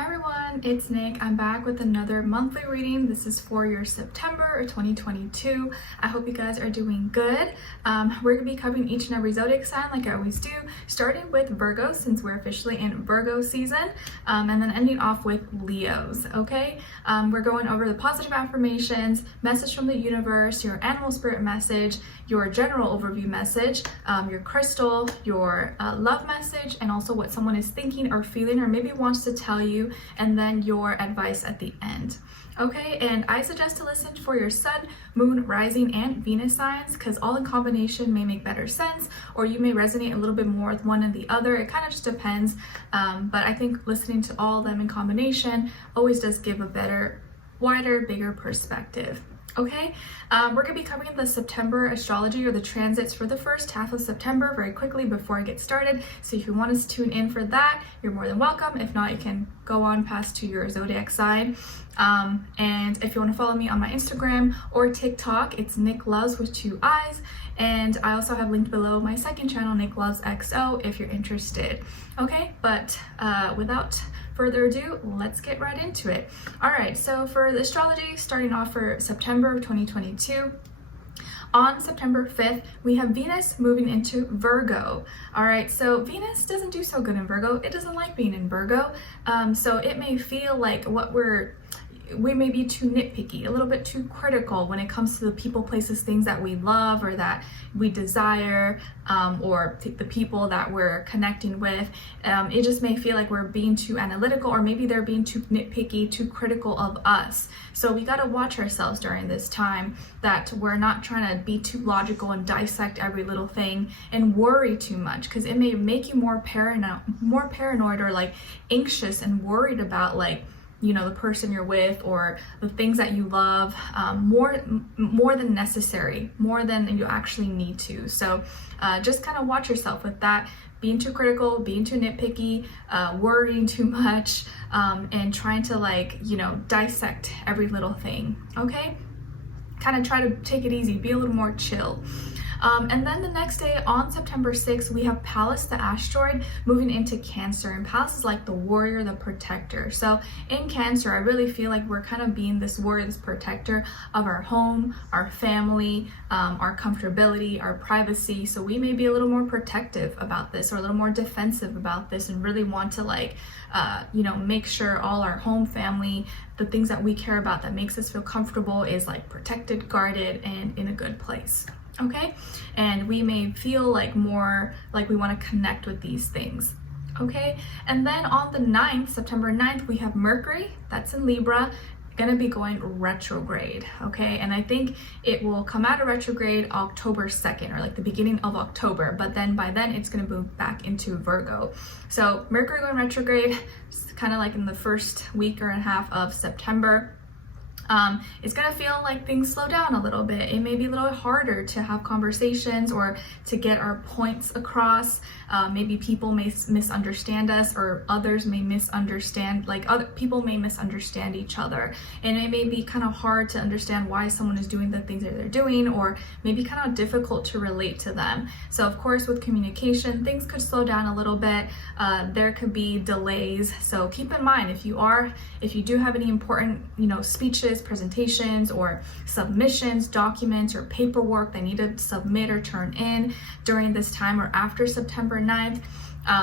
Hi everyone, it's Nick. I'm back with another monthly reading. This is for your September 2022. I hope you guys are doing good. We're going to be covering each and every zodiac sign like I always do, starting with Virgo since we're officially in Virgo season, and then ending off with Leos, okay? We're going over the positive affirmations, message from the universe, your animal spirit message, your general overview message, your crystal, your love message, and also what someone is thinking or feeling or maybe wants to tell you, and then your advice at the end. Okay, and I suggest to listen for your sun, moon, rising, and Venus signs because all in combination may make better sense, or you may resonate a little bit more with one and the other. It kind of just depends, but I think listening to all of them in combination always does give a better, wider, bigger perspective. Okay, we're going to be covering the September astrology or the transits for the first half of September very quickly before I get started. So if you want to tune in for that, you're more than welcome. If not, you can go on past to your zodiac sign. And if you want to follow me on my Instagram or TikTok, it's Nicloves with 2 eyes. And I also have linked below my second channel, Nicloves XO, if you're interested. Okay, but without further ado, let's get right into it. All right, so for the astrology, starting off for September 2022, on September 5th, we have Venus moving into Virgo. All right, so Venus doesn't do so good in Virgo. It doesn't like being in Virgo. So it may feel like we may be too nitpicky, a little bit too critical when it comes to the people, places, things that we love or that we desire, or the people that we're connecting with. It just may feel like we're being too analytical, or maybe they're being too nitpicky, too critical of us. So we got to watch ourselves during this time that we're not trying to be too logical and dissect every little thing and worry too much, because it may make you more paranoid or like anxious and worried about the person you're with or the things that you love, more than necessary, more than you actually need to. So just kind of watch yourself with that, being too critical, being too nitpicky, worrying too much, and trying to dissect every little thing, okay? Kind of try to take it easy, be a little more chill. And then the next day on September 6th, we have Pallas, the asteroid, moving into Cancer. And Pallas is like the warrior, the protector. So in Cancer, I really feel like we're kind of being this warrior, this protector of our home, our family, our comfortability, our privacy. So we may be a little more protective about this or a little more defensive about this and really want to make sure all our home, family, the things that we care about that makes us feel comfortable is protected, guarded, and in a good place. Okay, and we may feel more like we want to connect with these things. Okay, and then on the 9th, September 9th, we have Mercury, that's in Libra, gonna be going retrograde. Okay, and I think it will come out of retrograde October 2nd, or the beginning of October, but then by then it's gonna move back into Virgo. So Mercury going retrograde, kind of in the first week or a half of September. It's gonna feel like things slow down a little bit. It may be a little harder to have conversations or to get our points across. Maybe people may misunderstand us, or others may misunderstand, other people may misunderstand each other. And it may be kind of hard to understand why someone is doing the things that they're doing, or maybe kind of difficult to relate to them. So of course, with communication, things could slow down a little bit. There could be delays. So keep in mind, if you do have any important, speeches, presentations, or submissions, documents, or paperwork they need to submit or turn in during this time or after September 9th,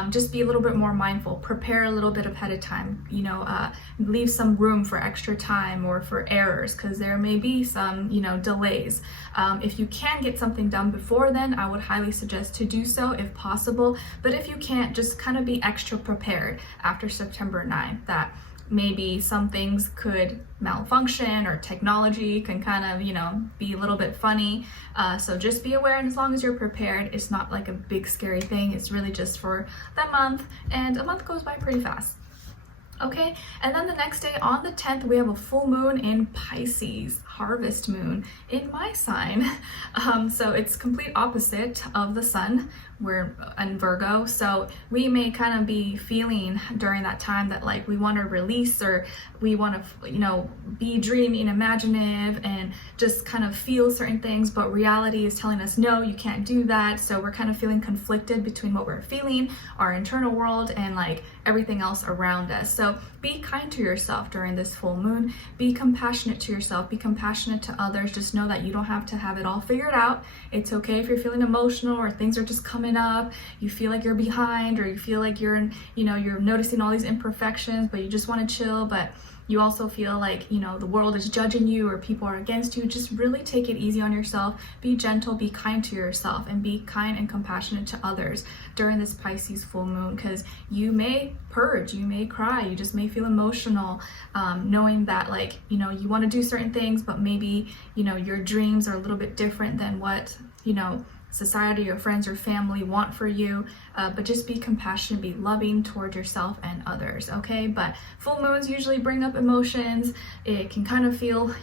just be a little bit more mindful, prepare a little bit ahead of time, leave some room for extra time or for errors, because there may be some, delays. If you can get something done before then, I would highly suggest to do so if possible, but if you can't, just kind of be extra prepared after September 9th, that maybe some things could malfunction or technology can kind of, be a little bit funny. So just be aware, and as long as you're prepared, it's not a big scary thing. It's really just for the month, and a month goes by pretty fast. Okay, and then the next day on the 10th, we have a full moon in Pisces, harvest moon in my sign. So it's complete opposite of the sun. We're in Virgo, so we may kind of be feeling during that time that we want to release, or we want to be dreamy and imaginative and just kind of feel certain things, but reality is telling us no, you can't do that. So we're kind of feeling conflicted between what we're feeling, our internal world, and everything else around us. So be kind to yourself during this full moon. Be compassionate to yourself. Be compassionate to others. Just know that you don't have to have it all figured out. It's okay if you're feeling emotional or things are just coming up. You feel like you're behind, or you feel like you're noticing all these imperfections, but you just want to chill, but you also feel like, the world is judging you or people are against you. Just really take it easy on yourself. Be gentle, be kind to yourself, and be kind and compassionate to others during this Pisces full moon, because you may purge, you may cry, you just may feel emotional, knowing that you want to do certain things, but maybe, your dreams are a little bit different than what, society or friends or family want for you, but just be compassionate, be loving toward yourself and others, okay? But full moons usually bring up emotions. It can kind of feel,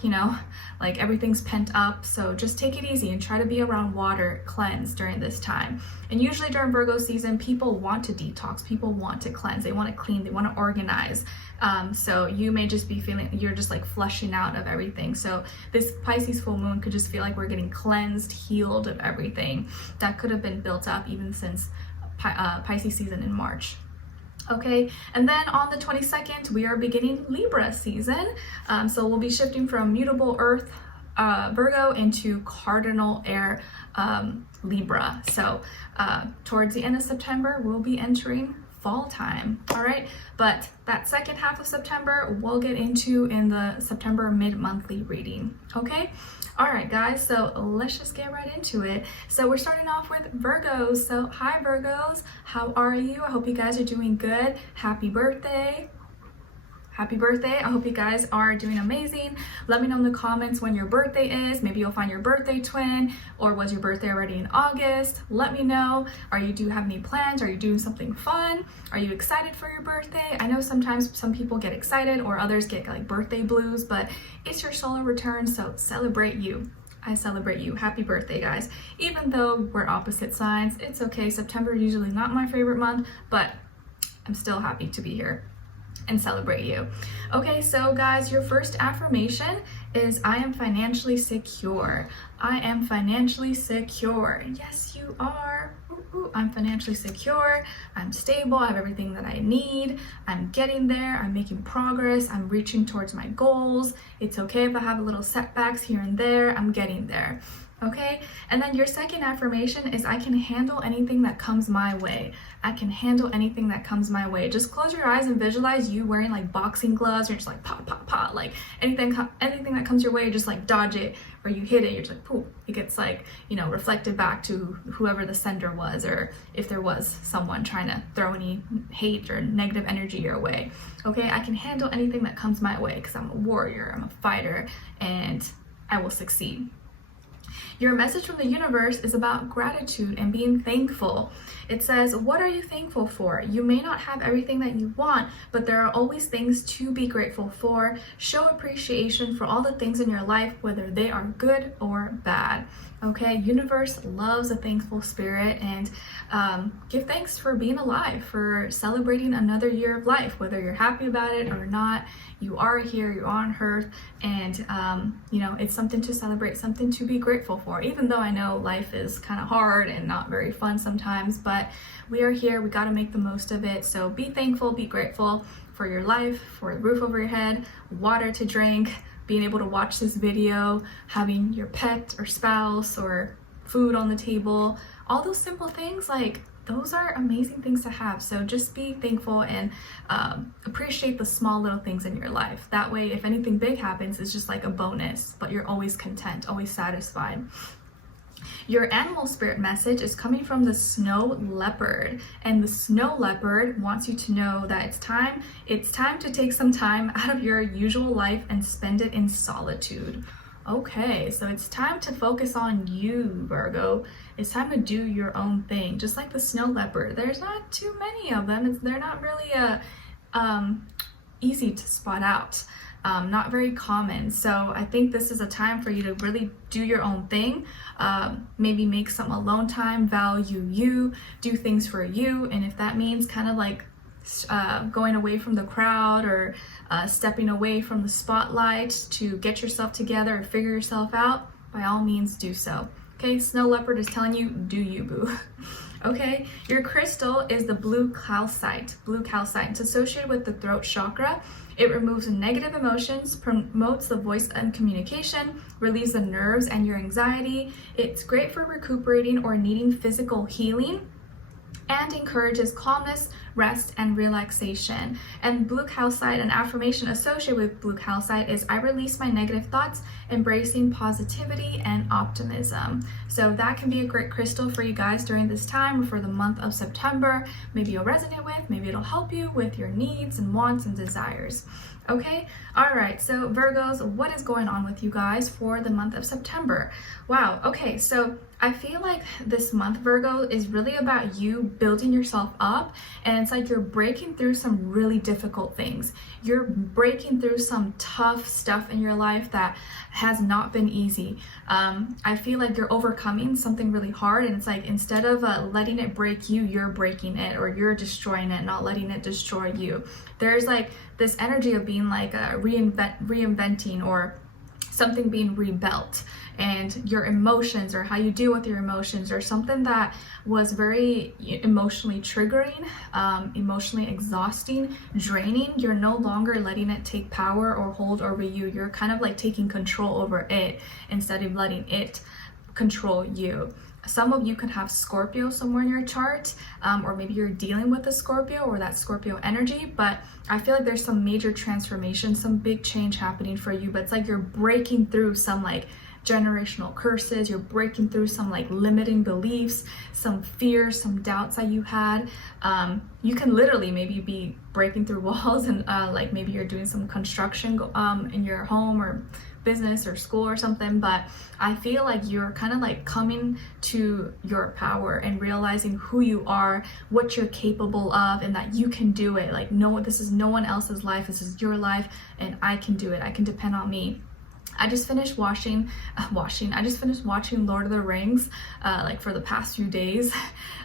like everything's pent up, so just take it easy and try to be around water, cleanse during this time. And usually during Virgo season, people want to detox, people want to cleanse, they want to clean, they want to organize. So you may just be feeling you're just like flushing out of everything. So this Pisces full moon could just feel like we're getting cleansed, healed of everything that could have been built up even since Pisces season in March. Okay, and then on the 22nd, we are beginning Libra season. So we'll be shifting from mutable Earth Virgo into cardinal air Libra. So towards the end of September, we'll be entering fall time. All right, but that second half of September we'll get into in the September mid-monthly reading. Okay, all right guys, so let's just get right into it. So we're starting off with Virgos. So hi Virgos, how are you? I hope you guys are doing good. Happy birthday. Happy birthday. I hope you guys are doing amazing. Let me know in the comments when your birthday is. Maybe you'll find your birthday twin, or was your birthday already in August? Let me know. Do you have any plans? Are you doing something fun? Are you excited for your birthday? I know sometimes some people get excited or others get like birthday blues, but it's your solar return, so celebrate you. I celebrate you. Happy birthday, guys. Even though we're opposite signs, it's okay. September is usually not my favorite month, but I'm still happy to be here and celebrate you. Okay, so guys, your first affirmation is I am financially secure. I am financially secure. Yes, you are. Ooh, I'm financially secure. I'm stable. I have everything that I need. I'm getting there. I'm making progress. I'm reaching towards my goals. It's okay if I have a little setbacks here and there. I'm getting there. Okay, and then your second affirmation is I can handle anything that comes my way. I can handle anything that comes my way. Just close your eyes and visualize you wearing like boxing gloves. You're just like pop, pop, pop. Like anything that comes your way, just like dodge it, or you hit it. You're just like poof. It gets like reflected back to whoever the sender was, or if there was someone trying to throw any hate or negative energy your way. Okay, I can handle anything that comes my way because I'm a warrior. I'm a fighter, and I will succeed. Your message from the universe is about gratitude and being thankful. It says, what are you thankful for? You may not have everything that you want, but there are always things to be grateful for. Show appreciation for all the things in your life, whether they are good or bad. Okay, universe loves a thankful spirit, and give thanks for being alive, for celebrating another year of life, whether you're happy about it or not. You are here, you're on earth, and it's something to celebrate, something to be grateful for, even though I know life is kind of hard and not very fun sometimes, but we are here, we got to make the most of it. So be thankful, be grateful for your life, for the roof over your head, water to drink, being able to watch this video, having your pet or spouse or food on the table, all those simple things, like those are amazing things to have. So just be thankful and appreciate the small little things in your life. That way, if anything big happens, it's just like a bonus, but you're always content, always satisfied. Your animal spirit message is coming from the snow leopard, and the snow leopard wants you to know that it's time to take some time out of your usual life and spend it in solitude. Okay, so it's time to focus on you, Virgo. It's time to do your own thing, just like the snow leopard. There's not too many of them. They're not really easy to spot out. Not very common. So I think this is a time for you to really do your own thing. Maybe make some alone time, value you, do things for you. And if that means kind of like going away from the crowd, or stepping away from the spotlight to get yourself together and figure yourself out, by all means do so. Okay, Snow Leopard is telling you, do you, boo. Okay, your crystal is the blue calcite. Blue calcite. It's associated with the throat chakra. It removes negative emotions, promotes the voice and communication, relieves the nerves and your anxiety. It's great for recuperating or needing physical healing, and encourages calmness, rest, and relaxation. And blue calcite, an affirmation associated with blue calcite is, I release my negative thoughts, embracing positivity and optimism. So that can be a great crystal for you guys during this time or for the month of September. Maybe you'll resonate with, maybe it'll help you with your needs and wants and desires. Okay, all right, so Virgos, what is going on with you guys for the month of September? Wow, okay, so I feel like this month, Virgo, is really about you building yourself up, and it's like you're breaking through some really difficult things. You're breaking through some tough stuff in your life that has not been easy. I feel like you're overcoming something really hard, and it's like instead of letting it break you, you're breaking it, or you're destroying it, not letting it destroy you. There's like this energy of being like reinventing or something being rebuilt, and your emotions or how you deal with your emotions or something that was very emotionally triggering, emotionally exhausting, draining, you're no longer letting it take power or hold over you. You're kind of like taking control over it instead of letting it control you. Some of you could have Scorpio somewhere in your chart, or maybe you're dealing with a Scorpio or that Scorpio energy, but I feel like there's some major transformation, some big change happening for you, but it's like you're breaking through some like generational curses, you're breaking through some like limiting beliefs, some fears, some doubts that you had. You can literally maybe be breaking through walls, and like maybe you're doing some construction in your home or business or school or something, but I feel like you're kind of like coming to your power and realizing who you are, what you're capable of, and that you can do it. Like, no, this is no one else's life, this is your life, and I can do it. I can depend on me. I just finished watching Lord of the Rings like for the past few days.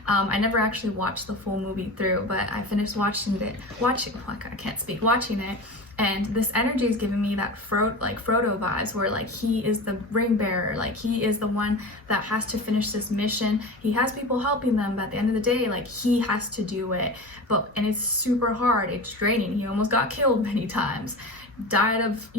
I never actually watched the full movie through, but I finished watching it, and this energy is giving me that Frodo vibes, where like he is the ring bearer, like he is the one that has to finish this mission. He has people helping them, but at the end of the day, like he has to do it. And it's super hard, it's draining. He almost got killed many times, died of,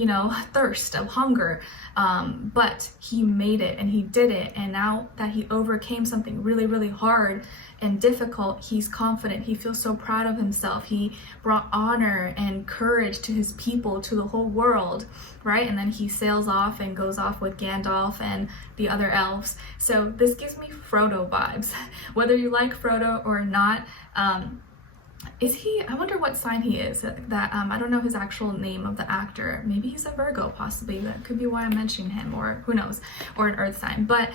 thirst, of hunger, but he made it and he did it. And now that he overcame something really, really hard and difficult, he's confident. He feels so proud of himself. He brought honor and courage to his people, to the whole world, right? And then he sails off and goes off with Gandalf and the other elves. So this gives me Frodo vibes. Whether you like Frodo or not, I wonder what sign he is. I don't know his actual name of the actor. Maybe he's a Virgo, possibly. That could be why I'm mentioning him, or who knows, or an earth sign. But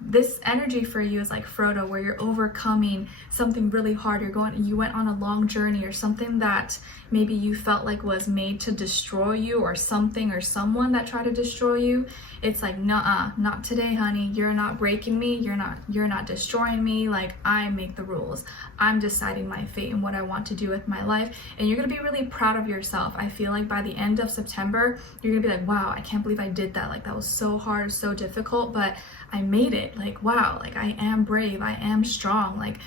this energy for you is like Frodo, where you're overcoming something really hard. You went on a long journey, or something that maybe you felt like was made to destroy you, or something or someone that tried to destroy you. It's like, nuh-uh, not today, honey. You're not breaking me. You're not destroying me. Like, I make the rules. I'm deciding my fate and what I want to do with my life. And you're gonna be really proud of yourself. I feel like by the end of September, you're gonna be like, wow, I can't believe I did that. Like, that was so hard, so difficult, but I made it. Like, wow, like I am brave, I am strong. Like,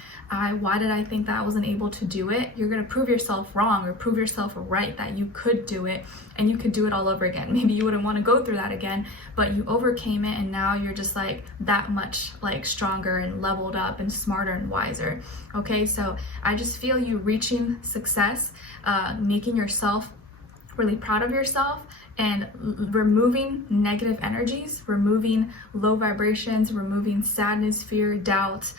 why did I think that I wasn't able to do it? You're gonna prove yourself wrong, or prove yourself right, that you could do it, and you could do it all over again. Maybe you wouldn't want to go through that again, but you overcame it, and now you're just like that much like stronger and leveled up and smarter and wiser. Okay, so I just feel you reaching success, making yourself really proud of yourself, and removing negative energies, removing low vibrations, removing sadness, fear, doubt,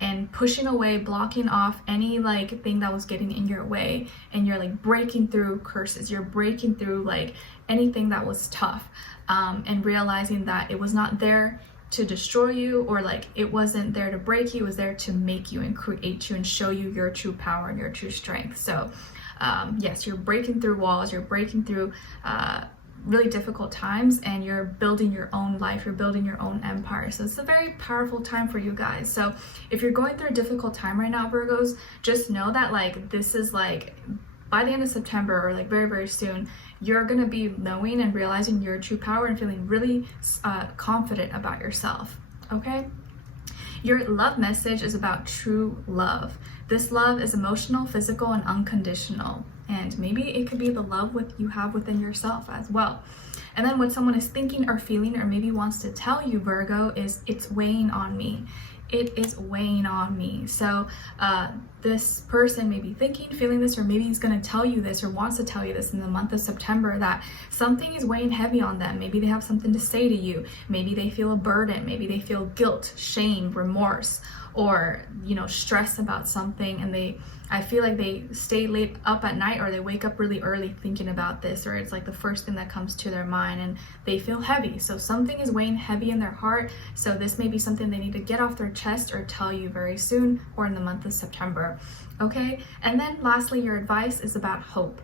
and pushing away, blocking off any like thing that was getting in your way. And you're like breaking through curses, you're breaking through like anything that was tough, and realizing that it was not there to destroy you, or like it wasn't there to break you, it was there to make you and create you and show you your true power and your true strength. So yes, you're breaking through walls, you're breaking through really difficult times, and you're building your own life, you're building your own empire. So it's a very powerful time for you guys. So if you're going through a difficult time right now, Virgos, just know that like this is like by the end of September, or like very, very soon, you're gonna be knowing and realizing your true power and feeling really confident about yourself. Okay? Your love message is about true love. This love is emotional, physical, and unconditional. And maybe it could be the love you have within yourself as well. And then what someone is thinking or feeling or maybe wants to tell you, Virgo, is it's weighing on me. It is weighing on me. So this person may be thinking, feeling this, or maybe he's going to tell you this or wants to tell you this in the month of September, that something is weighing heavy on them. Maybe they have something to say to you. Maybe they feel a burden. Maybe they feel guilt, shame, remorse, or, you know, stress about something, and I feel like they stay late up at night, or they wake up really early thinking about this, or it's like the first thing that comes to their mind, and they feel heavy. So something is weighing heavy in their heart. So this may be something they need to get off their chest or tell you very soon, or in the month of September. Okay. And then lastly, your advice is about hope.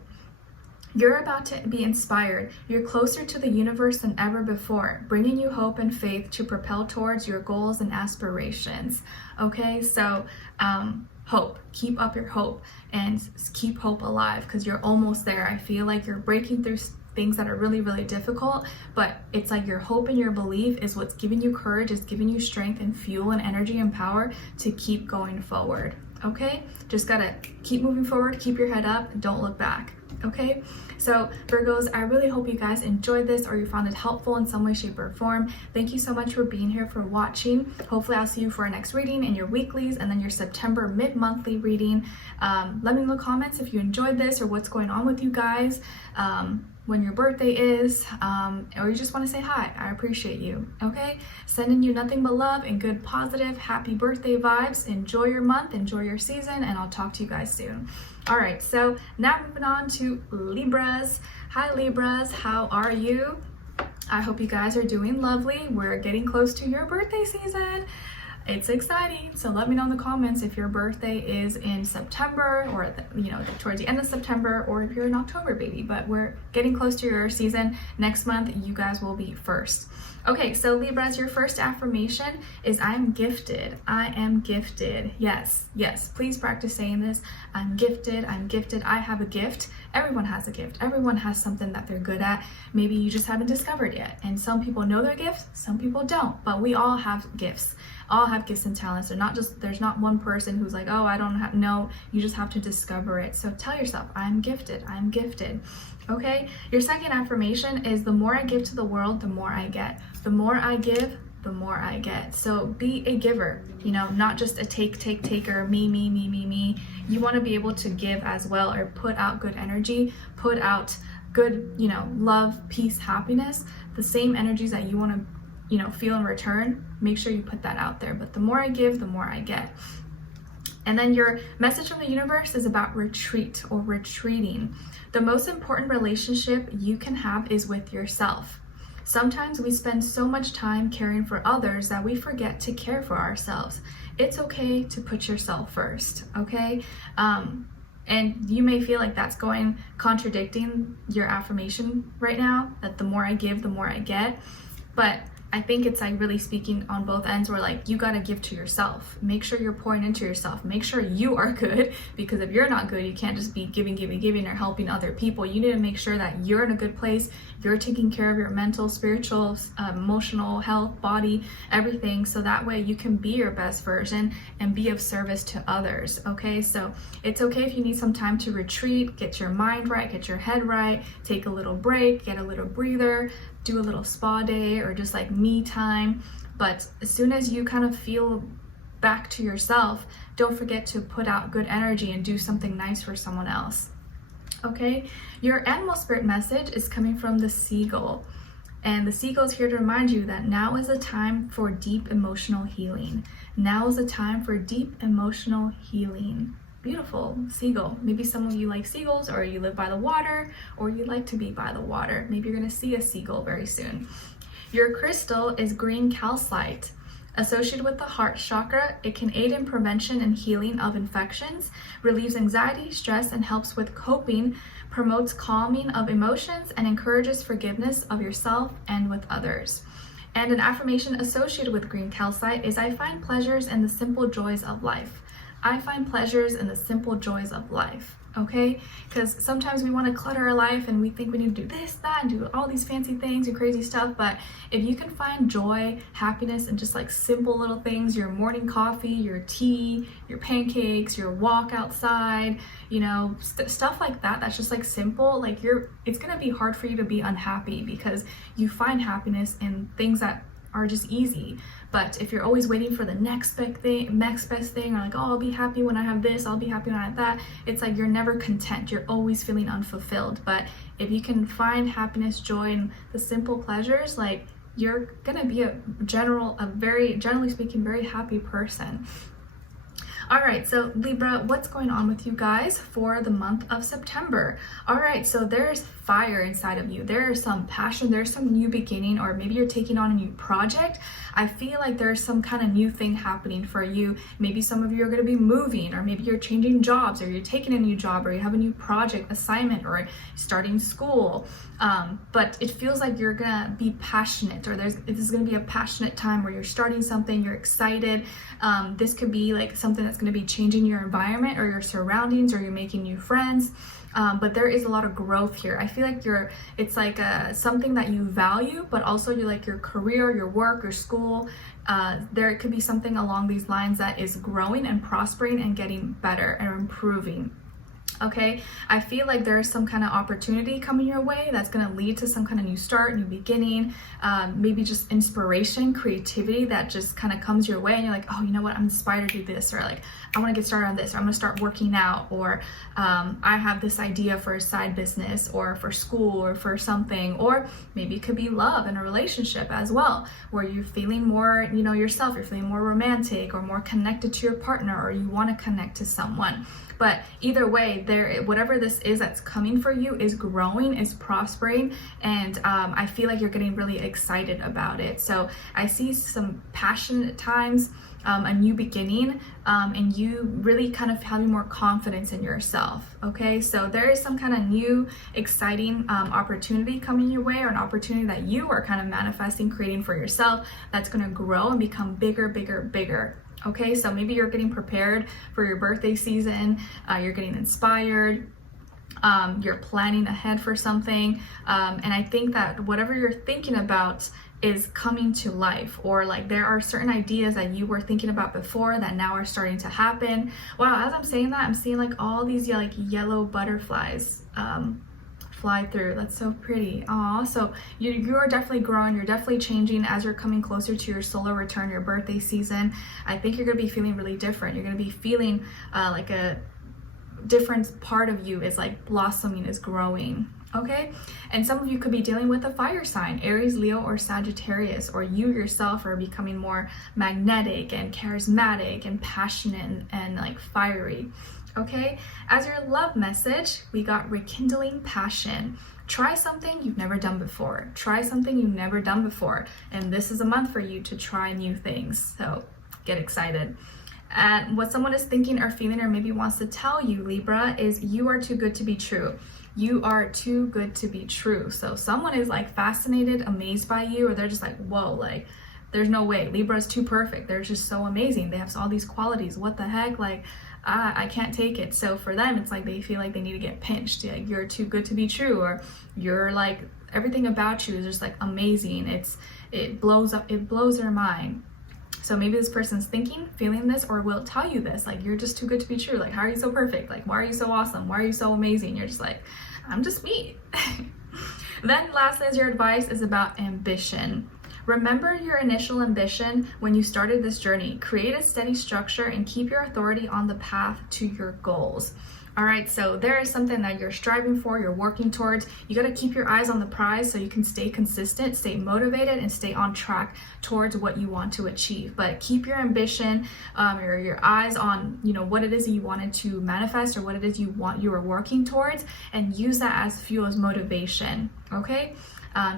You're about to be inspired. You're closer to the universe than ever before, bringing you hope and faith to propel towards your goals and aspirations. Okay, so hope. Keep up your hope and keep hope alive, because you're almost there. I feel like you're breaking through things that are really, really difficult, but it's like your hope and your belief is what's giving you courage, is giving you strength and fuel and energy and power to keep going forward. Okay, just gotta keep moving forward, keep your head up, don't look back. Okay, so Virgos, I really hope you guys enjoyed this, or you found it helpful in some way, shape, or form. Thank you so much for being here, for watching. Hopefully I'll see you for our next reading in your weeklies and then your September mid-monthly reading. Let me know in the comments if you enjoyed this or what's going on with you guys, when your birthday is, or you just want to say hi. I appreciate you. Okay, sending you nothing but love and good, positive, happy birthday vibes. Enjoy your month, enjoy your season, and I'll talk to you guys soon. All right, so now moving on to Libras. Hi Libras, how are you? I hope you guys are doing lovely. We're getting close to your birthday season. It's exciting. So let me know in the comments if your birthday is in September, or towards the end of September, or if you're an October baby. But we're getting close to your season. Next month, you guys will be first. Okay, so Libras, your first affirmation is I am gifted. I am gifted. Yes, yes. Please practice saying this. I'm gifted. I'm gifted. I have a gift. Everyone has a gift. Everyone has something that they're good at. Maybe you just haven't discovered yet. And some people know their gifts, some people don't. But we all have gifts. All have gifts and talents. There's not one person who's like, oh, I don't have, no, you just have to discover it. So tell yourself, I'm gifted, I'm gifted. Okay, your second affirmation is the more I give to the world, the more I get. The more I give, the more I get. So be a giver, not just a taker, me. You want to be able to give as well, or put out good energy, put out good, love, peace, happiness, the same energies that you want to feel in return. Make sure you put that out there. But the more I give, the more I get. And then your message from the universe is about retreat, or retreating. The most important relationship you can have is with yourself. Sometimes we spend so much time caring for others that we forget to care for ourselves. It's okay to put yourself first, okay? And you may feel like that's contradicting your affirmation right now, that the more I give, the more I get. But I think it's like really speaking on both ends, where like you got to give to yourself. Make sure you're pouring into yourself. Make sure you are good, because if you're not good, you can't just be giving or helping other people. You need to make sure that you're in a good place. You're taking care of your mental, spiritual, emotional health, body, everything. So that way you can be your best version and be of service to others. Okay, so it's okay if you need some time to retreat, get your mind right, get your head right, take a little break, get a little breather, do a little spa day, or just like me time. But as soon as you kind of feel back to yourself, don't forget to put out good energy and do something nice for someone else. Okay, your animal spirit message is coming from the seagull. And the seagull is here to remind you that now is a time for deep emotional healing. Now is a time for deep emotional healing. Beautiful seagull. Maybe some of you like seagulls, or you live by the water, or you like to be by the water. Maybe you're going to see a seagull very soon. Your crystal is green calcite. Associated with the heart chakra, it can aid in prevention and healing of infections, relieves anxiety, stress, and helps with coping, promotes calming of emotions, and encourages forgiveness of yourself and with others. And an affirmation associated with green calcite is I find pleasures in the simple joys of life. I find pleasures in the simple joys of life. okay? Because sometimes we want to clutter our life and we think we need to do this, that, and do all these fancy things and crazy stuff. But if you can find joy, happiness, and just like simple little things, your morning coffee, your tea, your pancakes, your walk outside, you know, stuff like that, that's just like simple, like it's gonna be hard for you to be unhappy because you find happiness in things that are just easy. But if you're always waiting for the next best thing, or like, oh, I'll be happy when I have this, I'll be happy when I have that, it's like you're never content. You're always feeling unfulfilled. But if you can find happiness, joy, and the simple pleasures, like you're gonna be generally speaking, very happy person. All right, so Libra, what's going on with you guys for the month of September? All right, so there's fire inside of you. There's some passion, there's some new beginning, or maybe you're taking on a new project. I feel like there's some kind of new thing happening for you. Maybe some of you are going to be moving, or maybe you're changing jobs, or you're taking a new job, or you have a new project assignment, or starting school. But it feels like you're gonna be passionate, or this is gonna be a passionate time where you're starting something, you're excited. This could be like something that's gonna be changing your environment or your surroundings, or you're making new friends. But there is a lot of growth here. I feel like it's like something that you value, but also you like your career, your work, your school. There could be something along these lines that is growing and prospering and getting better and improving. Okay, I feel like there is some kind of opportunity coming your way that's going to lead to some kind of new start, new beginning, maybe just inspiration, creativity that just kind of comes your way, and you're like, oh, you know what, I'm inspired to do this, or like, I want to get started on this, or I'm going to start working out, or I have this idea for a side business, or for school, or for something, or maybe it could be love and a relationship as well, where you're feeling more, you know, yourself, you're feeling more romantic or more connected to your partner, or you want to connect to someone. But either way, whatever this is that's coming for you is growing, is prospering, and I feel like you're getting really excited about it. So I see some passionate times, a new beginning, and you really kind of having more confidence in yourself. Okay, so there is some kind of new, exciting opportunity coming your way, or an opportunity that you are kind of manifesting, creating for yourself, that's going to grow and become bigger, bigger, bigger. Okay, so maybe you're getting prepared for your birthday season, you're getting inspired, you're planning ahead for something, and I think that whatever you're thinking about is coming to life, or like there are certain ideas that you were thinking about before that now are starting to happen. Wow, as I'm saying that, I'm seeing like all these like yellow butterflies fly through. That's so pretty. Aw, so you are definitely growing, you're definitely changing as you're coming closer to your solar return, your birthday season. I think you're gonna be feeling really different. You're gonna be feeling like a different part of you is like blossoming, is growing. Okay, and some of you could be dealing with a fire sign, Aries, Leo, or Sagittarius, or you yourself are becoming more magnetic and charismatic and passionate and like fiery. Okay, as your love message, we got rekindling passion. Try something you've never done before. Try something you've never done before. And this is a month for you to try new things. So get excited. And what someone is thinking or feeling or maybe wants to tell you, Libra, is you are too good to be true. You are too good to be true. So someone is like fascinated, amazed by you, or they're just like, whoa, like there's no way. Libra is too perfect. They're just so amazing. They have all these qualities. What the heck? Like, I can't take it. So for them, it's like they feel like they need to get pinched. Like, you're too good to be true, or you're like, everything about you is just like amazing. It blows their mind. So maybe this person's thinking, feeling this, or will tell you this, like, you're just too good to be true. Like, how are you so perfect? Like, why are you so awesome? Why are you so amazing? You're just like, I'm just me. Then lastly, as your advice is about ambition. Remember your initial ambition when you started this journey. Create a steady structure and keep your authority on the path to your goals. All right, so there is something that you're striving for, you're working towards. You got to keep your eyes on the prize so you can stay consistent, stay motivated, and stay on track towards what you want to achieve. But keep your ambition, or your eyes on, you know, what it is that you wanted to manifest, or what it is you are working towards, and use that as fuel, as motivation, okay,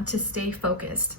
to stay focused.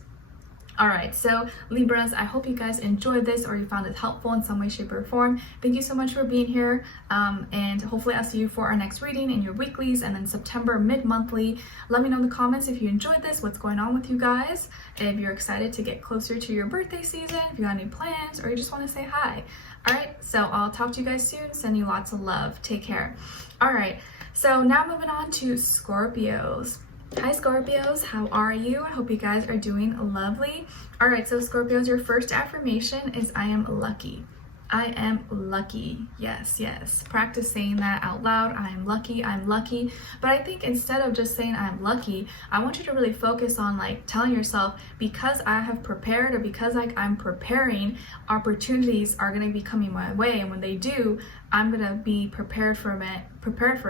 All right, so Libras, I hope you guys enjoyed this, or you found it helpful in some way, shape, or form. Thank you so much for being here, and hopefully I'll see you for our next reading in your weeklies, and then September mid-monthly. Let me know in the comments if you enjoyed this, what's going on with you guys, if you're excited to get closer to your birthday season, if you got any plans, or you just want to say hi. All right, so I'll talk to you guys soon. Send you lots of love. Take care. All right. So now moving on to Scorpios. Hi Scorpios, how are you? I hope you guys are doing lovely. All right, so Scorpios, your first affirmation is I am lucky. I am lucky. Yes, yes. Practice saying that out loud. I am lucky. I'm lucky. But I think instead of just saying I'm lucky, I want you to really focus on like telling yourself, because I have prepared, or because like I'm preparing, opportunities are going to be coming my way, and when they do, I'm going to be prepared for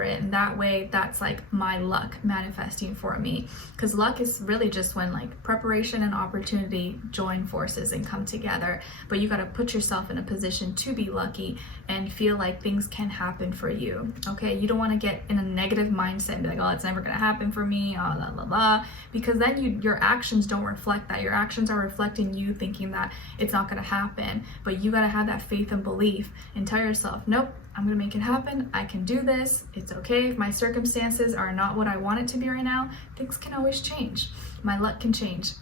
it, and that way that's like my luck manifesting for me. Because luck is really just when like preparation and opportunity join forces and come together, but you got to put yourself in a position to be lucky and feel like things can happen for you. Okay, you don't want to get in a negative mindset and be like, oh, it's never going to happen for me, oh, blah blah blah, because then your actions don't reflect that. Your actions are reflecting you thinking that it's not going to happen. But you got to have that faith and belief and tell yourself, nope, I'm gonna make it happen. I can do this. It's okay if my circumstances are not what I want it to be right now. Things can always change. My luck can change.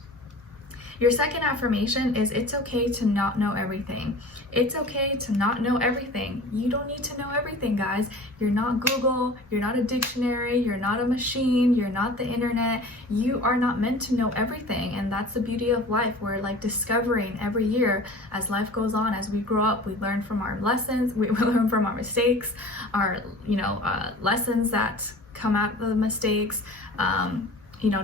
Your second affirmation is it's okay to not know everything. It's okay to not know everything. You don't need to know everything, guys. You're not Google, you're not a dictionary, you're not a machine, you're not the internet. You are not meant to know everything, and that's the beauty of life. We're like discovering every year as life goes on, as we grow up, we learn from our lessons, we learn from our mistakes, our lessons that come out of the mistakes.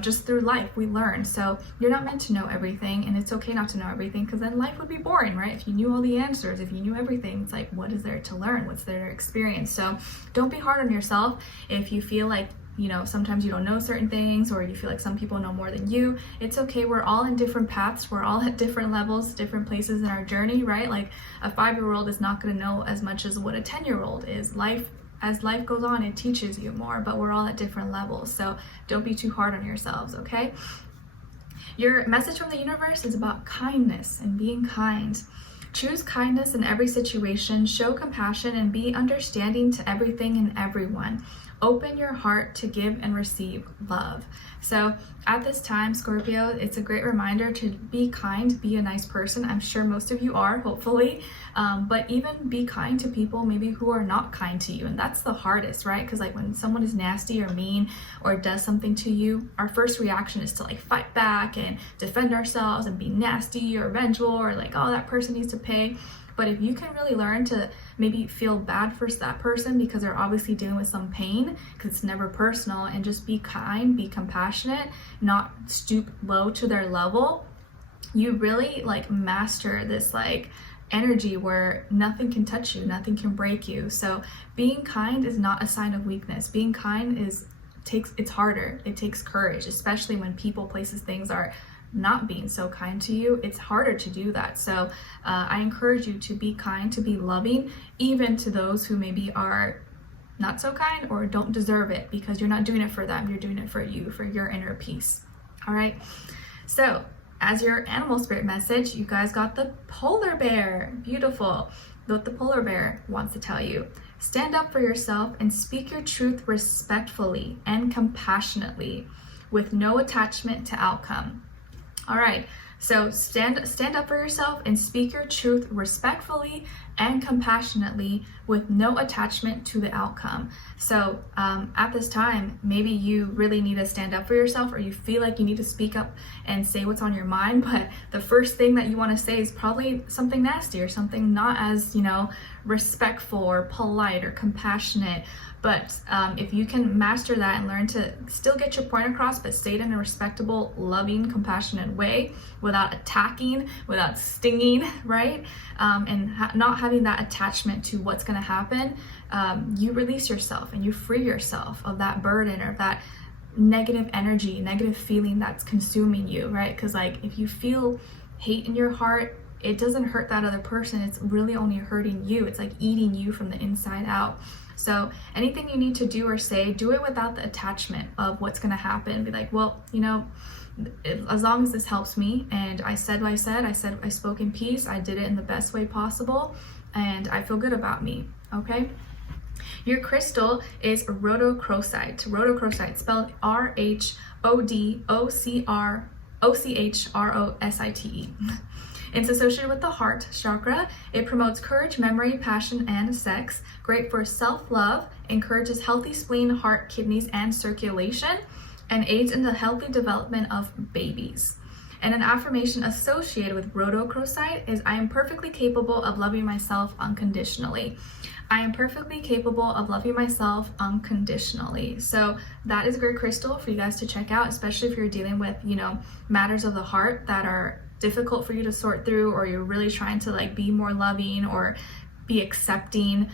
Just through life we learn. So you're not meant to know everything, and it's okay not to know everything, because then life would be boring, right? If you knew all the answers, if you knew everything, it's like, what is there to learn? What's there to experience? So don't be hard on yourself if you feel like sometimes you don't know certain things, or you feel like some people know more than you. It's okay. We're all in different paths. We're all at different levels, different places in our journey, right? Like a 5-year-old is not going to know as much as what a 10-year-old is. As life goes on, it teaches you more, but we're all at different levels. So don't be too hard on yourselves, okay? Your message from the universe is about kindness and being kind. Choose kindness in every situation, show compassion, and be understanding to everything and everyone. Open your heart to give and receive love. So at this time, Scorpio, it's a great reminder to be kind, be a nice person. I'm sure most of you are, hopefully, but even be kind to people maybe who are not kind to you. And that's the hardest, right? Because like when someone is nasty or mean or does something to you, our first reaction is to like fight back and defend ourselves and be nasty or vengeful, or like, oh, that person needs to pay. But if you can really learn to maybe feel bad for that person because they're obviously dealing with some pain, because it's never personal, and just be kind, be compassionate, not stoop low to their level, you really like master this like energy where nothing can touch you, nothing can break you. So being kind is not a sign of weakness. Being kind it's harder. It takes courage, especially when people, places, things are not being so kind to you. It's harder to do that. So I encourage you to be kind, to be loving, even to those who maybe are not so kind or don't deserve it, because you're not doing it for them, you're doing it for you, for your inner peace. All right, so as your animal spirit message, you guys got the polar bear. Beautiful. What the polar bear wants to tell you: stand up for yourself and speak your truth respectfully and compassionately, with no attachment to outcome. All right, so stand up for yourself and speak your truth respectfully and compassionately, with no attachment to the outcome. So at this time, maybe you really need to stand up for yourself, or you feel like you need to speak up and say what's on your mind, but the first thing that you want to say is probably something nasty or something not as, respectful or polite or compassionate. But if you can master that and learn to still get your point across, but say it in a respectable, loving, compassionate way, without attacking, without stinging, right? And not having that attachment to what's going to happen, you release yourself and you free yourself of that burden or that negative energy, negative feeling that's consuming you, right? Because like if you feel hate in your heart, it doesn't hurt that other person. It's really only hurting you. It's like eating you from the inside out. So anything you need to do or say, do it without the attachment of what's going to happen. Be like, well, as long as this helps me, and I said what I said, I spoke in peace, I did it in the best way possible, and I feel good about me, okay? Your crystal is rhodochrosite. Rhodochrosite, spelled RHODOCHROSITE. It's associated with the heart chakra. It promotes courage, memory, passion, and sex. Great for self-love, encourages healthy spleen, heart, kidneys, and circulation, and aids in the healthy development of babies. And an affirmation associated with rhodochrosite is, I am perfectly capable of loving myself unconditionally. I am perfectly capable of loving myself unconditionally. So that is a great crystal for you guys to check out, especially if you're dealing with, you know, matters of the heart that are difficult for you to sort through, or you're really trying to like be more loving or be accepting,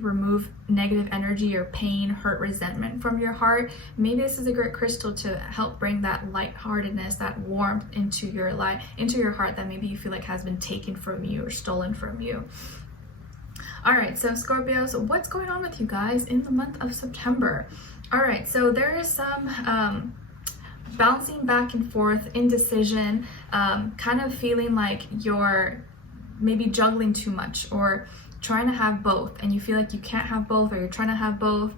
remove negative energy or pain, hurt, resentment from your heart. Maybe this is a great crystal to help bring that lightheartedness, that warmth into your life, into your heart that maybe you feel like has been taken from you or stolen from you. All right, so Scorpios, what's going on with you guys in the month of September? All right, so there is some bouncing back and forth, indecision, kind of feeling like you're maybe juggling too much or trying to have both, and you feel like you can't have both, or you're trying to have both,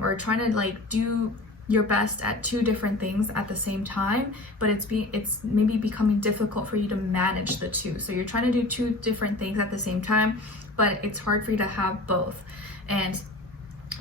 or trying to like do your best at two different things at the same time, but it's maybe becoming difficult for you to manage the two. So you're trying to do two different things at the same time, but it's hard for you to have both. And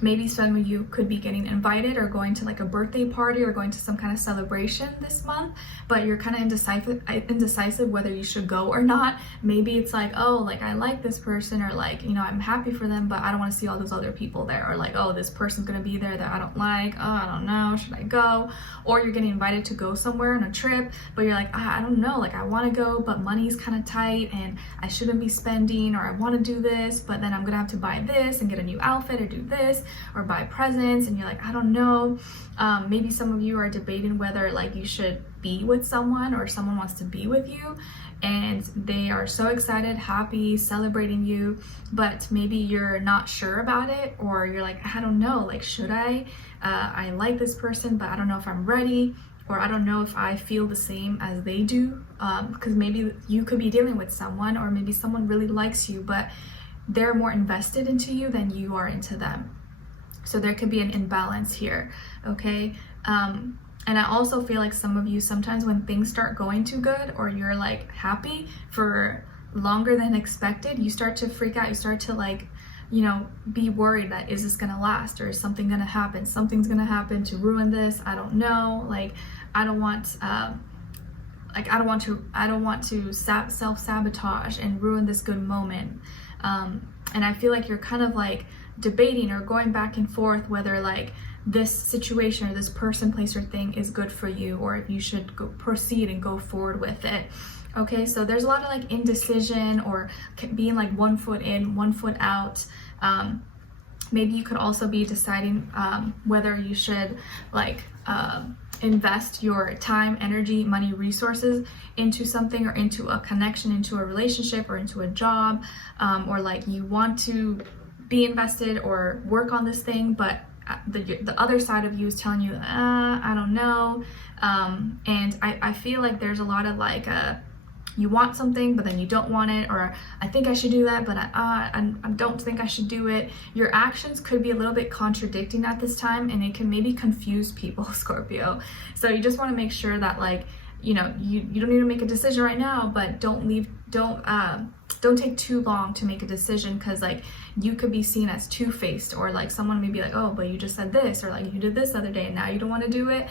maybe some of you could be getting invited or going to like a birthday party or going to some kind of celebration this month, but you're kind of indecisive whether you should go or not. Maybe it's like, oh, like I like this person, or like, you know, I'm happy for them, but I don't want to see all those other people there. Or like, oh, this person's gonna be there that I don't like. Oh, I don't know, should I go? Or you're getting invited to go somewhere on a trip, but you're like, I don't know, like I want to go, but money's kind of tight and I shouldn't be spending, or I want to do this, but then I'm gonna have to buy this and get a new outfit or do this or buy presents, and you're like, I don't know. Maybe some of you are debating whether like you should be with someone or someone wants to be with you, and they are so excited, happy, celebrating you, but maybe you're not sure about it, or you're like, I don't know, like should I? I like this person, but I don't know if I'm ready, or I don't know if I feel the same as they do, because maybe you could be dealing with someone, or maybe someone really likes you, but they're more invested into you than you are into them. So there could be an imbalance here, okay? And I also feel like some of you, sometimes when things start going too good, or you're like happy for longer than expected, you start to freak out. You start to like, you know, be worried that, is this gonna last, or is something gonna happen? Something's gonna happen to ruin this. I don't know. Like, I don't want to self-sabotage and ruin this good moment. And I feel like you're kind of like debating or going back and forth whether like this situation or this person, place, or thing is good for you, or if you should proceed and go forward with it. Okay, so there's a lot of like indecision, or being like 1 foot in, 1 foot out. Maybe you could also be deciding whether you should like invest your time, energy, money, resources into something, or into a connection, into a relationship, or into a job, or like you want to be invested or work on this thing, but the other side of you is telling you, I don't know. And I feel like there's a lot of like, you want something, but then you don't want it, or I think I should do that, but I don't think I should do it. Your actions could be a little bit contradicting at this time, and it can maybe confuse people, Scorpio. So you just want to make sure that like, you know, you don't need to make a decision right now, but don't take too long to make a decision, because like you could be seen as two-faced, or like someone may be like, oh, but you just said this, or like you did this the other day and now you don't want to do it.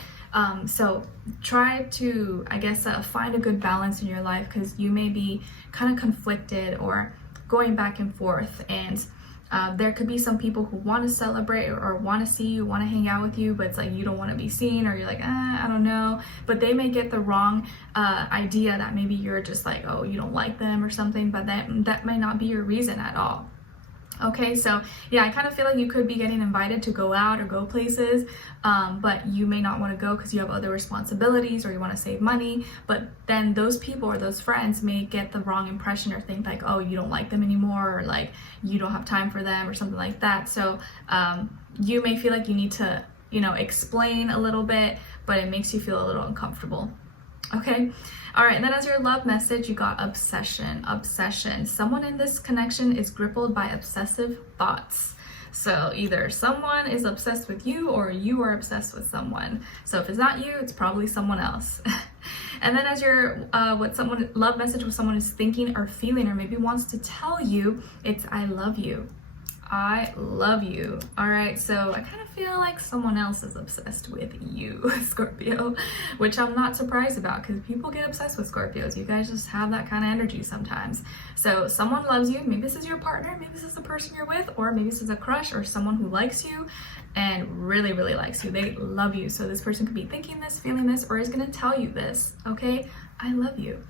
So try to, I guess, find a good balance in your life, because you may be kind of conflicted or going back and forth, and there could be some people who want to celebrate or want to see you, want to hang out with you, but it's like you don't want to be seen, or you're like, I don't know. But they may get the wrong idea that maybe you're just like, oh, you don't like them or something, but that may not be your reason at all. Okay, so yeah, I kind of feel like you could be getting invited to go out or go places, but you may not want to go because you have other responsibilities, or you want to save money. But then those people or those friends may get the wrong impression, or think like, oh, you don't like them anymore, or like you don't have time for them, or something like that. So you may feel like you need to, you know, explain a little bit, but it makes you feel a little uncomfortable. Okay. All right. And then as your love message, you got obsession. Obsession. Someone in this connection is crippled by obsessive thoughts. So either someone is obsessed with you, or you are obsessed with someone. So if it's not you, it's probably someone else. And then as your love message, what someone is thinking or feeling or maybe wants to tell you, it's I love you. I love you. All right, so I kind of feel like someone else is obsessed with you, Scorpio, which I'm not surprised about because people get obsessed with Scorpios. You guys just have that kind of energy sometimes. So someone loves you. Maybe this is your partner, maybe this is the person you're with, or maybe this is a crush or someone who likes you and really, really likes you. They love you. So this person could be thinking this, feeling this, or is going to tell you this, okay? I love you.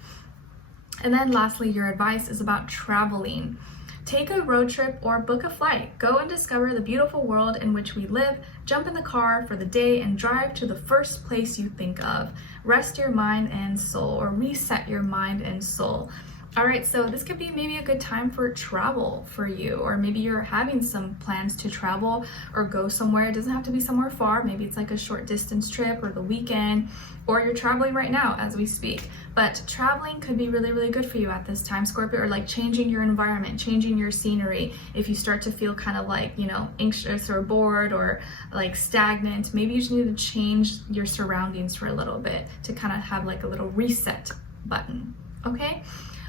And then lastly, your advice is about traveling. Take a road trip or book a flight. Go and discover the beautiful world in which we live. Jump in the car for the day and drive to the first place you think of. Rest your mind and soul, or reset your mind and soul. All right, so this could be maybe a good time for travel for you, or maybe you're having some plans to travel or go somewhere. It doesn't have to be somewhere far. Maybe it's like a short distance trip or the weekend, or you're traveling right now as we speak. But traveling could be really, really good for you at this time, Scorpio, or like changing your environment, changing your scenery. If you start to feel kind of like, anxious or bored or like stagnant, maybe you just need to change your surroundings for a little bit to kind of have like a little reset button, okay?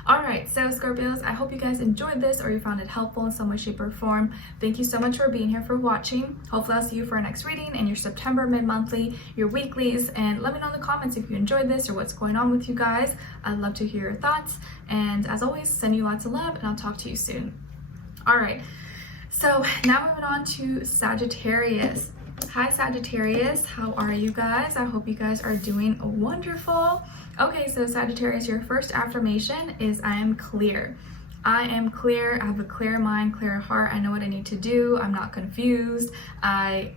All right, so Scorpios, I hope you guys enjoyed this or you found it helpful in some way, shape, or form. Thank you so much for being here, for watching. Hopefully I'll see you for our next reading and your September mid-monthly, your weeklies, and let me know in the comments if you enjoyed this or what's going on with you guys. I'd love to hear your thoughts, and as always, send you lots of love, and I'll talk to you soon. All right, so now moving on to Sagittarius. Hi Sagittarius, how are you guys? I hope you guys are doing wonderful. Okay, so Sagittarius, your first affirmation is I am clear. I am clear. I have a clear mind, clear heart. I know what I need to do. I'm not confused. I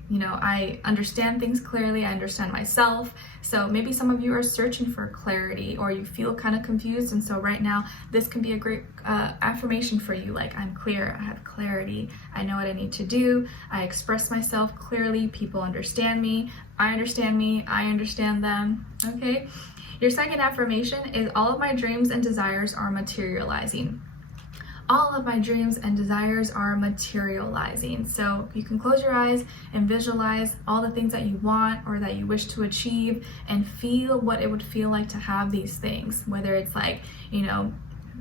understand things clearly. I understand myself. So maybe some of you are searching for clarity, or you feel kind of confused. And so right now, this can be a great affirmation for you. Like, I'm clear. I have clarity. I know what I need to do. I express myself clearly. People understand me. I understand them. Okay. Your second affirmation is all of my dreams and desires are materializing. All of my dreams and desires are materializing. So you can close your eyes and visualize all the things that you want or that you wish to achieve, and feel what it would feel like to have these things, whether it's like,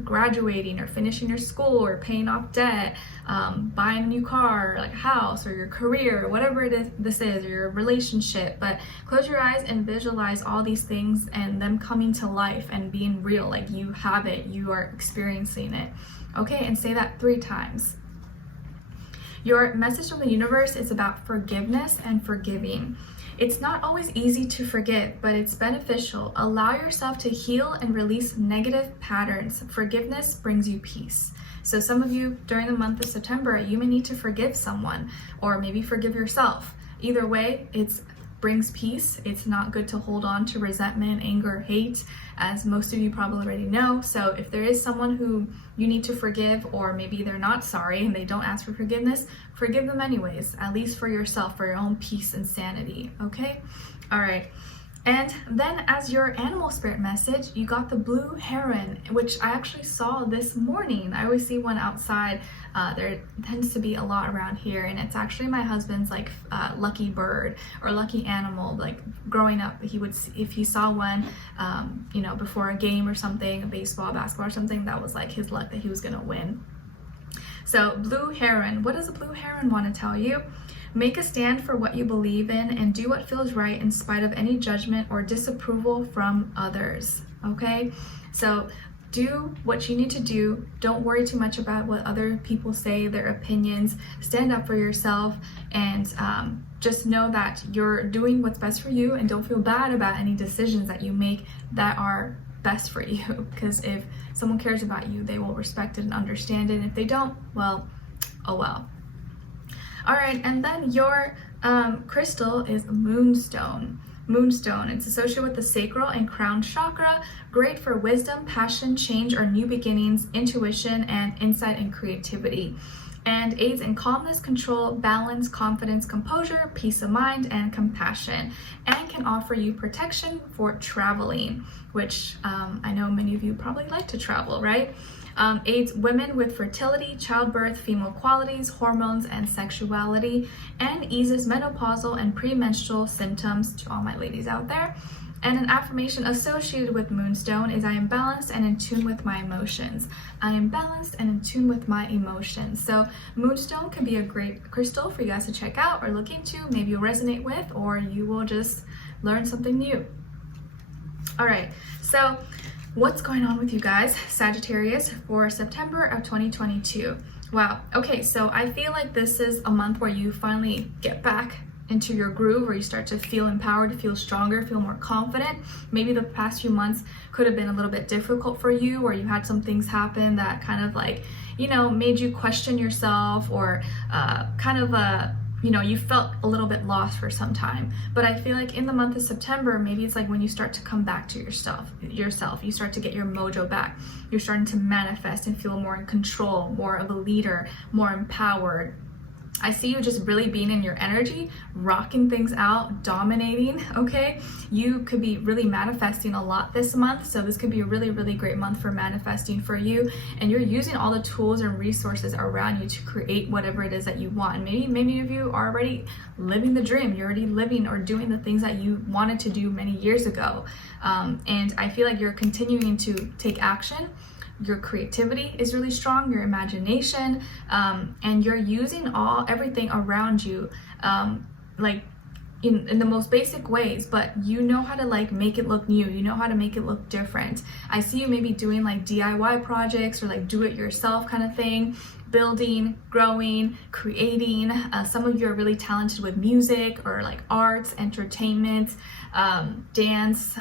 graduating or finishing your school or paying off debt, buying a new car, like a house, or your career, or whatever it is, or your relationship. But close your eyes and visualize all these things and them coming to life and being real, like you have it, you are experiencing it. Okay, and say that 3 times. Your message from the universe is about forgiveness and forgiving. It's not always easy to forgive, but it's beneficial. Allow yourself to heal and release negative patterns. Forgiveness brings you peace. So some of you during the month of September, you may need to forgive someone, or maybe forgive yourself. Either way, it brings peace. It's not good to hold on to resentment, anger, hate, as most of you probably already know. So if there is someone who you need to forgive, or maybe they're not sorry and they don't ask for forgiveness, forgive them anyways, at least for yourself, for your own peace and sanity, okay? All right. And then as your animal spirit message, you got the blue heron, which I actually saw this morning. I always see one outside. There tends to be a lot around here, and it's actually my husband's like lucky bird or lucky animal. Like growing up, he would, if he saw one, before a game or something, a baseball, basketball or something, that was like his luck that he was gonna win. So blue heron, what does a blue heron want to tell you? Make a stand for what you believe in and do what feels right in spite of any judgment or disapproval from others, okay? So do what you need to do. Don't worry too much about what other people say, their opinions. Stand up for yourself, and just know that you're doing what's best for you, and don't feel bad about any decisions that you make that are best for you, because if someone cares about you, they will respect it and understand it. And if they don't, well, oh well. All right, and then your crystal is moonstone. Moonstone, it's associated with the sacral and crown chakra, great for wisdom, passion, change, or new beginnings, intuition, and insight and creativity. And aids in calmness, control, balance, confidence, composure, peace of mind, and compassion, and can offer you protection for traveling, which I know many of you probably like to travel, right? Aids women with fertility, childbirth, female qualities, hormones, and sexuality, and eases menopausal and premenstrual symptoms to all my ladies out there. And an affirmation associated with Moonstone is I am balanced and in tune with my emotions. I am balanced and in tune with my emotions. So Moonstone can be a great crystal for you guys to check out or look into. Maybe you'll resonate with, or you will just learn something new. All right, so what's going on with you guys, Sagittarius, for September of 2022? Wow, okay, so I feel like this is a month where you finally get back into your groove, where you start to feel empowered, feel stronger, feel more confident. Maybe the past few months could have been a little bit difficult for you, or you had some things happen that kind of like, you know, made you question yourself, or you felt a little bit lost for some time. But I feel like in the month of September, maybe it's like when you start to come back to yourself, you start to get your mojo back. You're starting to manifest and feel more in control, more of a leader, more empowered. I see you just really being in your energy, rocking things out, dominating, okay? You could be really manifesting a lot this month, so this could be a really, really great month for manifesting for you, and you're using all the tools and resources around you to create whatever it is that you want. And maybe many of you are already living the dream. You're already living or doing the things that you wanted to do many years ago. And I feel like you're continuing to take action. Your creativity is really strong, your imagination, and you're using everything around you, like in the most basic ways, but you know how to like make it look new, you know how to make it look different. I see you maybe doing like DIY projects or like do it yourself kind of thing, building, growing, creating. Some of you are really talented with music or like arts, entertainment, dance,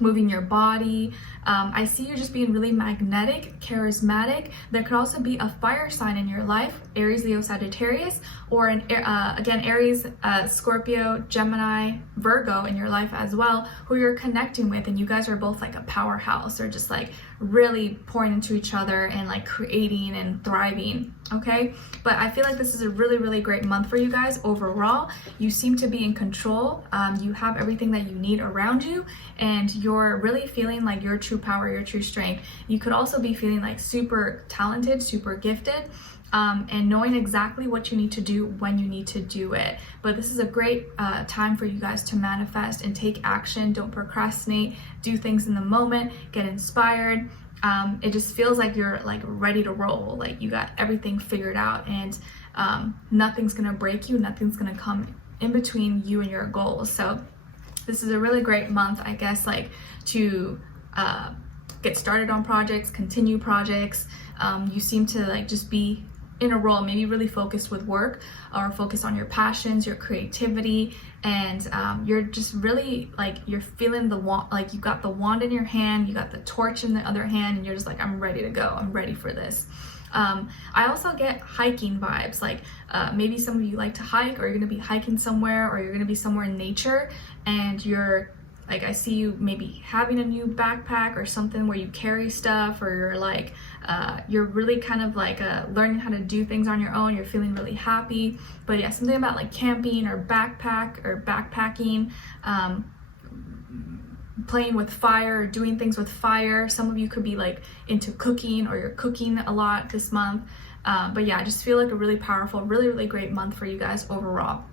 moving your body. I see you just being really magnetic, charismatic. There could also be a fire sign in your life, Aries, Leo, Sagittarius, or again, Aries, Scorpio, Gemini, Virgo in your life as well, who you're connecting with, and you guys are both like a powerhouse, or just like really pouring into each other and like creating and thriving, okay? But I feel like this is a really, really great month for you guys overall. You seem to be in control. You have everything that you need around you, and you're really feeling like your true power, your true strength. You could also be feeling like super talented, super gifted, and knowing exactly what you need to do when you need to do it. But this is a great time for you guys to manifest and take action. Don't procrastinate. Do things in the moment. Get inspired. It just feels like you're like ready to roll. Like you got everything figured out, and nothing's gonna break you. Nothing's gonna come in between you and your goals. So this is a really great month, I guess, like to get started on projects, continue projects. You seem to like just be in a role, maybe really focused with work, or focus on your passions, your creativity, and you're just really like, you're feeling the wand, like you got the wand in your hand, you got the torch in the other hand, and you're just like, I'm ready to go, I'm ready for this. I also get hiking vibes, like maybe some of you like to hike, or you're gonna be hiking somewhere, or you're gonna be somewhere in nature, and you're like, I see you maybe having a new backpack or something where you carry stuff, or you're like, you're really kind of like learning how to do things on your own. You're feeling really happy. But yeah, something about like camping or backpacking, playing with fire, or doing things with fire. Some of you could be like into cooking, or you're cooking a lot this month. But yeah, I just feel like a really powerful, really, really great month for you guys overall.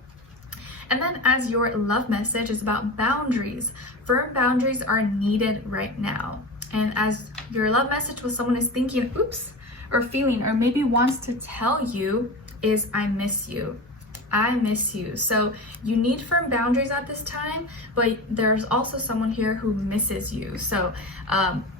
And then as your love message is about boundaries. Firm boundaries are needed right now. And as your love message, what someone is thinking, oops, or feeling, or maybe wants to tell you is, I miss you. I miss you. So you need firm boundaries at this time, but there's also someone here who misses you. So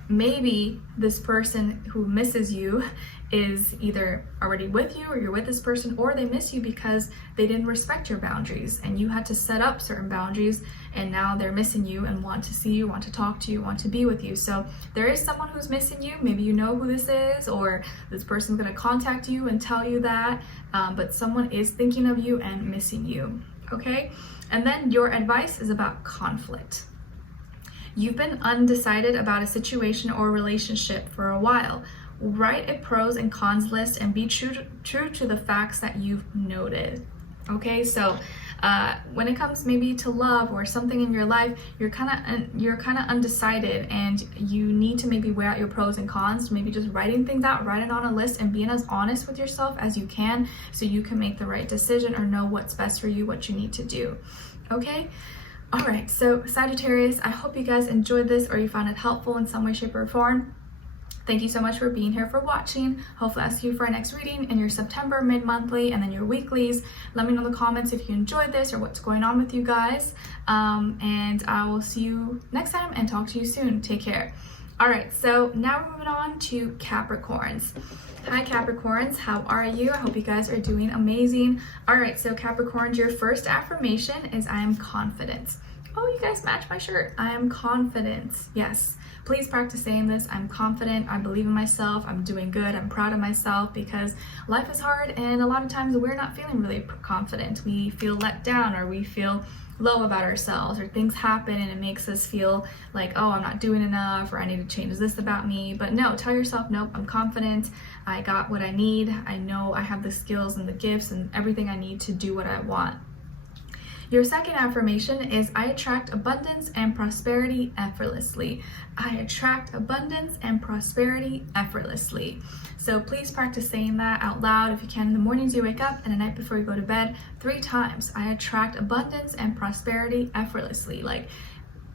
maybe this person who misses you is either already with you, or you're with this person, or they miss you because they didn't respect your boundaries and you had to set up certain boundaries, and now they're missing you and want to see you, want to talk to you, want to be with you. So there is someone who's missing you. Maybe you know who this is, or this person's gonna contact you and tell you that, but someone is thinking of you and missing you, okay? And then your advice is about conflict. You've been undecided about a situation or relationship for a while. Write a pros and cons list and be true to the facts that you've noted. Okay, so When it comes maybe to love or something in your life, you're kind of undecided, and you need to maybe weigh out your pros and cons. Maybe just writing things out, write it on a list, and being as honest with yourself as you can, so you can make the right decision or know what's best for you, what you need to do. Okay. All right, so Sagittarius, I hope you guys enjoyed this or you found it helpful in some way, shape, or form. Thank you so much for being here, for watching. Hopefully I'll see you for our next reading in your September mid-monthly and then your weeklies. Let me know in the comments if you enjoyed this or what's going on with you guys. And I will see you next time and talk to you soon. Take care. All right, so now we're moving on to Capricorns. Hi Capricorns, how are you? I hope you guys are doing amazing. All right, so Capricorns, your first affirmation is I am confident. Oh, you guys match my shirt. I am confident. Yes. Please practice saying this. I'm confident. I believe in myself. I'm doing good. I'm proud of myself, because life is hard and a lot of times we're not feeling really confident. We feel let down, or we feel low about ourselves, or things happen and it makes us feel like, oh, I'm not doing enough, or I need to change this about me. But no, tell yourself, nope, I'm confident. I got what I need. I know I have the skills and the gifts and everything I need to do what I want. Your second affirmation is I attract abundance and prosperity effortlessly. I attract abundance and prosperity effortlessly. So please practice saying that out loud if you can in the mornings you wake up and the night before you go to bed 3 times. I attract abundance and prosperity effortlessly. Like,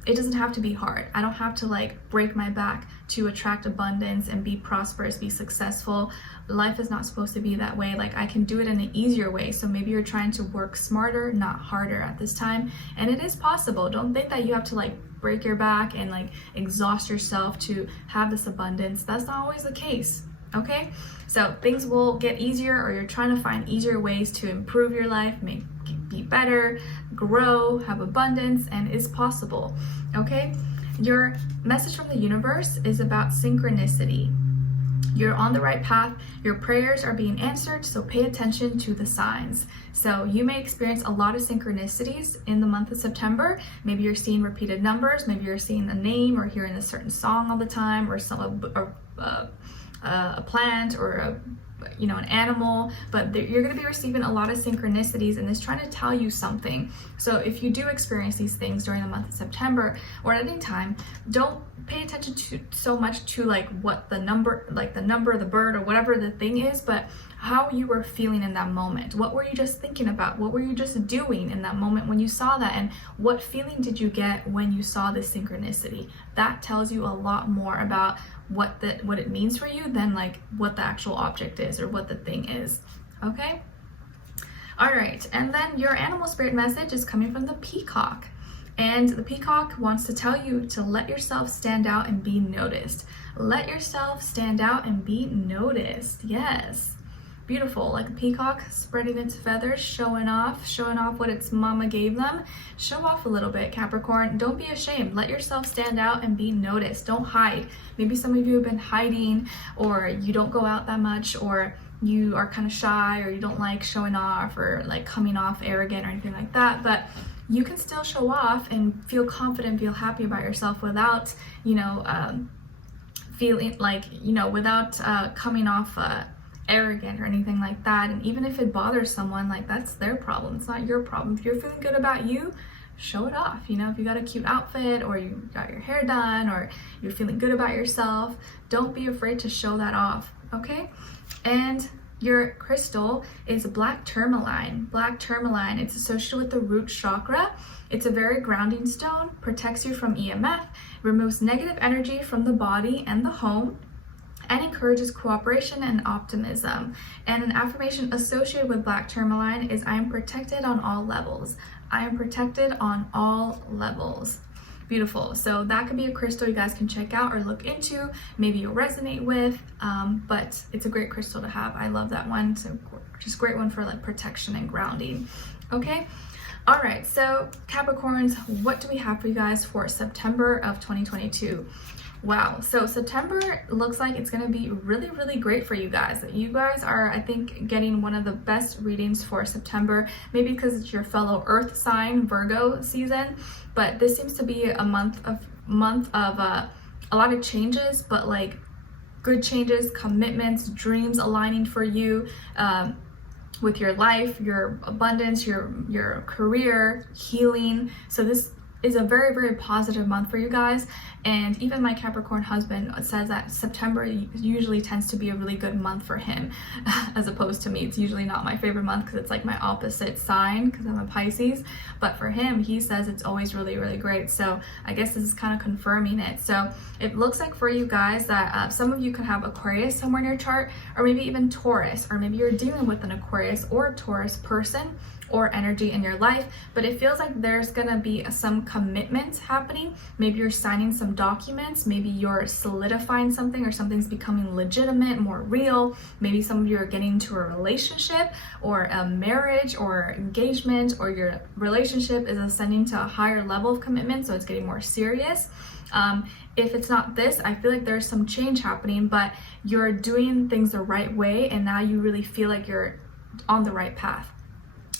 it doesn't have to be hard. I don't have to like break my back to attract abundance and be prosperous, be successful. Life is not supposed to be that way. Like, I can do it in an easier way. So maybe you're trying to work smarter, not harder at this time. And it is possible. Don't think that you have to like break your back and like exhaust yourself to have this abundance. That's not always the case. Okay? So things will get easier, or you're trying to find easier ways to improve your life, be better, grow, have abundance, and it's possible. Okay? Your message from the universe is about synchronicity. You're on the right path. Your prayers are being answered, so pay attention to the signs. So you may experience a lot of synchronicities in the month of September. Maybe you're seeing repeated numbers. Maybe you're seeing a name or hearing a certain song all the time, or a plant, or an animal. But you're going to be receiving a lot of synchronicities, and it's trying to tell you something. So if you do experience these things during the month of September or at any time, don't pay attention to so much to like what the number, the bird, or whatever the thing is, but how you were feeling in that moment. What were you just thinking about? What were you just doing in that moment when you saw that? And what feeling did you get when you saw this synchronicity? That tells you a lot more about what it means for you than like what the actual object is or what the thing is. Okay? All right, and then your animal spirit message is coming from the peacock. And the peacock wants to tell you to let yourself stand out and be noticed. Let yourself stand out and be noticed. Yes. Beautiful, like a peacock spreading its feathers, showing off what its mama gave them. Show off a little bit, Capricorn. Don't be ashamed. Let yourself stand out and be noticed. Don't hide. Maybe some of you have been hiding, or you don't go out that much, or you are kind of shy, or you don't like showing off, or like coming off arrogant or anything like that. But you can still show off and feel confident, feel happy about yourself without, feeling like, without coming off arrogant or anything like that. And even if it bothers someone, like, that's their problem. It's not your problem. If you're feeling good about you, show it off. If you got a cute outfit, or you got your hair done, or you're feeling good about yourself, don't be afraid to show that off. Okay? And your crystal is black tourmaline. Black tourmaline, it's associated with the root chakra. It's a very grounding stone, protects you from EMF, removes negative energy from the body and the home, and encourages cooperation and optimism. And an affirmation associated with black tourmaline is I am protected on all levels. I am protected on all levels. Beautiful. So that could be a crystal you guys can check out or look into. Maybe you'll resonate with, but it's a great crystal to have. I love that one. So just a great one for like protection and grounding. Okay. All right. So Capricorns, what do we have for you guys for September of 2022? Wow. So September looks like it's going to be really, really great for you guys. You guys are, I think, getting one of the best readings for September, maybe because it's your fellow earth sign, Virgo season, but this seems to be a month of a lot of changes, but like good changes, commitments, dreams aligning for you. with your life, your abundance, your career, healing. So this is a very, very positive month for you guys. And even my Capricorn husband says that September usually tends to be a really good month for him, as opposed to me. It's usually not my favorite month because it's like my opposite sign, because I'm a Pisces. But for him, he says it's always really, really great. So I guess this is kind of confirming it. So it looks like for you guys that some of you could have Aquarius somewhere in your chart, or maybe even Taurus, or maybe you're dealing with an Aquarius or Taurus person or energy in your life. But it feels like there's gonna be some commitment happening. Maybe you're signing some documents, maybe you're solidifying something, or something's becoming legitimate, more real. Maybe some of you are getting into a relationship or a marriage or engagement, or your relationship is ascending to a higher level of commitment, so it's getting more serious. If it's not this, I feel like there's some change happening, but you're doing things the right way, and now you really feel like you're on the right path.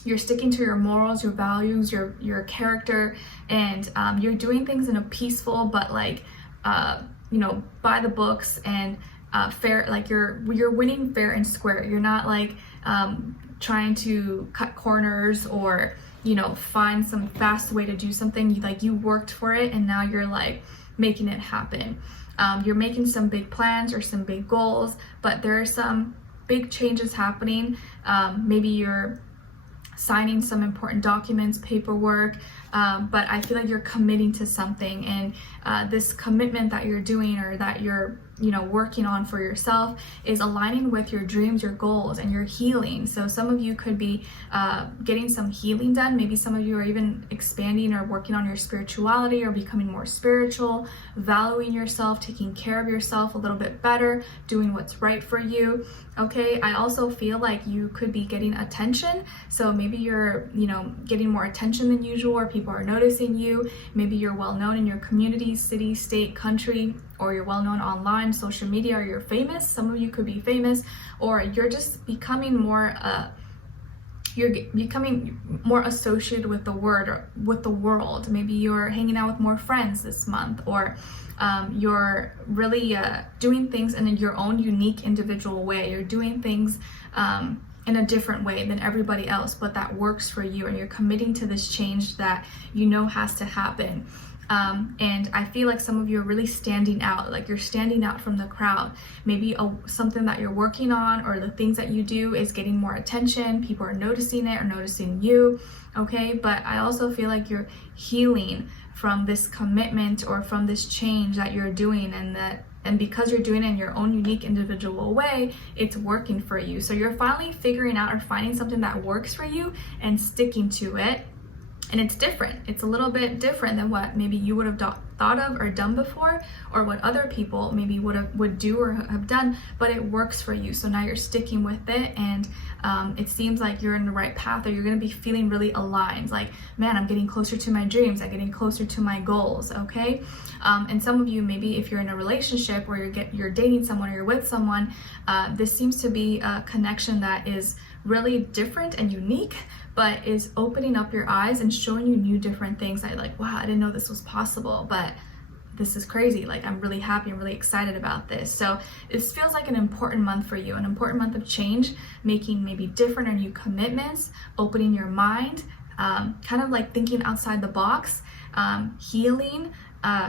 You're sticking to your morals, your values, your character, and you're doing things in a peaceful but like you know, by the books and fair. Like you're winning fair and square. You're not like trying to cut corners or, you know, find some fast way to do something. You worked for it, and now you're like making it happen. You're making some big plans or some big goals, but there are some big changes happening. Maybe you're signing some important documents, paperwork, but I feel like you're committing to something, and this commitment that you're doing, or that you're, you know, working on for yourself, is aligning with your dreams, your goals, and your healing. So some of you could be getting some healing done. Maybe some of you are even expanding or working on your spirituality, or becoming more spiritual, valuing yourself, taking care of yourself a little bit better, doing what's right for you. Okay, I also feel like you could be getting attention. So maybe you're, you know, getting more attention than usual, or people are noticing you. Maybe you're well known in your community, city, state, country, or you're well known online, social media, or you're famous. Some of you could be famous, or you're just becoming more you're becoming more associated with the word, or with the world. Maybe you're hanging out with more friends this month, or you're really doing things in your own unique individual way. You're doing things in a different way than everybody else, but that works for you, and you're committing to this change that you know has to happen. And I feel like some of you are really standing out, like you're standing out from the crowd. Maybe something that you're working on, or the things that you do, is getting more attention. People are noticing it, or noticing you. Okay, but I also feel like you're healing from this commitment, or from this change that you're doing, and because you're doing it in your own unique individual way, it's working for you. So you're finally figuring out, or finding something that works for you and sticking to it. And it's different. It's a little bit different than what maybe you would have thought of or done before, or what other people maybe would do or have done, but it works for you. So now you're sticking with it, and it seems like you're in the right path, or you're going to be feeling really aligned. Like, man, I'm getting closer to my dreams. I'm getting closer to my goals. Okay. And some of you, maybe if you're in a relationship where you're dating someone, or you're with someone, this seems to be a connection that is really different and unique, but is opening up your eyes and showing you new different things that you're like, wow, I didn't know this was possible, but this is crazy. Like, I'm really happy, I'm really excited about this. So this feels like an important month for you, an important month of change, making maybe different or new commitments, opening your mind, kind of like thinking outside the box, healing,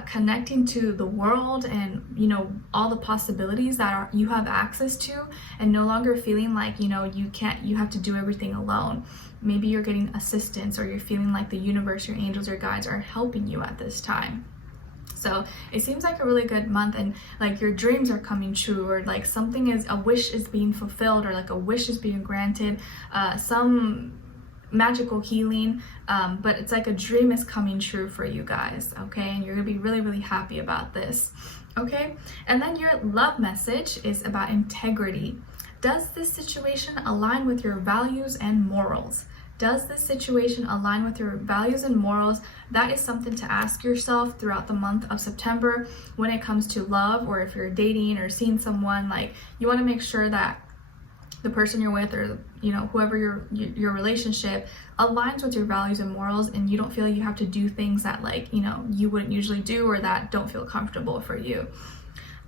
connecting to the world, and, you know, all the possibilities that you have access to, and no longer feeling like, you know, you have to do everything alone. Maybe you're getting assistance, or you're feeling like the universe, your angels, your guides are helping you at this time. So it seems like a really good month, and like your dreams are coming true, or like a wish is being fulfilled, or like a wish is being granted, some magical healing, but it's like a dream is coming true for you guys. Okay, and you're gonna be really, really happy about this. Okay, and then your love message is about integrity. Does this situation align with your values and morals? Does this situation align with your values and morals? That is something to ask yourself throughout the month of September when it comes to love, or if you're dating or seeing someone. Like, you want to make sure that the person you're with, or, you know, whoever your relationship, aligns with your values and morals, and you don't feel like you have to do things that, like, you know, you wouldn't usually do, or that don't feel comfortable for you.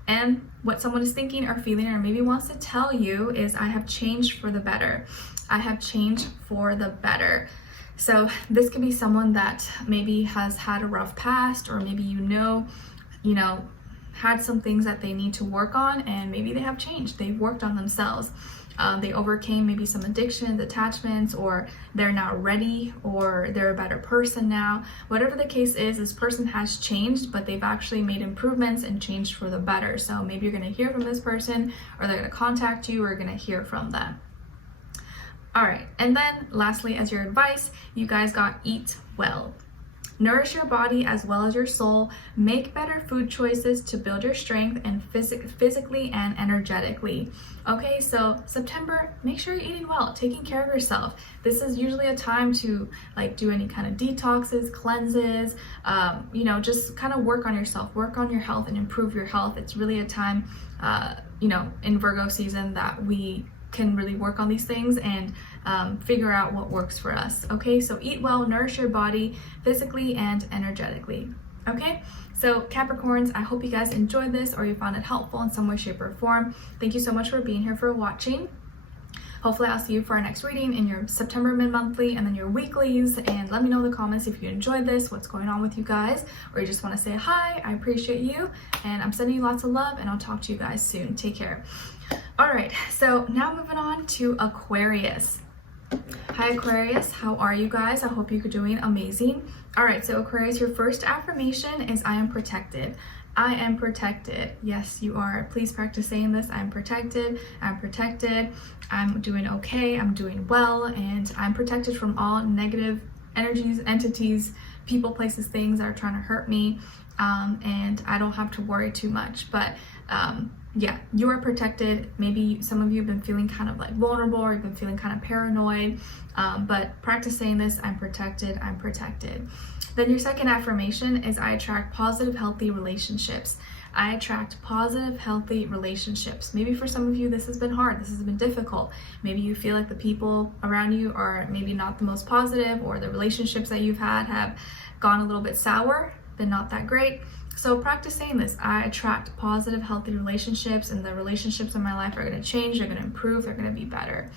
And what someone is thinking or feeling, or maybe wants to tell you, is I have changed for the better. I have changed for the better. So this could be someone that maybe has had a rough past, or maybe you know, had some things that they need to work on, and maybe they have changed. They've worked on themselves. They overcame maybe some addictions, attachments, or they're now ready, or they're a better person now. Whatever the case is, this person has changed, but they've actually made improvements and changed for the better. So maybe you're going to hear from this person, or they're going to contact you, or you're going to hear from them. All right, and then lastly, as your advice, you guys got eat well. Nourish your body as well as your soul. Make better food choices to build your strength and physically and energetically. Okay, so September, make sure you're eating well, taking care of yourself. This is usually a time to like do any kind of detoxes, cleanses, just kind of work on yourself, work on your health and improve your health. It's really a time, in Virgo season that we can really work on these things and figure out what works for us. Okay, so eat well, nourish your body physically and energetically. Okay, so Capricorns, I hope you guys enjoyed this, or you found it helpful in some way, shape, or form. Thank you so much for being here, for watching. Hopefully I'll see you for our next reading in your September mid-monthly and then your weeklies. And let me know in the comments if you enjoyed this, what's going on with you guys, or you just want to say hi. I appreciate you, and I'm sending you lots of love, and I'll talk to you guys soon. Take care. All right, so now moving on to Aquarius. Hi Aquarius, how are you guys? I hope you're doing amazing. All right, so Aquarius, your first affirmation is I am protected. I am protected. Yes, you are. Please practice saying this. I'm protected. I'm protected. I'm doing okay. I'm doing well. And I'm protected from all negative energies, entities, people, places, things that are trying to hurt me. And I don't have to worry too much. But yeah, you are protected. Maybe some of you have been feeling kind of like vulnerable, or you've been feeling kind of paranoid. But practice saying this. I'm protected. I'm protected. Then your second affirmation is I attract positive, healthy relationships. I attract positive, healthy relationships. Maybe for some of you, this has been hard. This has been difficult. Maybe you feel like the people around you are maybe not the most positive, or the relationships that you've had have gone a little bit sour, been not that great. So practice saying this. I attract positive, healthy relationships, and the relationships in my life are going to change. They're going to improve. They're going to be better.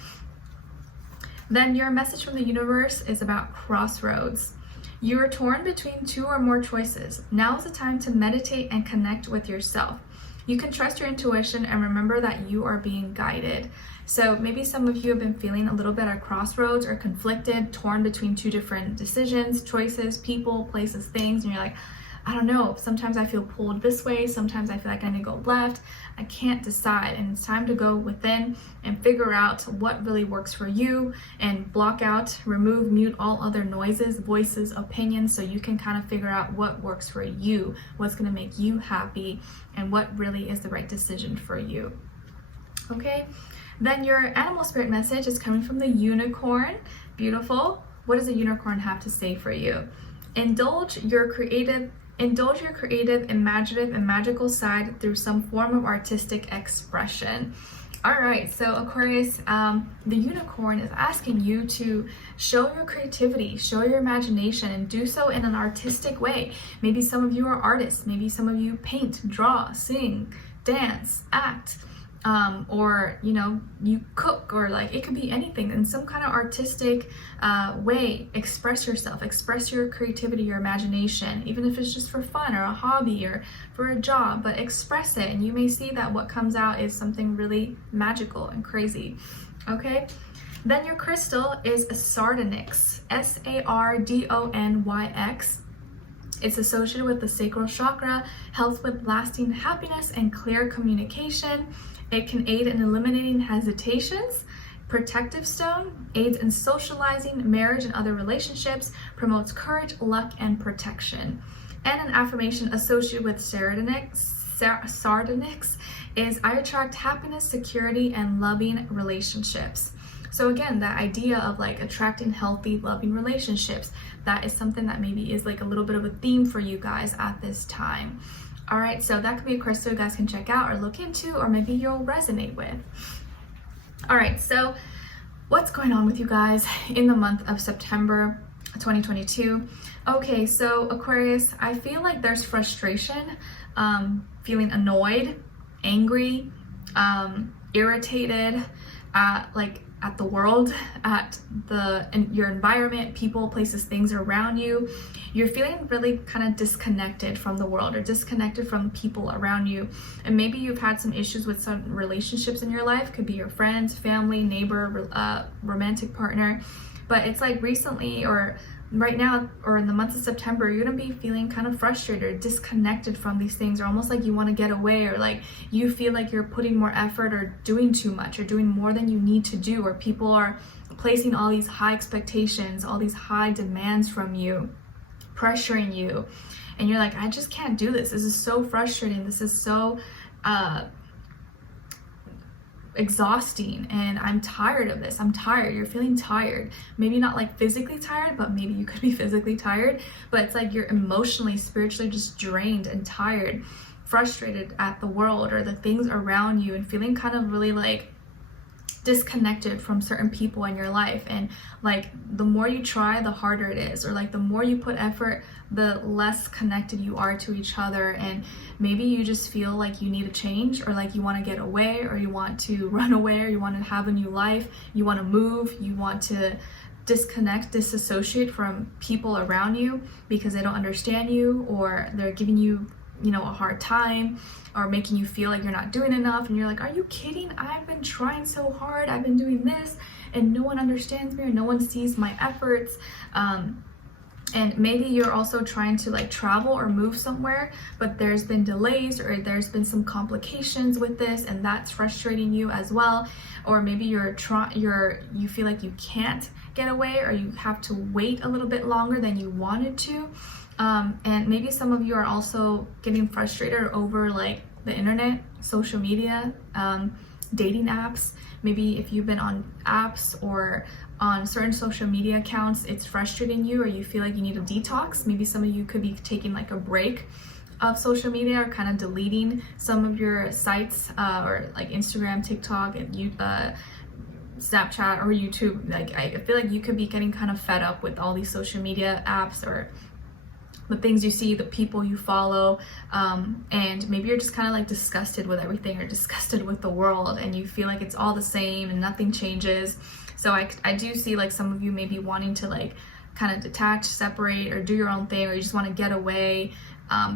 Then your message from the universe is about crossroads. You are torn between two or more choices. Now is the time to meditate and connect with yourself. You can trust your intuition and remember that you are being guided. So maybe some of you have been feeling a little bit at crossroads, or conflicted, torn between two different decisions, choices, people, places, things, and you're like, I don't know, sometimes I feel pulled this way, sometimes I feel like I need to go left. I can't decide, and it's time to go within and figure out what really works for you, and block out, remove, mute all other noises, voices, opinions, so you can kind of figure out what works for you, what's going to make you happy, and what really is the right decision for you. Okay, then your animal spirit message is coming from the unicorn. Beautiful. What does a unicorn have to say for you? Indulge your creative, imaginative, and magical side through some form of artistic expression. All right, so Aquarius, the unicorn is asking you to show your creativity, show your imagination, and do so in an artistic way. Maybe some of you are artists. Maybe some of you paint, draw, sing, dance, act. Or you cook, or like it could be anything in some kind of artistic way. Express yourself, express your creativity, your imagination, even if it's just for fun or a hobby or for a job, but express it, and you may see that what comes out is something really magical and crazy. Okay, then your crystal is a sardonyx, Sardonyx. It's associated with the sacral chakra, helps with lasting happiness and clear communication. It can aid in eliminating hesitations. Protective stone, aids in socializing, marriage, and other relationships, promotes courage, luck, and protection. And an affirmation associated with sardonyx is I attract happiness, security, and loving relationships. So again, that idea of like attracting healthy, loving relationships, that is something that maybe is like a little bit of a theme for you guys at this time. All right, so that could be a crystal you guys can check out or look into, or maybe you'll resonate with. All right, so what's going on with you guys in the month of September 2022? Okay, so Aquarius, I feel like there's frustration, feeling annoyed, angry, irritated, like at the world, at your environment, people, places, things around you. You're feeling really kind of disconnected from the world or disconnected from people around you. And maybe you've had some issues with some relationships in your life. Could be your friends, family, neighbor, romantic partner. But it's like recently or right now or in the month of September, you're gonna be feeling kind of frustrated or disconnected from these things, or almost like you want to get away, or like you feel like you're putting more effort or doing too much or doing more than you need to do, or people are placing all these high expectations, all these high demands from you, pressuring you, and you're like, I just can't do this. This is so frustrating. This is so exhausting, and I'm tired of this. I'm tired. You're feeling tired. Maybe not like physically tired, but maybe you could be physically tired, but it's like you're emotionally, spiritually just drained and tired, frustrated at the world or the things around you, and feeling kind of really like disconnected from certain people in your life. And like the more you try, the harder it is, or like the more you put effort, the less connected you are to each other. And maybe you just feel like you need a change, or like you want to get away, or you want to run away, or you want to have a new life, you want to move, you want to disconnect, disassociate from people around you because they don't understand you, or they're giving you, you know, a hard time, or making you feel like you're not doing enough. And you're like, are you kidding? I've been trying so hard. I've been doing this and no one understands me, or no one sees my efforts. And maybe you're also trying to like travel or move somewhere, but there's been delays, or there's been some complications with this, and that's frustrating you as well. Or maybe you feel like you can't get away, or you have to wait a little bit longer than you wanted to. And maybe some of you are also getting frustrated over like the internet, social media, dating apps. Maybe if you've been on apps or on certain social media accounts, it's frustrating you, or you feel like you need a detox. Maybe some of you could be taking like a break of social media, or kind of deleting some of your sites, or like Instagram, TikTok, and Snapchat, or YouTube. Like I feel like you could be getting kind of fed up with all these social media apps, or the things you see, the people you follow, and maybe you're just kind of like disgusted with everything, or disgusted with the world, and you feel like it's all the same and nothing changes. So I do see like some of you maybe wanting to like kind of detach, separate, or do your own thing, or you just want to get away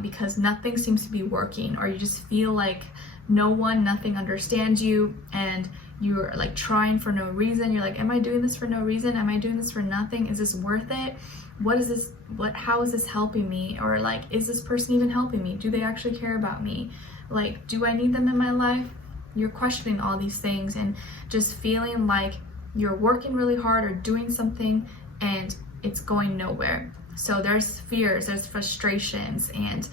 because nothing seems to be working, or you just feel like nothing understands you, and you're like trying for no reason. You're like, am I doing this for no reason? Am I doing this for nothing? Is this worth it? What is this? How is this helping me? Or like, is this person even helping me? Do they actually care about me? Like, do I need them in my life? You're questioning all these things, and just feeling like you're working really hard or doing something and it's going nowhere. So there's fears, there's frustrations, and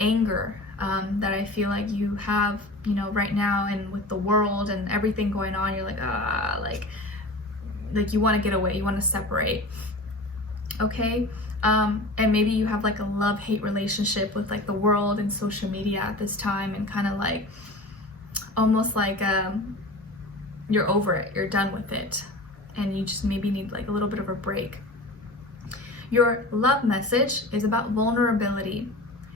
anger that I feel like you have, you know, right now, and with the world and everything going on, you're like, like you want to get away, you want to separate. Okay. And maybe you have like a love-hate relationship with like the world and social media at this time, and kind of like almost like you're over it, you're done with it, and you just maybe need like a little bit of a break. Your love message is about vulnerability.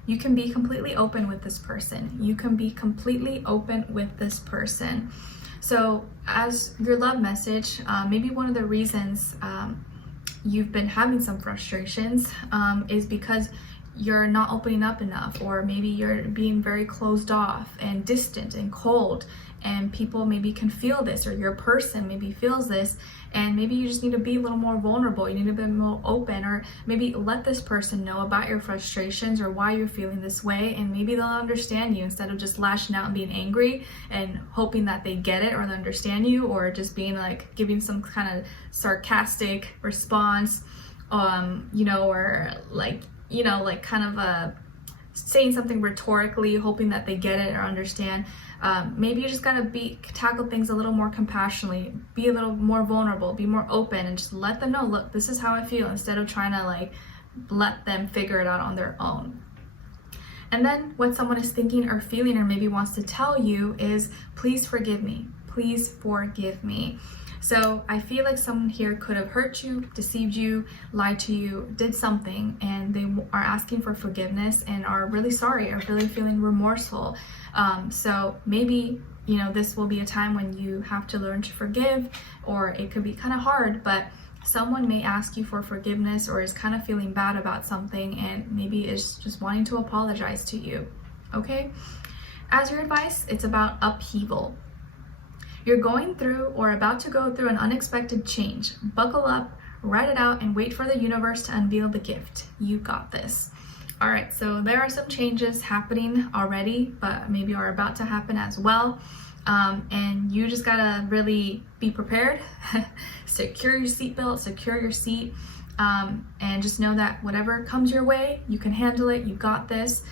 You can be completely open with this person. You can be completely open with this person. So as your love message, maybe one of the reasons you've been having some frustrations is because you're not opening up enough, or maybe you're being very closed off and distant and cold, and people maybe can feel this, or your person maybe feels this, and maybe you just need to be a little more vulnerable. You need to be more open, or maybe let this person know about your frustrations or why you're feeling this way, and maybe they'll understand you, instead of just lashing out and being angry and hoping that they get it or they understand you, or just being like giving some kind of sarcastic response, you know, or like, you know, like kind of saying something rhetorically, hoping that they get it or understand. Maybe you just gotta tackle things a little more compassionately, be a little more vulnerable, be more open, and just let them know, look, this is how I feel, instead of trying to like let them figure it out on their own. And then what someone is thinking or feeling, or maybe wants to tell you, is please forgive me, please forgive me. So I feel like someone here could have hurt you, deceived you, lied to you, did something, and they are asking for forgiveness and are really sorry, or really feeling remorseful. So maybe you know, this will be a time when you have to learn to forgive, or it could be kind of hard, but someone may ask you for forgiveness or is kind of feeling bad about something and maybe is just wanting to apologize to you, okay? As your advice, it's about upheaval. You're going through or about to go through an unexpected change. Buckle up, write it out, and wait for the universe to unveil the gift. You got this. All right, so there are some changes happening already, but maybe are about to happen as well. And you just gotta really be prepared. Secure your seatbelt, secure your seat, and just know that whatever comes your way, you can handle it, you got this.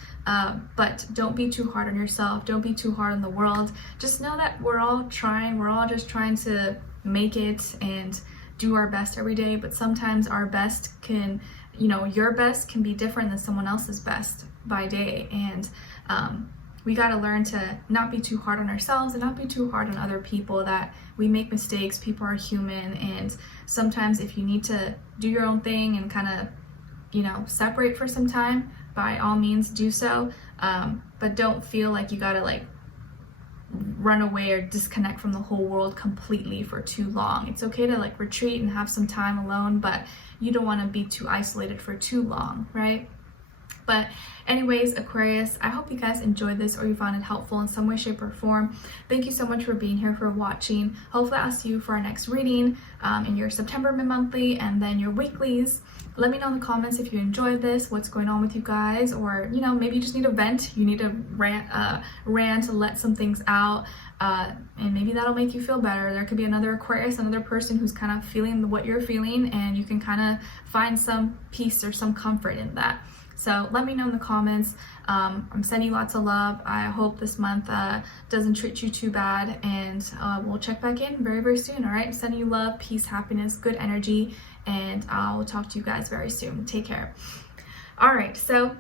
But don't be too hard on yourself, don't be too hard on the world. Just know that we're all just trying to make it and do our best every day, but sometimes our best can, you know, your best can be different than someone else's best by day. And we got to learn to not be too hard on ourselves and not be too hard on other people, that we make mistakes, people are human, and sometimes if you need to do your own thing and kind of, you know, separate for some time, by all means do so, but don't feel like you got to like run away or disconnect from the whole world completely for too long. It's okay to like retreat and have some time alone, but you don't want to be too isolated for too long, right? But anyways, Aquarius, I hope you guys enjoyed this or you found it helpful in some way, shape, or form. Thank you so much for being here, for watching. Hopefully I'll see you for our next reading in your September mid-monthly and then your weeklies. Let me know in the comments if you enjoyed this, what's going on with you guys, or, you know, maybe you just need a vent, you need to rant to let some things out, and maybe that'll make you feel better. There could be another Aquarius, another person who's kind of feeling what you're feeling, and you can kind of find some peace or some comfort in that. So let me know in the comments. I'm sending you lots of love. I hope this month doesn't treat you too bad, and we'll check back in very, very soon, all right? Sending you love, peace, happiness, good energy, and I'll talk to you guys very soon. Take care. All right, so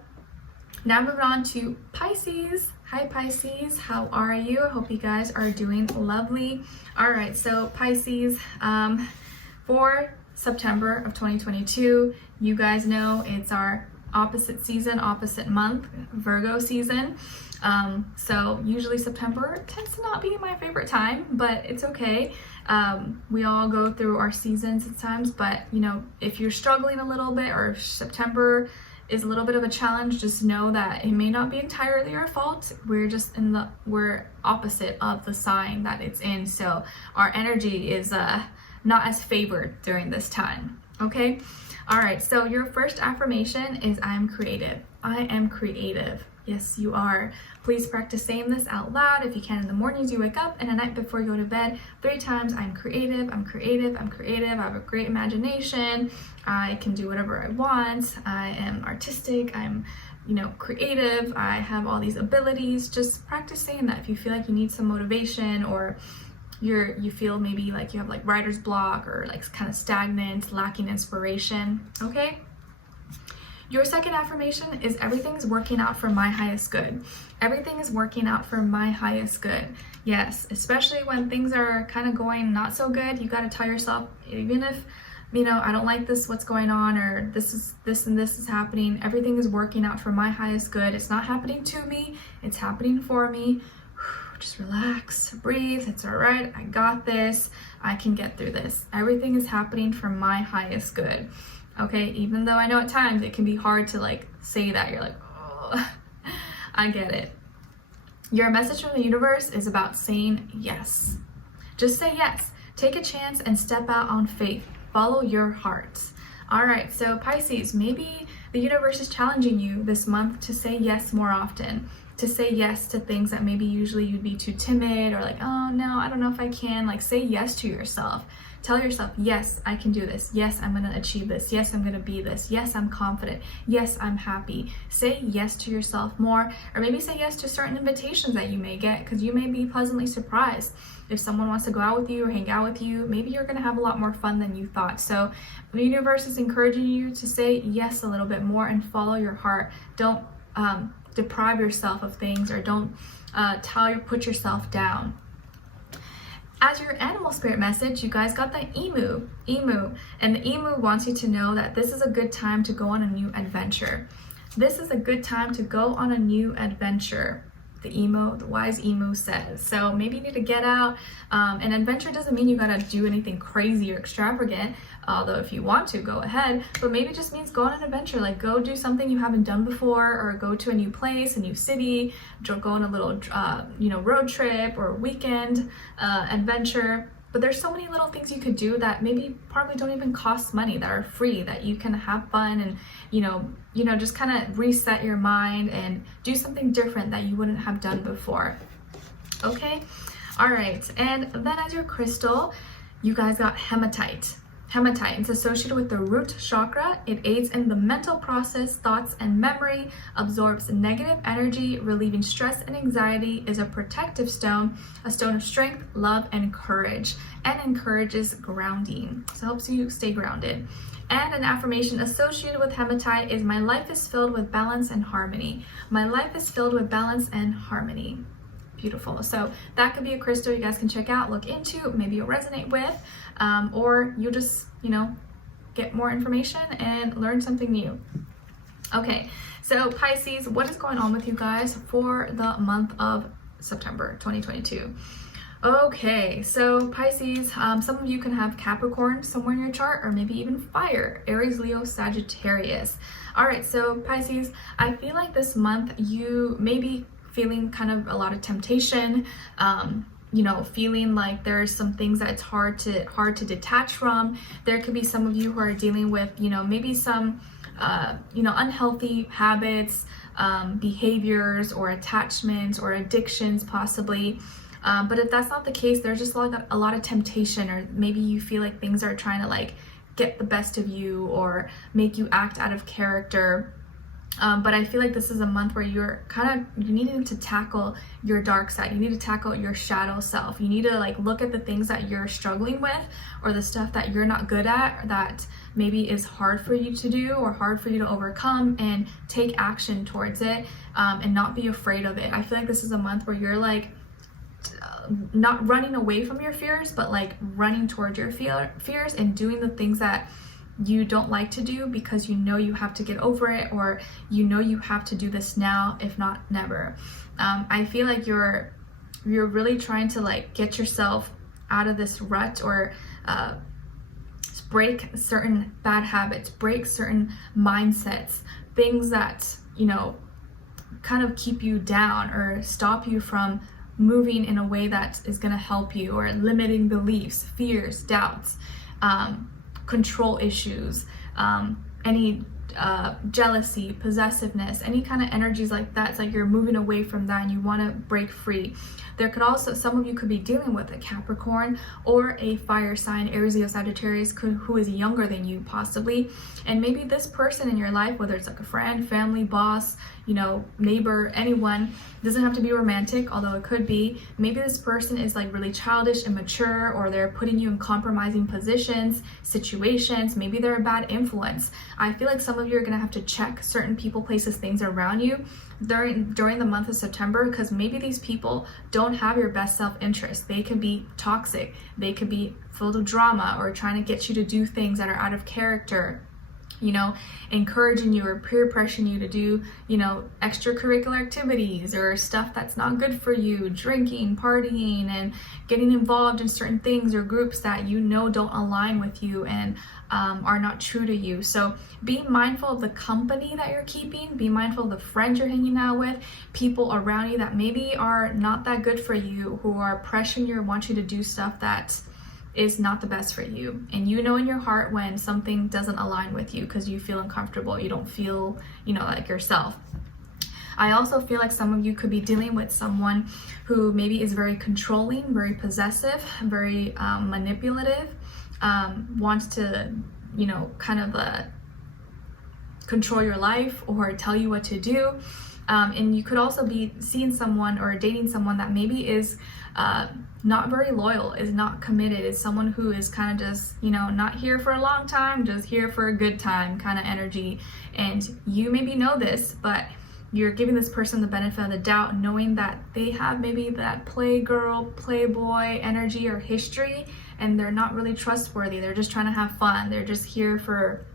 now moving on to Pisces. Hi Pisces, how are you? I hope you guys are doing lovely. All right, so Pisces, for September of 2022, you guys know it's our opposite season, opposite month, Virgo season. So usually September tends to not be my favorite time, but it's okay. We all go through our seasons at times, but you know, if you're struggling a little bit or if September is a little bit of a challenge, just know that it may not be entirely your fault. We're opposite of the sign that it's in, so our energy is not as favored during this time, okay? All right, so your first affirmation is I am creative. I am creative. Yes, you are. Please practice saying this out loud if you can in the mornings you wake up and at night before you go to bed. 3 times, I'm creative, I'm creative, I'm creative. I have a great imagination. I can do whatever I want. I am artistic. I'm, you know, creative. I have all these abilities. Just practice saying that if you feel like you need some motivation, or you feel maybe like you have like writer's block or like kind of stagnant, lacking inspiration, okay? Your second affirmation is everything is working out for my highest good. Everything is working out for my highest good. Yes, especially when things are kind of going not so good, you got to tell yourself, even if, you know, I don't like this, what's going on, or this and this is happening, everything is working out for my highest good. It's not happening to me, it's happening for me. Just relax, breathe, it's all right, I got this, I can get through this. Everything is happening for my highest good, okay? Even though I know at times it can be hard to like say that, you're like, oh, I get it. Your message from the universe is about saying yes. Just say yes. Take a chance and step out on faith. Follow your heart. All right, so Pisces, maybe the universe is challenging you this month to say yes more often. To say yes to things that maybe usually you'd be too timid or like, oh no, I don't know if I can. Like, say yes to yourself. Tell yourself, yes, I can do this. Yes, I'm gonna achieve this. Yes, I'm gonna be this. Yes, I'm confident. Yes, I'm happy. Say yes to yourself more, or maybe say yes to certain invitations that you may get, because you may be pleasantly surprised. If someone wants to go out with you or hang out with you, maybe you're gonna have a lot more fun than you thought. So the universe is encouraging you to say yes a little bit more and follow your heart. Don't deprive yourself of things, or don't put yourself down. As your animal spirit message, you guys got the emu, and the emu wants you to know that this is a good time to go on a new adventure. This is a good time to go on a new adventure. the wise emo says. So maybe you need to get out. And adventure doesn't mean you gotta do anything crazy or extravagant, although if you want to, go ahead. But maybe it just means go on an adventure, like go do something you haven't done before, or go to a new place, a new city, go on a little road trip or weekend adventure. But there's so many little things you could do that maybe probably don't even cost money, that are free, that you can have fun and just kind of reset your mind and do something different that you wouldn't have done before. Okay, all right. And then as your crystal, you guys got hematite. Hematite, it's associated with the root chakra. It aids in the mental process, thoughts, and memory, absorbs negative energy, relieving stress and anxiety, is a protective stone, a stone of strength, love, and courage, and encourages grounding. So it helps you stay grounded. And an affirmation associated with hematite is, my life is filled with balance and harmony. My life is filled with balance and harmony. Beautiful. So that could be a crystal you guys can check out, look into, maybe you'll resonate with, or you'll just, get more information and learn something new. Okay, so Pisces, what is going on with you guys for the month of September 2022? Okay, so Pisces, some of you can have Capricorn somewhere in your chart, or maybe even fire, Aries, Leo, Sagittarius. All right, so Pisces, I feel like this month you may be feeling kind of a lot of temptation, feeling like there's some things that's hard to detach from. There could be some of you who are dealing with, maybe some, unhealthy habits, behaviors, or attachments, or addictions possibly. But if that's not the case, there's just a lot of temptation, or maybe you feel like things are trying to get the best of you or make you act out of character. But I feel like this is a month where you need to tackle your dark side. You need to tackle your shadow self. You need to look at the things that you're struggling with, or the stuff that you're not good at, or that maybe is hard for you to do or hard for you to overcome, and take action towards it, and not be afraid of it. I feel like this is a month where you're not running away from your fears, but running towards your fears and doing the things that you don't like to do, because you have to get over it, or you have to do this now, if not never. I feel like you're really trying to get yourself out of this rut, or break certain bad habits, break certain mindsets, things that kind of keep you down or stop you from moving in a way that is going to help you, or limiting beliefs, fears, doubts, control issues, any jealousy, possessiveness, any kind of energies like that. It's like you're moving away from that and you want to break free. There could also, some of you could be dealing with a Capricorn or a fire sign, Aries, Leo, Sagittarius, who is younger than you possibly. And maybe this person in your life, whether it's a friend, family, boss, neighbor, anyone, doesn't have to be romantic, although it could be. Maybe this person is really childish, immature, or they're putting you in compromising positions, situations. Maybe they're a bad influence. I feel like some of you are going to have to check certain people, places, things around you during the month of September, because maybe these people don't have your best self-interest. They could be toxic, they could be full of drama, or trying to get you to do things that are out of character, encouraging you or peer pressuring you to do, extracurricular activities or stuff that's not good for you, drinking, partying, and getting involved in certain things or groups that don't align with you and are not true to you. So be mindful of the company that you're keeping, be mindful of the friends you're hanging out with, people around you that maybe are not that good for you, who are pressuring you or want you to do stuff that is not the best for you. And in your heart when something doesn't align with you, because you feel uncomfortable, you don't feel like yourself. I also feel like some of you could be dealing with someone who maybe is very controlling, very possessive, very manipulative, wants to control your life or tell you what to do. And you could also be seeing someone or dating someone that maybe is not very loyal, is not committed, is someone who is kind of just, not here for a long time, just here for a good time kind of energy. And you maybe know this, but you're giving this person the benefit of the doubt, knowing that they have maybe that playgirl, playboy energy or history, and they're not really trustworthy. They're just trying to have fun. They're just here for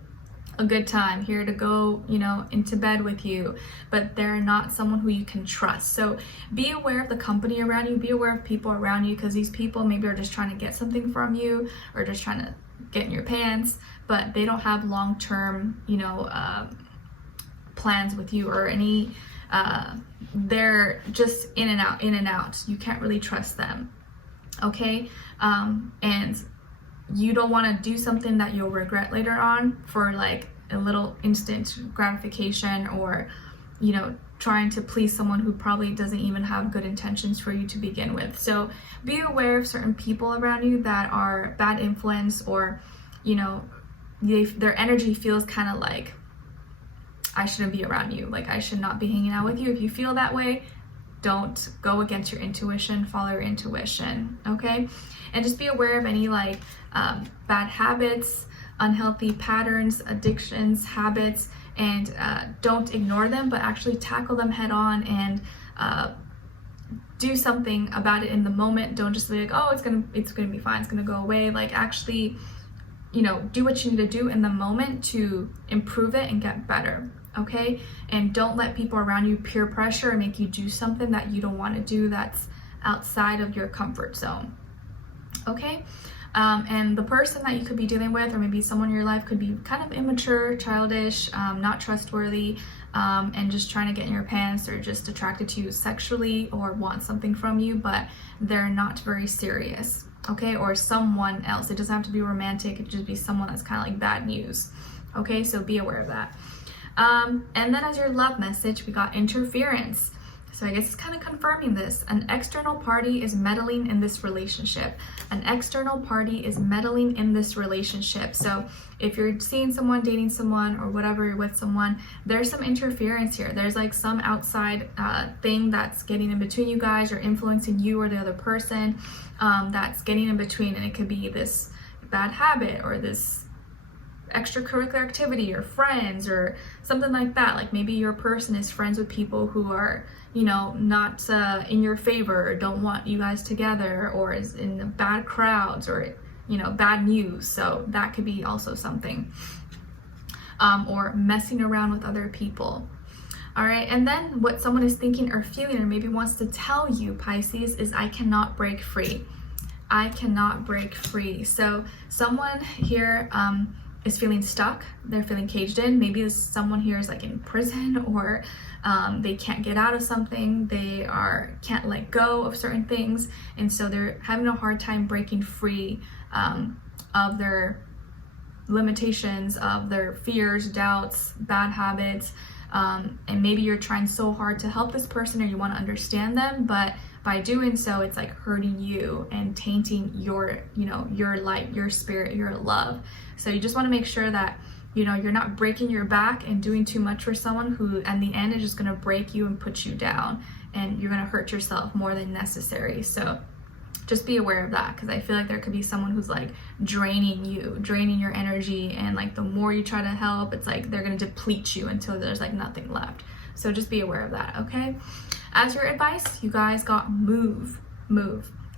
a good time, here to go, you know, into bed with you, but they're not someone who you can trust. So be aware of the company around you, be aware of people around you, because these people maybe are just trying to get something from you or just trying to get in your pants, but they don't have long-term, you know, plans with you or any, they're just in and out. You can't really trust them, okay? And you don't want to do something that you'll regret later on for like a little instant gratification, or, you know, trying to please someone who probably doesn't even have good intentions for you to begin with. So be aware of certain people around you that are bad influence, or, you know, their energy feels kind of like, I shouldn't be around you, like I should not be hanging out with you. If you feel that way, don't go against your intuition, follow your intuition, okay? And just be aware of any like bad habits, unhealthy patterns, addictions, habits, and don't ignore them, but actually tackle them head on and do something about it in the moment. Don't just be like, oh, it's gonna be fine, it's gonna go away. Like actually, you know, do what you need to do in the moment to improve it and get better, okay? And don't let people around you peer pressure and make you do something that you don't want to do, that's outside of your comfort zone, okay? And the person that you could be dealing with, or maybe someone in your life, could be kind of immature, childish, not trustworthy, and just trying to get in your pants, or just attracted to you sexually or want something from you, but they're not very serious, okay? Or someone else. It doesn't have to be romantic, it could just be someone that's kind of like bad news, okay? So be aware of that. And then as your love message, we got interference. So I guess it's kind of confirming this. An external party is meddling in this relationship. An external party is meddling in this relationship. So if you're seeing someone, dating someone, or whatever, you're with someone, there's some interference here. There's like some outside thing that's getting in between you guys, or influencing you or the other person, that's getting in between. And it could be this bad habit, or this extracurricular activity, or friends, or something like that. Like maybe your person is friends with people who are, you know, not in your favor, or don't want you guys together, or is in the bad crowds, or, you know, bad news. So that could be also something, or messing around with other people. All right, and then what someone is thinking or feeling, or maybe wants to tell you, Pisces, is I cannot break free. I cannot break free. So someone here is feeling stuck, they're feeling caged in. Maybe someone here is like in prison, or they can't get out of something, they can't let go of certain things, and so they're having a hard time breaking free of their limitations, of their fears, doubts, bad habits, and maybe you're trying so hard to help this person, or you want to understand them, but by doing so, it's like hurting you and tainting your, you know, your light, your spirit, your love. So you just want to make sure that, you know, you're not breaking your back and doing too much for someone who, in the end, is just going to break you and put you down, and you're going to hurt yourself more than necessary. So just be aware of that, because I feel like there could be someone who's like draining you, draining your energy, and like the more you try to help, it's like they're going to deplete you until there's like nothing left. So just be aware of that, okay? As your advice, you guys got move.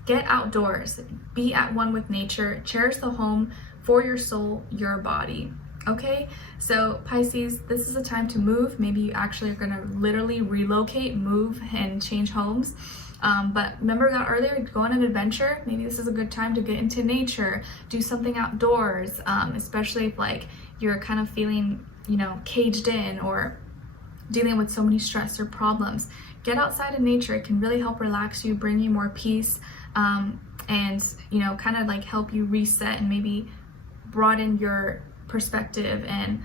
Get outdoors, be at one with nature, cherish the home for your soul, your body, okay? So Pisces, this is a time to move. Maybe you actually are gonna literally relocate, move, and change homes. But remember that earlier, go on an adventure. Maybe this is a good time to get into nature, do something outdoors, especially if like you're kind of feeling, you know, caged in, or dealing with so many stress or problems. Get outside in nature. It can really help relax you, bring you more peace, and, you know, kind of like help you reset and maybe broaden your perspective. And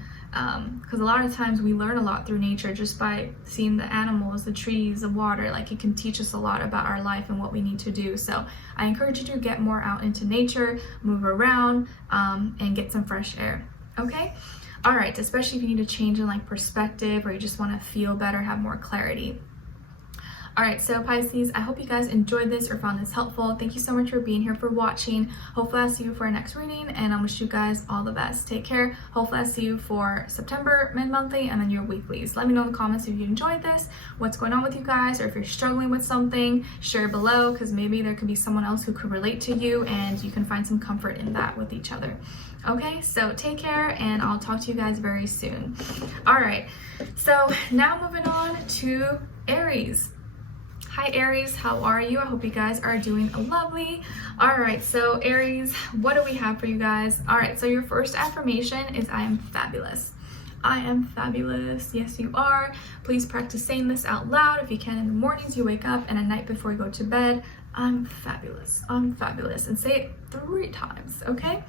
because a lot of times we learn a lot through nature just by seeing the animals, the trees, the water. Like it can teach us a lot about our life and what we need to do. So I encourage you to get more out into nature, move around, and get some fresh air, okay? All right, especially if you need to change in like perspective, or you just want to feel better, have more clarity. Alright, so Pisces, I hope you guys enjoyed this or found this helpful. Thank you so much for being here, for watching. Hopefully I'll see you for our next reading, and I wish you guys all the best. Take care. Hopefully I'll see you for September mid-monthly and then your weeklies. Let me know in the comments if you enjoyed this, what's going on with you guys, or if you're struggling with something, share below, because maybe there could be someone else who could relate to you and you can find some comfort in that with each other. Okay, so take care, and I'll talk to you guys very soon. Alright, so now moving on to Aries. Hi Aries, how are you? I hope you guys are doing lovely. Alright, so Aries, what do we have for you guys? Alright, so your first affirmation is I am fabulous. I am fabulous. Yes, you are. Please practice saying this out loud if you can in the mornings you wake up and at night before you go to bed. I'm fabulous. I'm fabulous. And say it 3 times, okay?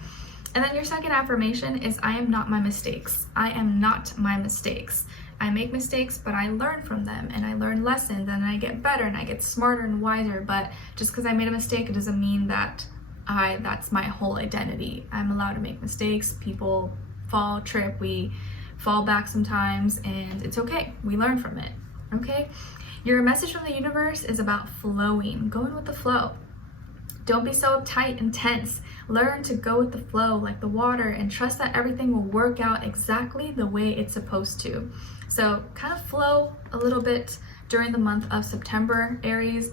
And then your second affirmation is I am not my mistakes. I am not my mistakes. I make mistakes, but I learn from them, and I learn lessons, and I get better, and I get smarter and wiser. But just because I made a mistake, it doesn't mean that that's my whole identity. I'm allowed to make mistakes. People fall, trip, we fall back sometimes, and it's okay. We learn from it, okay? Your message from the universe is about flowing, going with the flow. Don't be so uptight and tense. Learn to go with the flow like the water and trust that everything will work out exactly the way it's supposed to. So kind of flow a little bit during the month of September, Aries.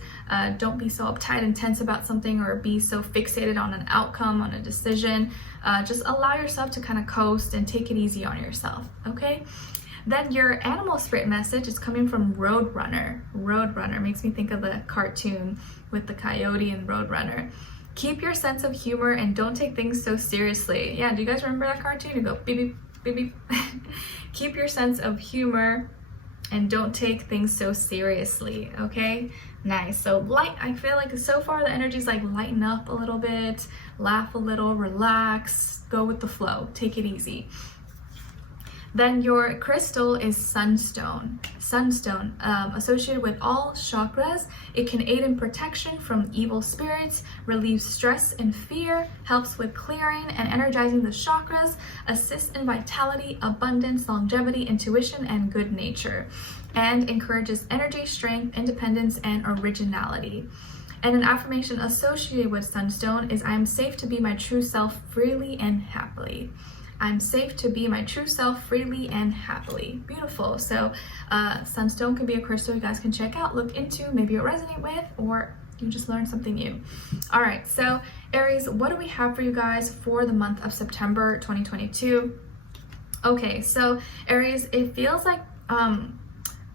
Don't be so uptight and tense about something or be so fixated on an outcome, on a decision. Just allow yourself to kind of coast and take it easy on yourself, okay? Then your animal spirit message is coming from Roadrunner. Roadrunner makes me think of the cartoon with the coyote and Roadrunner. Keep your sense of humor and don't take things so seriously. Yeah, do you guys remember that cartoon? You go beep beep beep beep. Keep your sense of humor and don't take things so seriously, okay? Nice. So I feel like so far the energy's like lighten up a little bit, laugh a little, relax, go with the flow, take it easy. Then your crystal is sunstone. Sunstone, associated with all chakras. It can aid in protection from evil spirits, relieves stress and fear, helps with clearing and energizing the chakras, assists in vitality, abundance, longevity, intuition, and good nature, and encourages energy, strength, independence, and originality. And an affirmation associated with sunstone is I am safe to be my true self freely and happily. I'm safe to be my true self freely and happily. Beautiful. So sunstone could be a crystal you guys can check out, look into, maybe you'll resonate with, or you just learn something new. All right, so Aries, what do we have for you guys for the month of September 2022? Okay, so Aries, it feels like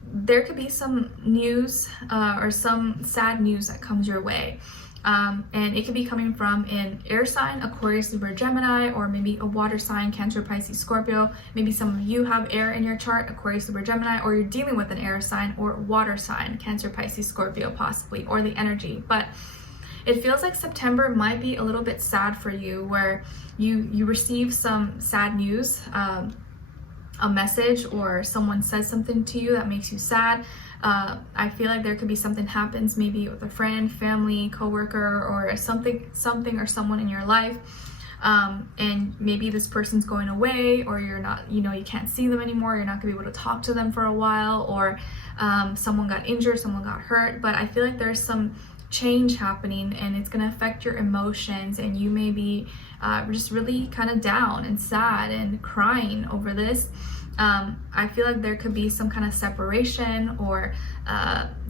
there could be some news or some sad news that comes your way. And it could be coming from an air sign, Aquarius, Libra, Gemini, or maybe a water sign, Cancer, Pisces, Scorpio. Maybe some of you have air in your chart, Aquarius, Libra, Gemini, or you're dealing with an air sign or water sign, Cancer, Pisces, Scorpio possibly, or the energy. But it feels like September might be a little bit sad for you, where you receive some sad news, a message, or someone says something to you that makes you sad. I feel like there could be something happens maybe with a friend, family, coworker, or something or someone in your life, and maybe this person's going away, or you're not, you can't see them anymore, you're not gonna be able to talk to them for a while, or someone got injured, someone got hurt. But I feel like there's some change happening and it's going to affect your emotions, and you may be just really kind of down and sad and crying over this. I feel like there could be some kind of separation, or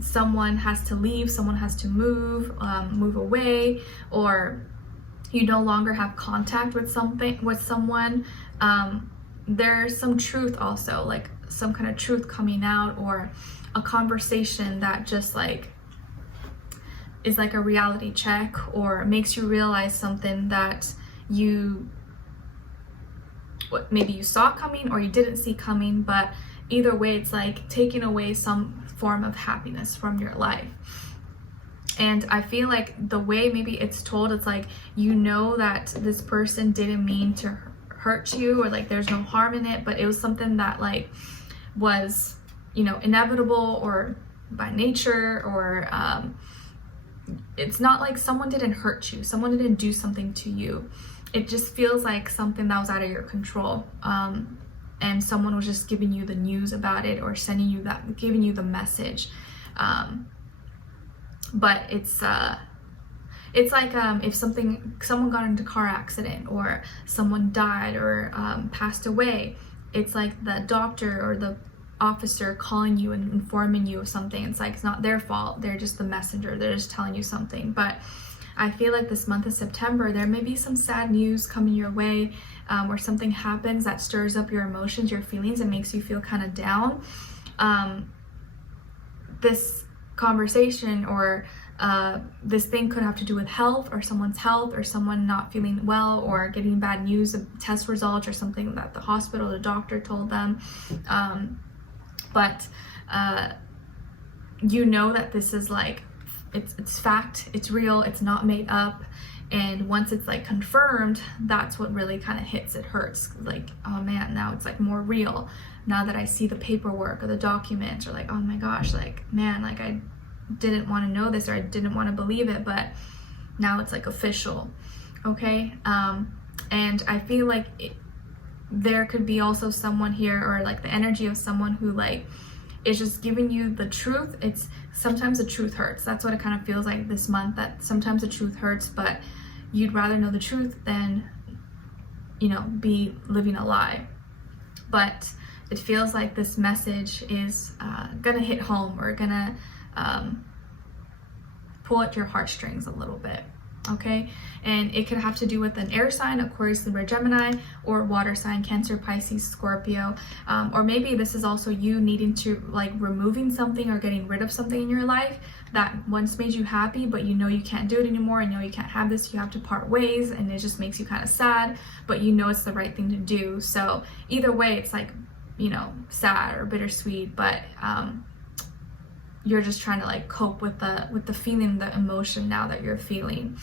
someone has to leave, someone has to move away, or you no longer have contact with someone. There's some truth also, like some kind of truth coming out, or a conversation that just like is like a reality check, or makes you realize something that maybe you saw coming or you didn't see coming. But either way, it's like taking away some form of happiness from your life. And I feel like the way maybe it's told, it's like, that this person didn't mean to hurt you, or like there's no harm in it, but it was something that like was, inevitable, or by nature, or it's not like someone didn't hurt you, someone didn't do something to you. It just feels like something that was out of your control, and someone was just giving you the news about it, or giving you the message. but it's like if someone got into a car accident or someone died or passed away, it's like the doctor or the officer calling you and informing you of something. It's like it's not their fault, they're just the messenger, they're just telling you something. But I feel like this month of September there may be some sad news coming your way, or something happens that stirs up your emotions, your feelings, and makes you feel kind of down. This conversation or this thing could have to do with health, or someone's health, or someone not feeling well, or getting bad news of test results or something that the hospital, the doctor told them. But you know that this is like, it's fact, it's real, it's not made up. And once it's like confirmed, that's what really kind of hits, it hurts. Like, oh man, now it's like more real. Now that I see the paperwork or the documents, or like, oh my gosh, like, man, like I didn't want to know this, or I didn't want to believe it, but now it's like official. Okay. And I feel like there could be also someone here, or like the energy of someone who like is just giving you the truth. It's sometimes the truth hurts. That's what it kind of feels like this month, that sometimes the truth hurts, but you'd rather know the truth than, you know, be living a lie. But it feels like this message is gonna hit home, or gonna pull at your heartstrings a little bit. Okay, and it could have to do with an air sign, Aquarius, Libra, Gemini, or water sign, Cancer, Pisces, Scorpio, or maybe this is also you needing to like removing something or getting rid of something in your life that once made you happy, but you know you can't do it anymore, and you know you can't have this, you have to part ways, and it just makes you kind of sad, but you know it's the right thing to do. So either way, it's like, you know, sad or bittersweet, but you're just trying to like cope with the feeling, the emotion now that you're feeling.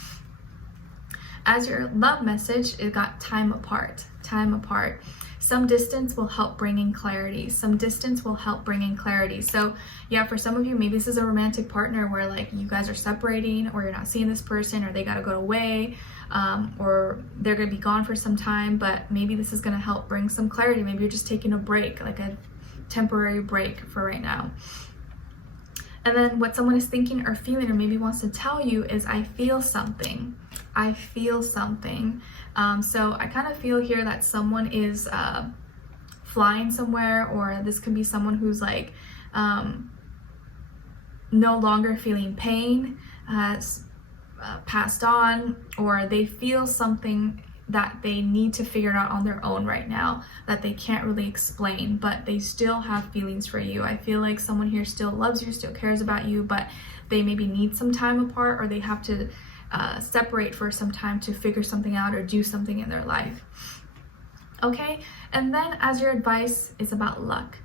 As your love message, it got time apart, time apart. Some distance will help bring in clarity. Some distance will help bring in clarity. So yeah, for some of you, maybe this is a romantic partner where like you guys are separating, or you're not seeing this person, or they got to go away, or they're going to be gone for some time, but maybe this is going to help bring some clarity. Maybe you're just taking a break, like a temporary break for right now. And then what someone is thinking or feeling, or maybe wants to tell you, is I feel something. I feel something. So I kind of feel here that someone is flying somewhere, or this could be someone who's like no longer feeling pain, has passed on, or they feel something that they need to figure it out on their own right now, that they can't really explain, but they still have feelings for you. I feel like someone here still loves you, still cares about you, but they maybe need some time apart, or they have to separate for some time to figure something out or do something in their life. Okay, and then as your advice is about luck.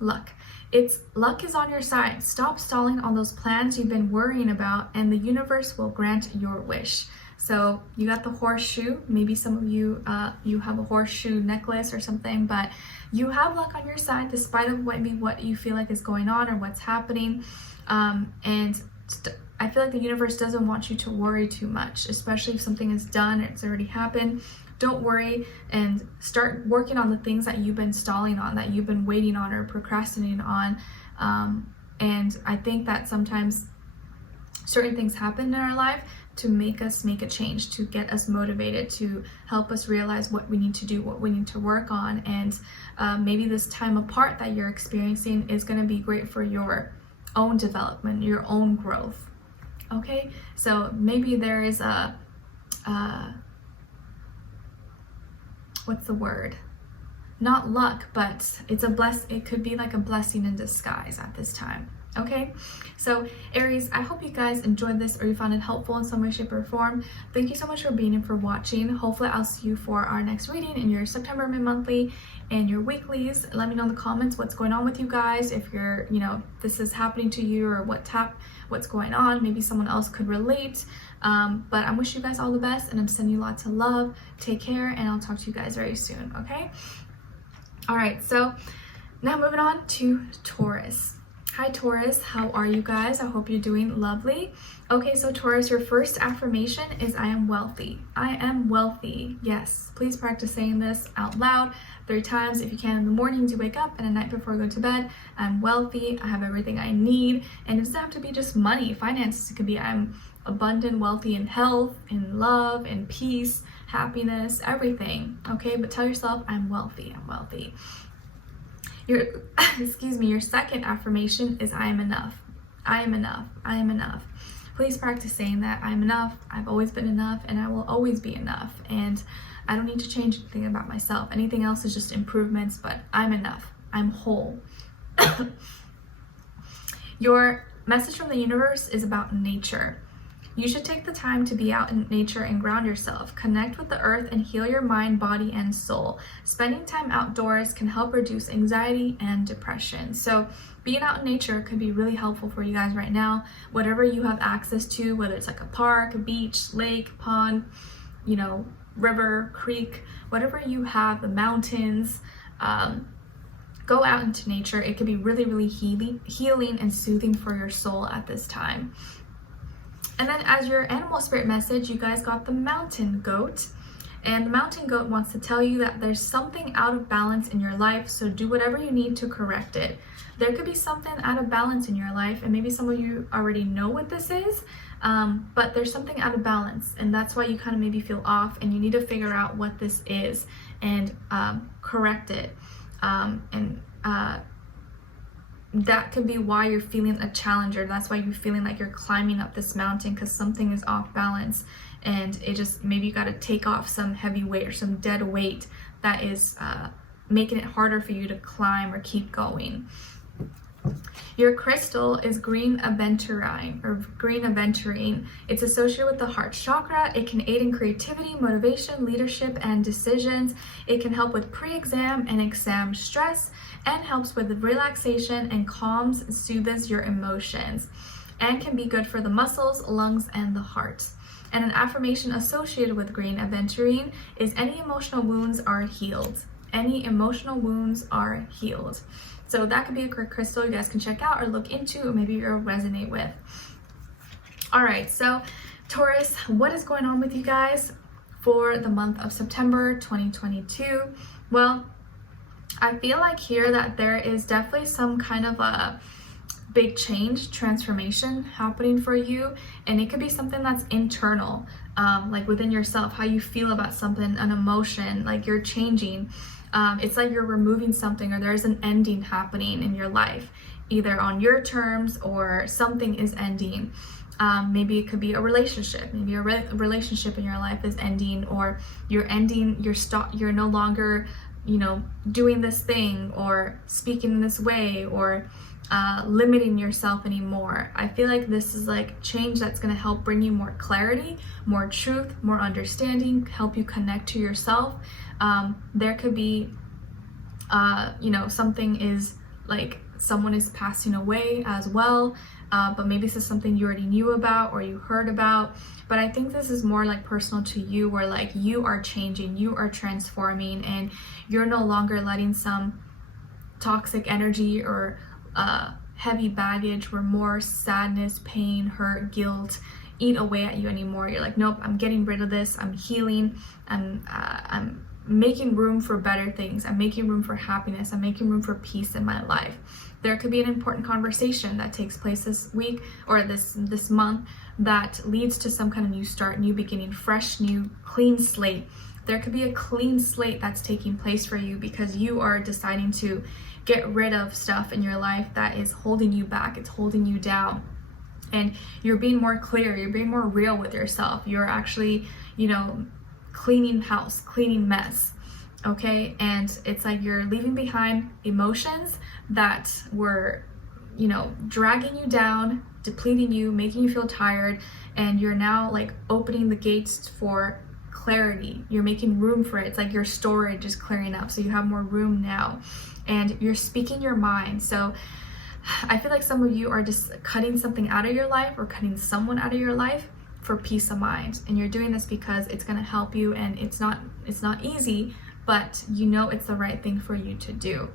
Luck is on your side. Stop stalling on those plans you've been worrying about, and the universe will grant your wish. So you got the horseshoe. Maybe some of you you have a horseshoe necklace or something, but you have luck on your side despite of what you feel like is going on or what's happening. And I feel like the universe doesn't want you to worry too much, especially if something is done, it's already happened. Don't worry, and start working on the things that you've been stalling on, that you've been waiting on or procrastinating on. And I think that sometimes certain things happen in our life to make us make a change, to get us motivated, to help us realize what we need to do, what we need to work on. And maybe this time apart that you're experiencing is going to be great for your own development, your own growth. Okay, so maybe there is a what's the word? Not luck, but it's it could be like a blessing in disguise at this time. Okay, so Aries, I hope you guys enjoyed this, or you found it helpful in some way, shape, or form. Thank you so much for being here, for watching. Hopefully I'll see you for our next reading in your September mid-monthly and your weeklies. Let me know in the comments what's going on with you guys, if you're, you know, this is happening to you, or what's going on. Maybe someone else could relate. But I'm wishing you guys all the best, and I'm sending you lots of love. Take care, and I'll talk to you guys very soon. Okay, all right, so now moving on to Taurus. Hi Taurus, how are you guys? I hope you're doing lovely. Okay, so Taurus, your first affirmation is I am wealthy. I am wealthy. Yes, please practice saying this out loud 3 times if you can in the mornings you wake up, and at night before you go to bed. I'm wealthy. I have everything I need, and it doesn't have to be just money, finances. It could be I'm abundant, wealthy in health, in love, in peace, happiness, everything. Okay, but tell yourself I'm wealthy. I'm wealthy. Your your second affirmation is I am enough. I am enough. I am enough. Please practice saying that. I'm enough. I've always been enough, and I will always be enough. And I don't need to change anything about myself. Anything else is just improvements, but I'm enough. I'm whole. Your message from the universe is about nature. You should take the time to be out in nature and ground yourself. Connect with the earth and heal your mind, body, and soul. Spending time outdoors can help reduce anxiety and depression. So being out in nature could be really helpful for you guys right now. Whatever you have access to, whether it's like a park, a beach, lake, pond, you know, river, creek, whatever you have, the mountains, go out into nature. It can be really, really healing and soothing for your soul at this time. And then as your animal spirit message, you guys got the mountain goat. And the mountain goat wants to tell you that there's something out of balance in your life, so do whatever you need to correct it. There could be something out of balance in your life, and maybe some of you already know what this is, but there's something out of balance, and that's why you kind of maybe feel off, and you need to figure out what this is and correct it. That could be why you're feeling a challenger. That's why you're feeling like you're climbing up this mountain, because something is off balance, and it just, maybe you got to take off some heavy weight or some dead weight that is making it harder for you to climb or keep going. Your crystal is green aventurine or green aventurine. It's associated with the heart chakra. It can aid in creativity, motivation, leadership, and decisions. It can help with pre-exam and exam stress, and helps with relaxation and calms, soothes your emotions, and can be good for the muscles, lungs, and the heart. And an affirmation associated with green aventurine is any emotional wounds are healed. Any emotional wounds are healed. So that could be a great crystal you guys can check out or look into, or maybe you'll resonate with. All right, so Taurus, what is going on with you guys for the month of September 2022? Well, I feel like here that there is definitely some kind of a big change, transformation happening for you, and it could be something that's internal, like within yourself, how you feel about something, an emotion, like you're changing. It's like you're removing something, or there's an ending happening in your life, either on your terms or something is ending. Maybe it could be a relationship. Maybe a relationship in your life is ending, or you're ending, you're no longer, you know, doing this thing or speaking in this way, or limiting yourself anymore. I feel like this is like change that's going to help bring you more clarity, more truth, more understanding, help you connect to yourself. There could be, you know, something is like someone is passing away as well, but maybe this is something you already knew about or you heard about. But I think this is more like personal to you, where like you are changing, you are transforming, and you're no longer letting some toxic energy or heavy baggage, remorse, sadness, pain, hurt, guilt eat away at you anymore. You're like, nope, I'm getting rid of this. I'm healing. I'm making room for better things. I'm making room for happiness. I'm making room for peace in my life. There could be an important conversation that takes place this week or this month that leads to some kind of new start, new beginning, fresh, new, clean slate. There could be a clean slate that's taking place for you because you are deciding to get rid of stuff in your life that is holding you back. It's holding you down. And you're being more clear. You're being more real with yourself. You're actually, you know, cleaning house, cleaning mess. Okay? And it's like you're leaving behind emotions that were, you know, dragging you down, depleting you, making you feel tired. And you're now like opening the gates for clarity. You're making room for it. It's like your storage is clearing up, so you have more room now, and you're speaking your mind. So I feel like some of you are just cutting something out of your life or cutting someone out of your life for peace of mind, and you're doing this because it's going to help you, and it's not easy, but you know it's the right thing for you to do.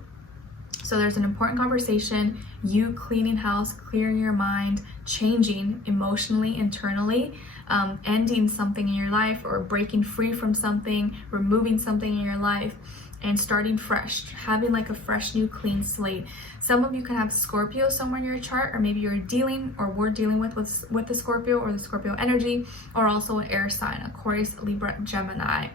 So there's an important conversation, you cleaning house, clearing your mind, changing emotionally, internally, ending something in your life or breaking free from something, removing something in your life, and starting fresh, having like a fresh, new, clean slate. Some of you can have Scorpio somewhere in your chart, or maybe you're dealing, or we're dealing with the Scorpio or the Scorpio energy, or also an air sign, Aquarius, Libra, Gemini.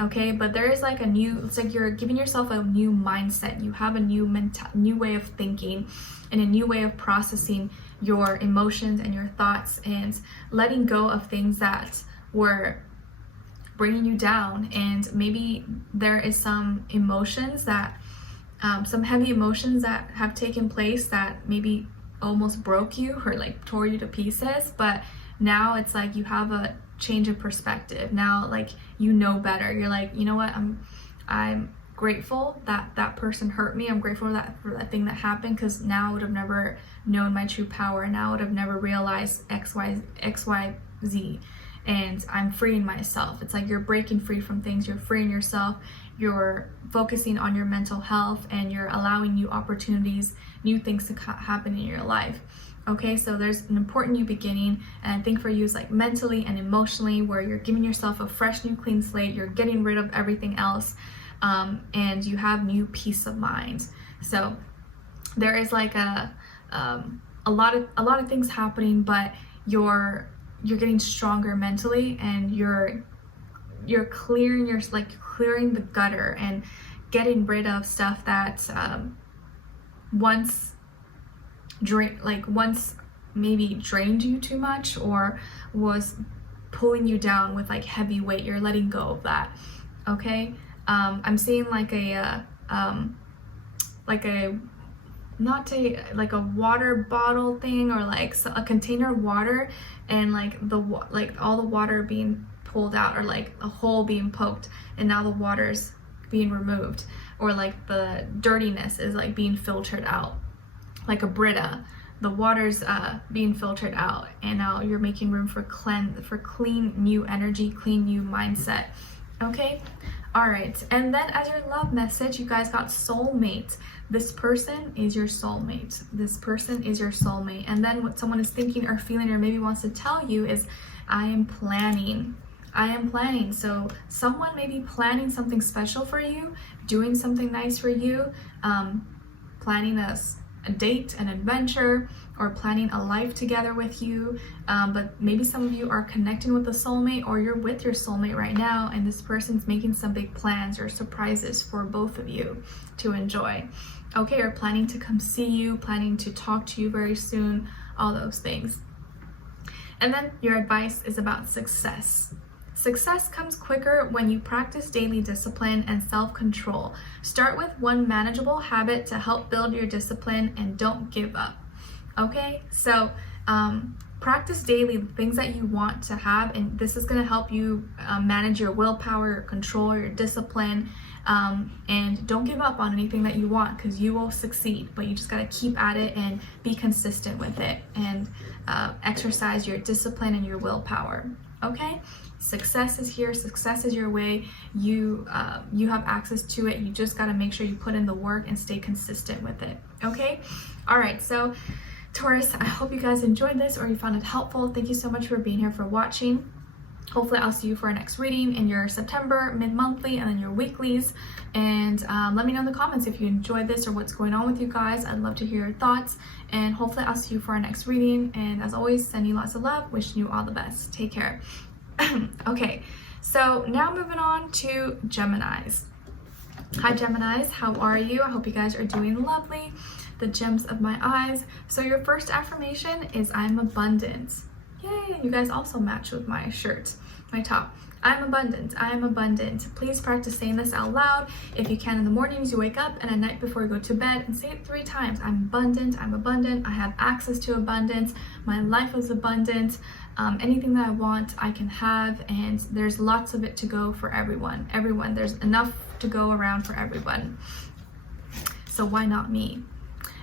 Okay, but there is like a new, it's like you're giving yourself a new mindset. You have a new way of thinking and a new way of processing your emotions and your thoughts, and letting go of things that were bringing you down. And maybe there is some emotions that some heavy emotions that have taken place that maybe almost broke you or like tore you to pieces, but now it's like you have a change of perspective. Now, like, you know better. You're like, you know what, I'm grateful that that person hurt me. I'm grateful for that thing that happened, because now I would have never known my true power. Now I would have never realized XYZ, and I'm freeing myself. It's like you're breaking free from things, you're freeing yourself, you're focusing on your mental health, and you're allowing new opportunities, new things to happen in your life. Okay, so there's an important new beginning, and I think for you it's like mentally and emotionally, where you're giving yourself a fresh, new, clean slate, you're getting rid of everything else, and you have new peace of mind. So there is like a lot of things happening, but you're getting stronger mentally, and you're clearing clearing the gutter and getting rid of stuff that once maybe drained you too much, or was pulling you down with like heavy weight. You're letting go of that. Okay, I'm seeing like a water bottle thing, or like a container of water, and like all the water being pulled out, or like a hole being poked, and now the water's being removed, or like the dirtiness is like being filtered out, like a Brita. The water's being filtered out, and now you're making room for clean new energy, clean new mindset. Okay, all right. And then as your love message, you guys got soulmate. This person is your soulmate. This person is your soulmate. And then what someone is thinking or feeling, or maybe wants to tell you, is I am planning. I am planning. So someone may be planning something special for you, doing something nice for you, planning a date, an adventure, or planning a life together with you. But maybe some of you are connecting with a soulmate, or you're with your soulmate right now, and this person's making some big plans or surprises for both of you to enjoy. Okay, or planning to come see you, planning to talk to you very soon, all those things. And then your advice is about success. Success comes quicker when you practice daily discipline and self-control. Start with one manageable habit to help build your discipline, and don't give up. Okay, so practice daily the things that you want to have, and this is going to help you manage your willpower, your control, your discipline, and don't give up on anything that you want, because you will succeed. But you just got to keep at it and be consistent with it, and exercise your discipline and your willpower. Okay, success is here. Success is your way. You have access to it. You just got to make sure you put in the work and stay consistent with it. Okay, all right. So Taurus, I hope you guys enjoyed this, or you found it helpful. Thank you so much for being here, for watching. Hopefully I'll see you for our next reading in your September mid-monthly, and then your weeklies. And let me know in the comments if you enjoyed this or what's going on with you guys. I'd love to hear your thoughts, and hopefully I'll see you for our next reading. And as always, sending you lots of love, wishing you all the best. Take care. Okay, so now moving on to Geminis. Hi Geminis, how are you? I hope you guys are doing lovely. The gems of my eyes. So your first affirmation is I'm abundant. Yay, you guys also match with my shirt, my top. I'm abundant, I am abundant. Please practice saying this out loud. If you can, in the mornings you wake up, and at night before you go to bed, and say it 3 times. I'm abundant, I have access to abundance, my life is abundant. Anything that I want, I can have, and there's lots of it to go for everyone. There's enough to go around for everyone. So why not me?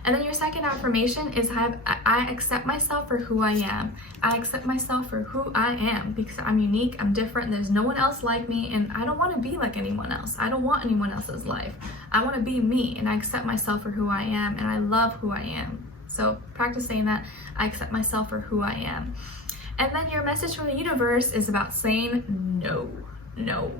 And then your second affirmation is I accept myself for who I am. I accept myself for who I am because I'm unique, I'm different, there's no one else like me, and I don't want to be like anyone else. I don't want anyone else's life. I want to be me, and I accept myself for who I am, and I love who I am. So practice saying that. I accept myself for who I am. And then your message from the universe is about saying no. No.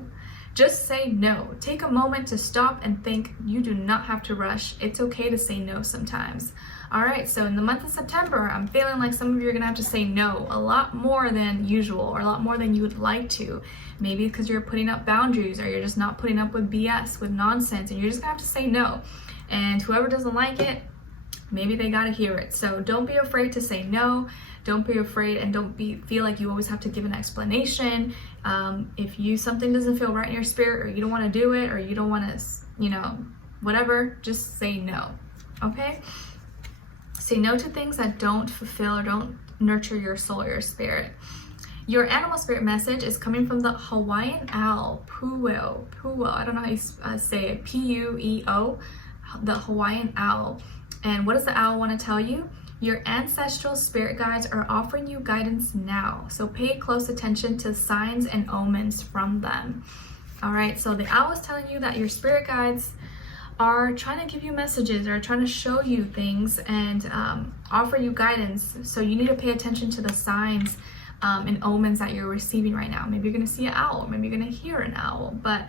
Just say no. Take a moment to stop and think. You do not have to rush. It's okay to say no sometimes. All right, so in the month of September, I'm feeling like some of you are gonna have to say no a lot more than usual, or a lot more than you would like to. Maybe because you're putting up boundaries, or you're just not putting up with BS, with nonsense, and you're just gonna have to say no. And whoever doesn't like it, maybe they gotta hear it. So don't be afraid to say no. Don't be afraid, and don't feel like you always have to give an explanation. If something doesn't feel right in your spirit, or you don't want to do it, or you don't want to, whatever, just say no. Okay? Say no to things that don't fulfill or don't nurture your soul or your spirit. Your animal spirit message is coming from the Hawaiian owl, Pueo. Pueo. I don't know how you say it. Pueo, the Hawaiian owl. And what does the owl want to tell you? Your ancestral spirit guides are offering you guidance now. So pay close attention to signs and omens from them. All right, so the owl is telling you that your spirit guides are trying to give you messages, or trying to show you things and offer you guidance. So you need to pay attention to the signs and omens that you're receiving right now. Maybe you're gonna see an owl, maybe you're gonna hear an owl, but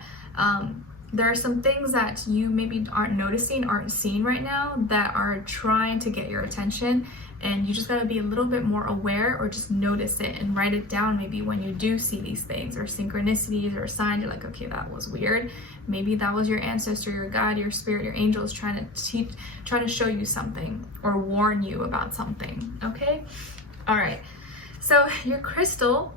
there are some things that you maybe aren't noticing, aren't seeing right now, that are trying to get your attention, and you just gotta be a little bit more aware, or just notice it and write it down. Maybe when you do see these things, or synchronicities, or signs, you're like, okay, that was weird. Maybe that was your ancestor, your guide, your spirit, your angels trying to show you something, or warn you about something. Okay? All right. So your crystal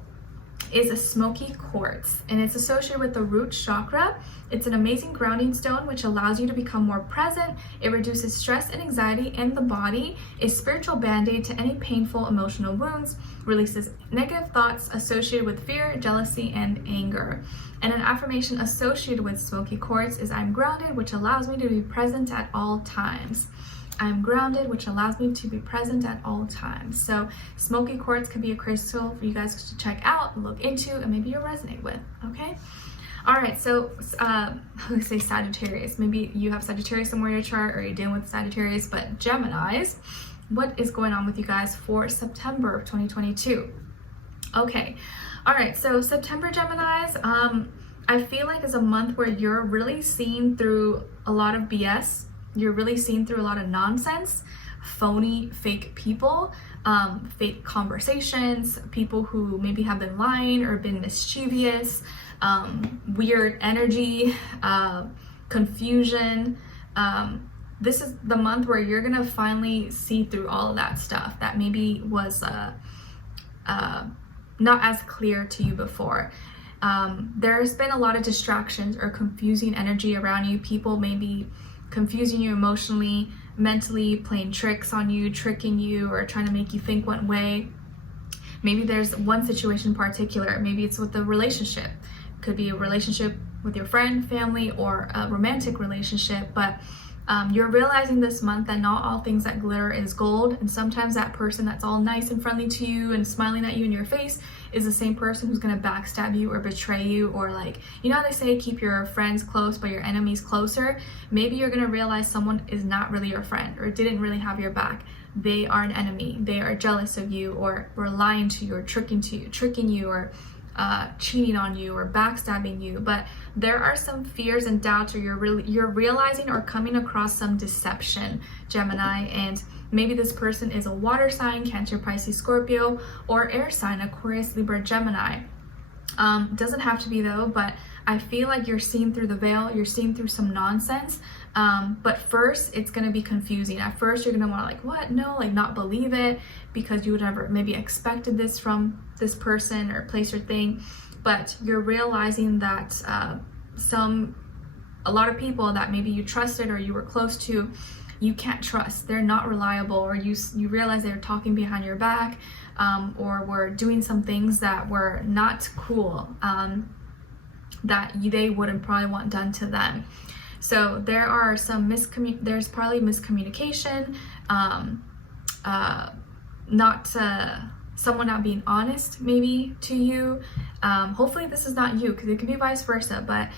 is a smoky quartz, and it's associated with the root chakra. It's an amazing grounding stone which allows you to become more present. It reduces stress and anxiety in the body, a spiritual band-aid to any painful emotional wounds, releases negative thoughts associated with fear, jealousy, and anger. And an affirmation associated with smoky quartz is I'm grounded, which allows me to be present at all times. I'm grounded, which allows me to be present at all times. So smoky quartz can be a crystal for you guys to check out, look into, and maybe you'll resonate with, okay? All right, so let's say Sagittarius. Maybe you have Sagittarius somewhere in your chart, or you're dealing with Sagittarius, but Geminis, what is going on with you guys for September of 2022? Okay, all right, so September Geminis, I feel like is a month where you're really seeing through a lot of BS. You're really seeing through a lot of nonsense, phony, fake people, fake conversations, people who maybe have been lying or been mischievous, weird energy, confusion. This is the month where you're gonna finally see through all of that stuff that maybe was not as clear to you before. There's been a lot of distractions or confusing energy around you. People maybe confusing you emotionally, mentally, playing tricks on you, tricking you, or trying to make you think one way. Maybe there's one situation in particular. Maybe it's with a relationship. Could be a relationship with your friend, family, or a romantic relationship, but you're realizing this month that not all things that glitter is gold, and sometimes that person that's all nice and friendly to you and smiling at you in your face is the same person who's gonna backstab you or betray you, or like, you know how they say keep your friends close but your enemies closer? Maybe you're gonna realize someone is not really your friend, or didn't really have your back. They are an enemy. They are jealous of you, or were lying to you, or tricking you, or cheating on you, or backstabbing you. But there are some fears and doubts, or you're realizing or coming across some deception, Gemini, and maybe this person is a water sign, Cancer, Pisces, Scorpio, or air sign, Aquarius, Libra, Gemini. Doesn't have to be though, but I feel like you're seeing through the veil, you're seeing through some nonsense. But first it's gonna be confusing. At first you're gonna wanna like, what? No, like not believe it, because you would never maybe expected this from this person or place or thing. But you're realizing that a lot of people that maybe you trusted or you were close to, you can't trust. They're not reliable, or you realize they're talking behind your back, or were doing some things that were not cool, that they wouldn't probably want done to them. So there are some there's probably miscommunication, someone not being honest maybe to you. Hopefully this is not you, because it could be vice versa, but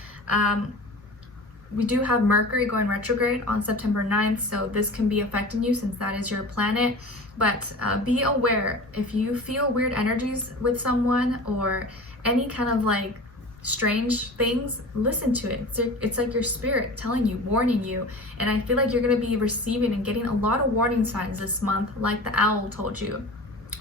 we do have Mercury going retrograde on September 9th, so this can be affecting you since that is your planet. But be aware, if you feel weird energies with someone or any kind of like strange things, listen to it. It's like your spirit telling you, warning you. And I feel like you're going to be receiving and getting a lot of warning signs this month, like the owl told you.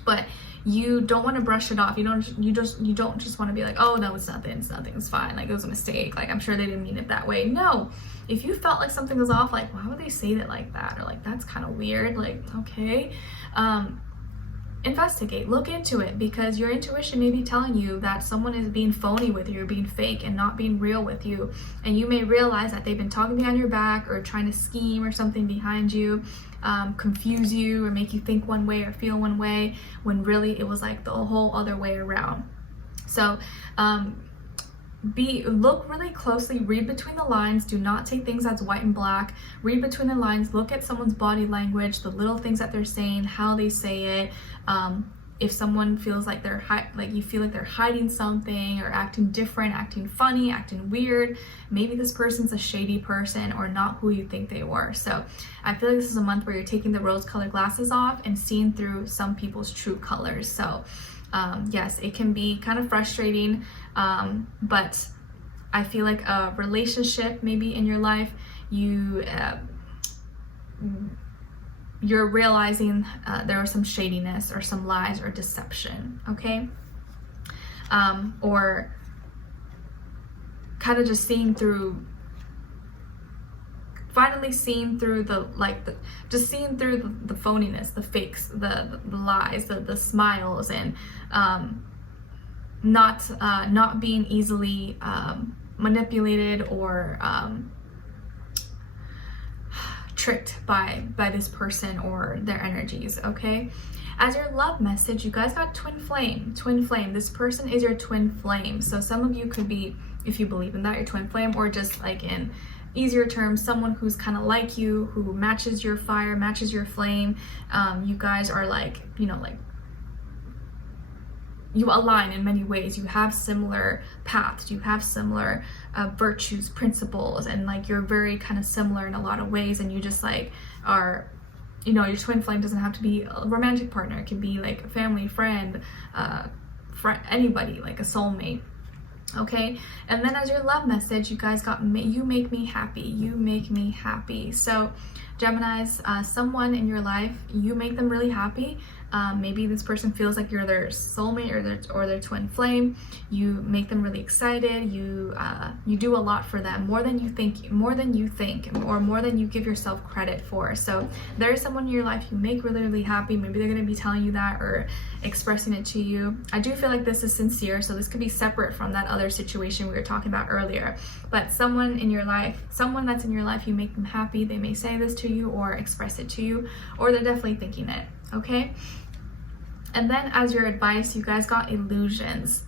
But you don't want to brush it off. You don't just want to be like, oh no, it's nothing, it's fine, like it was a mistake, like I'm sure they didn't mean it that way. No, if you felt like something was off, like why would they say that like that, or like that's kind of weird, like okay, investigate, look into it, because your intuition may be telling you that someone is being phony with you, being fake and not being real with you, and you may realize that they've been talking behind your back or trying to scheme or something behind you, confuse you or make you think one way or feel one way, when really it was like the whole other way around. So look really closely, read between the lines, do not take things as white and black, read between the lines, look at someone's body language, the little things that they're saying, how they say it. If someone feels like you feel like they're hiding something or acting different, acting funny, acting weird, maybe this person's a shady person or not who you think they were. So I feel like this is a month where you're taking the rose-colored glasses off and seeing through some people's true colors. So yes, it can be kind of frustrating, but I feel like a relationship maybe in your life, you're realizing there was some shadiness or some lies or deception, okay? Or kind of just finally seeing through the phoniness, the fakes, the lies, the smiles, and not being easily manipulated or tricked by this person or their energies, okay? As your love message, you guys got twin flame. This person is your twin flame. So some of you could be, if you believe in that, your twin flame, or just like in easier terms, someone who's kind of like you, who matches your fire, matches your flame. You guys are like, like you align in many ways. You have similar paths, you have similar virtues, principles, and like you're very kind of similar in a lot of ways, and you just like are, your twin flame doesn't have to be a romantic partner. It can be like a family, friend, anybody, like a soulmate. Okay, and then as your love message, you guys got you make me happy, you make me happy. So Geminis, someone in your life, you make them really happy. Maybe this person feels like you're their soulmate or their twin flame. You make them really excited. You do a lot for them, more than you think, or more than you give yourself credit for. So there's someone in your life you make really, really happy. Maybe they're going to be telling you that or expressing it to you. I do feel like this is sincere, so this could be separate from that other situation we were talking about earlier. But someone that's in your life, you make them happy. They may say this to you or express it to you, or they're definitely thinking it, okay? And then as your advice, you guys got illusions.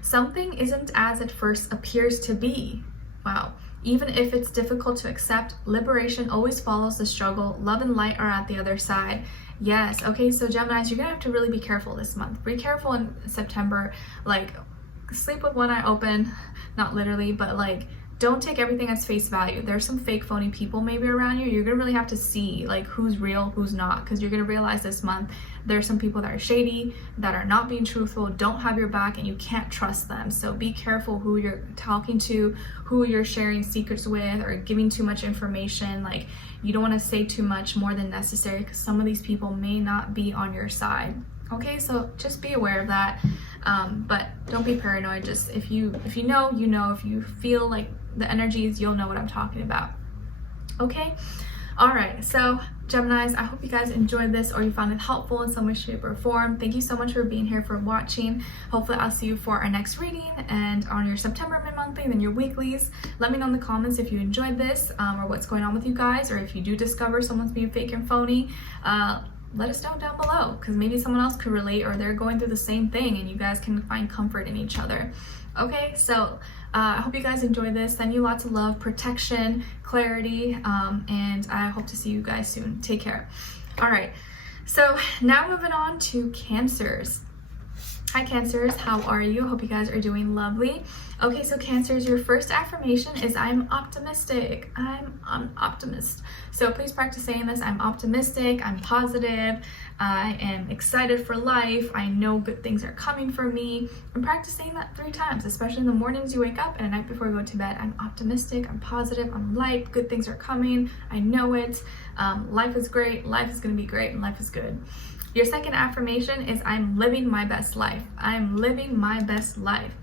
Something isn't as it first appears to be. Wow. Even if it's difficult to accept, liberation always follows the struggle. Love and light are at the other side. Yes. Okay, so Geminis, you're gonna have to really be careful this month. Be careful in September. Like, sleep with one eye open. Not literally, but like, don't take everything as face value. There's some fake, phony people maybe around you. You're gonna really have to see like who's real, who's not, because you're gonna realize this month there's some people that are shady, that are not being truthful, don't have your back, and you can't trust them. So be careful who you're talking to, who you're sharing secrets with, or giving too much information. Like, you don't want to say too much more than necessary, because some of these people may not be on your side. Okay, so just be aware of that, but don't be paranoid. Just if you know, you know. If you feel like the energies, you'll know what I'm talking about. Okay, all right. So Geminis, I hope you guys enjoyed this, or you found it helpful in some way, shape, or form. Thank you so much for being here, for watching. Hopefully I'll see you for our next reading, and on your September mid-monthly and then your weeklies. Let me know in the comments if you enjoyed this, or what's going on with you guys, or if you do discover someone's being fake and phony. let us know down below, because maybe someone else could relate, or they're going through the same thing and you guys can find comfort in each other. Okay, so I hope you guys enjoy this. Send you lots of love, protection, clarity, and I hope to see you guys soon. Take care. All right, so now moving on to Cancers. Hi Cancers, how are you? Hope you guys are doing lovely. Okay, so Cancers, your first affirmation is I'm optimistic. I'm an optimist. So please practice saying this. I'm optimistic, I'm positive, I am excited for life, I know good things are coming for me. And practice saying that 3 times, especially in the mornings you wake up and at night before you go to bed. I'm optimistic, I'm positive, I'm light, good things are coming, I know it. Life is great, life is gonna be great, and life is good. Your second affirmation is I'm living my best life. I'm living my best life.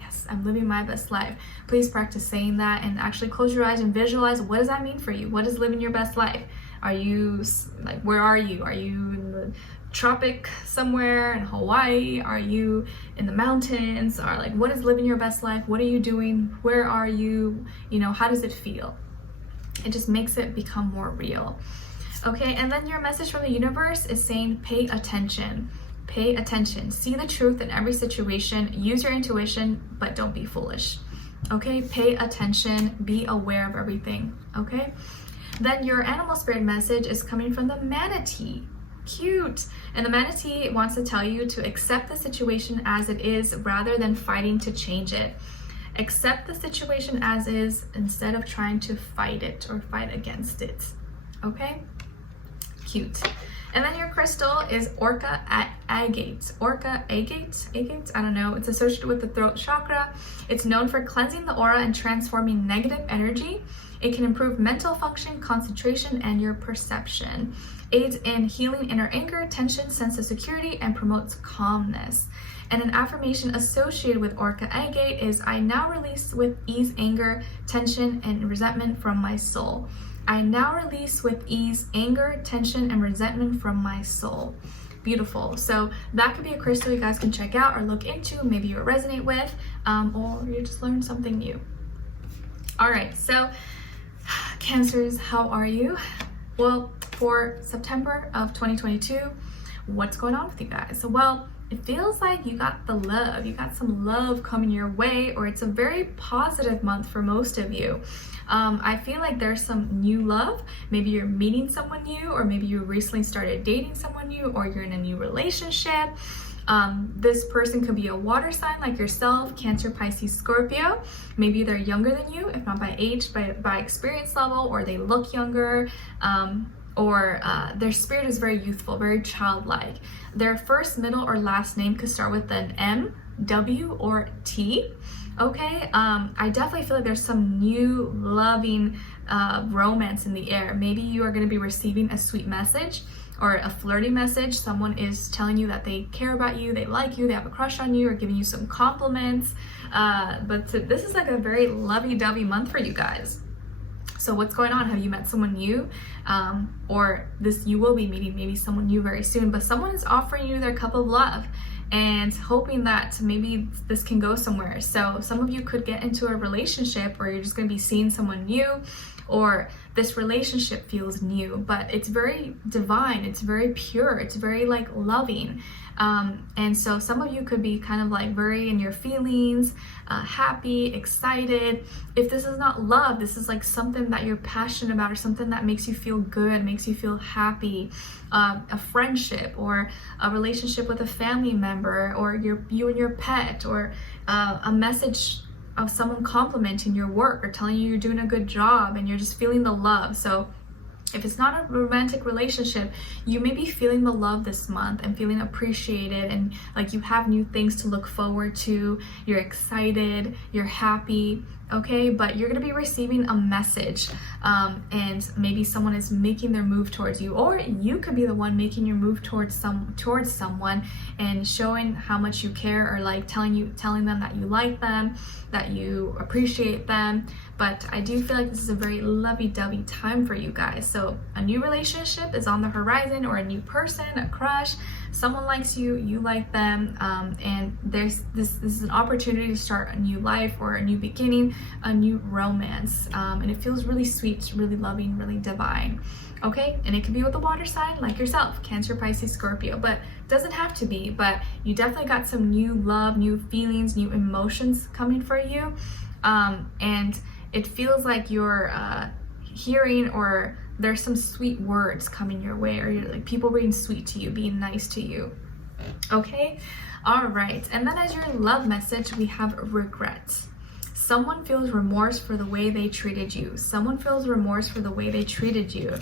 Yes, I'm living my best life. Please practice saying that and actually close your eyes and visualize, what does that mean for you? What is living your best life? Are you, like, where are you? Are you in the tropic somewhere in Hawaii? Are you in the mountains? Or like, what is living your best life? What are you doing? Where are you? You know, how does it feel? It just makes it become more real. Okay, and then your message from the universe is saying pay attention. Pay attention. See the truth in every situation. Use your intuition, but don't be foolish. Okay, pay attention. Be aware of everything. Okay, then your animal spirit message is coming from the manatee. Cute. And the manatee wants to tell you to accept the situation as it is rather than fighting to change it. Accept the situation as is instead of trying to fight it or fight against it. Okay? Cute. And then your crystal is Orca Agate. Orca Agate? Agate? I don't know. It's associated with the throat chakra. It's known for cleansing the aura and transforming negative energy. It can improve mental function, concentration, and your perception. Aids in healing inner anger, tension, sense of security, and promotes calmness. And an affirmation associated with Orca Agate is I now release with ease anger, tension, and resentment from my soul. I now release with ease anger, tension, and resentment from my soul. Beautiful. So that could be a crystal you guys can check out or look into. Maybe you resonate with, or you just learned something new. All right, so Cancers, how are you? Well, for September of 2022, what's going on with you guys? So, well, it feels like you got the love. You got some love coming your way, or it's a very positive month for most of you. I feel like there's some new love. Maybe you're meeting someone new, or maybe you recently started dating someone new, or you're in a new relationship. This person could be a water sign like yourself, Cancer, Pisces, Scorpio. Maybe they're younger than you, if not by age, by experience level, or they look younger, or their spirit is very youthful, very childlike. Their first, middle, or last name could start with an M, W, or T. Okay, I definitely feel like there's some new loving romance in the air. Maybe you are going to be receiving a sweet message or a flirty message. Someone is telling you that they care about you, they like you, they have a crush on you, or giving you some compliments. But this is like a very lovey-dovey month for you guys. So what's going on? Have you met someone new? Or you will be meeting maybe someone new very soon, but someone is offering you their cup of love and hoping that maybe this can go somewhere. So some of you could get into a relationship where you're just going to be seeing someone new, or this relationship feels new, but it's very divine, it's very pure, it's very like loving. And so some of you could be kind of like very in your feelings, happy, excited. If this is not love, this is like something that you're passionate about, or something that makes you feel good, makes you feel happy. A friendship, or a relationship with a family member, or you and your pet, or a message of someone complimenting your work or telling you you're doing a good job and you're just feeling the love. So if it's not a romantic relationship, you may be feeling the love this month and feeling appreciated, and like you have new things to look forward to, you're excited, you're happy, okay? But you're gonna be receiving a message, and maybe someone is making their move towards you, or you could be the one making your move towards someone and showing how much you care, or like telling them that you like them, that you appreciate them. but I do feel like this is a very lovey-dovey time for you guys. So a new relationship is on the horizon, or a new person, a crush, someone likes you, you like them, and this is an opportunity to start a new life or a new beginning, a new romance, and it feels really sweet, really loving, really divine. Okay, and it can be with a water sign like yourself, Cancer, Pisces, Scorpio, but doesn't have to be. But you definitely got some new love, new feelings, new emotions coming for you, and it feels like you're hearing, or there's some sweet words coming your way, or you're like people being sweet to you, being nice to you. Okay, all right. And then as your love message, we have regret. Someone feels remorse for the way they treated you. Someone feels remorse for the way they treated you.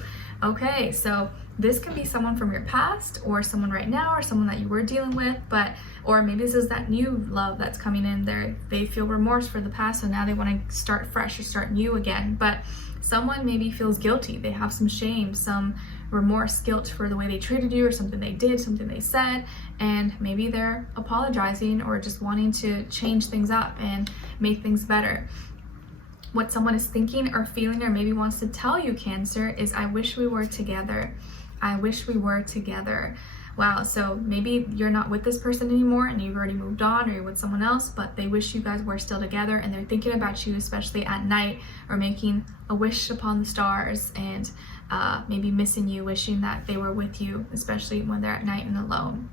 Okay, so this can be someone from your past, or someone right now, or someone that you were dealing with, or maybe this is that new love that's coming in there. They feel remorse for the past, so now they want to start fresh or start new again. But someone maybe feels guilty. They have some shame, some remorse, guilt for the way they treated you, or something they did, something they said, and maybe they're apologizing or just wanting to change things up and make things better. What someone is thinking or feeling, or maybe wants to tell you, Cancer, is I wish we were together. I wish we were together. Wow, so maybe you're not with this person anymore and you've already moved on, or you're with someone else, but they wish you guys were still together, and they're thinking about you, especially at night, or making a wish upon the stars, and maybe missing you, wishing that they were with you, especially when they're at night and alone.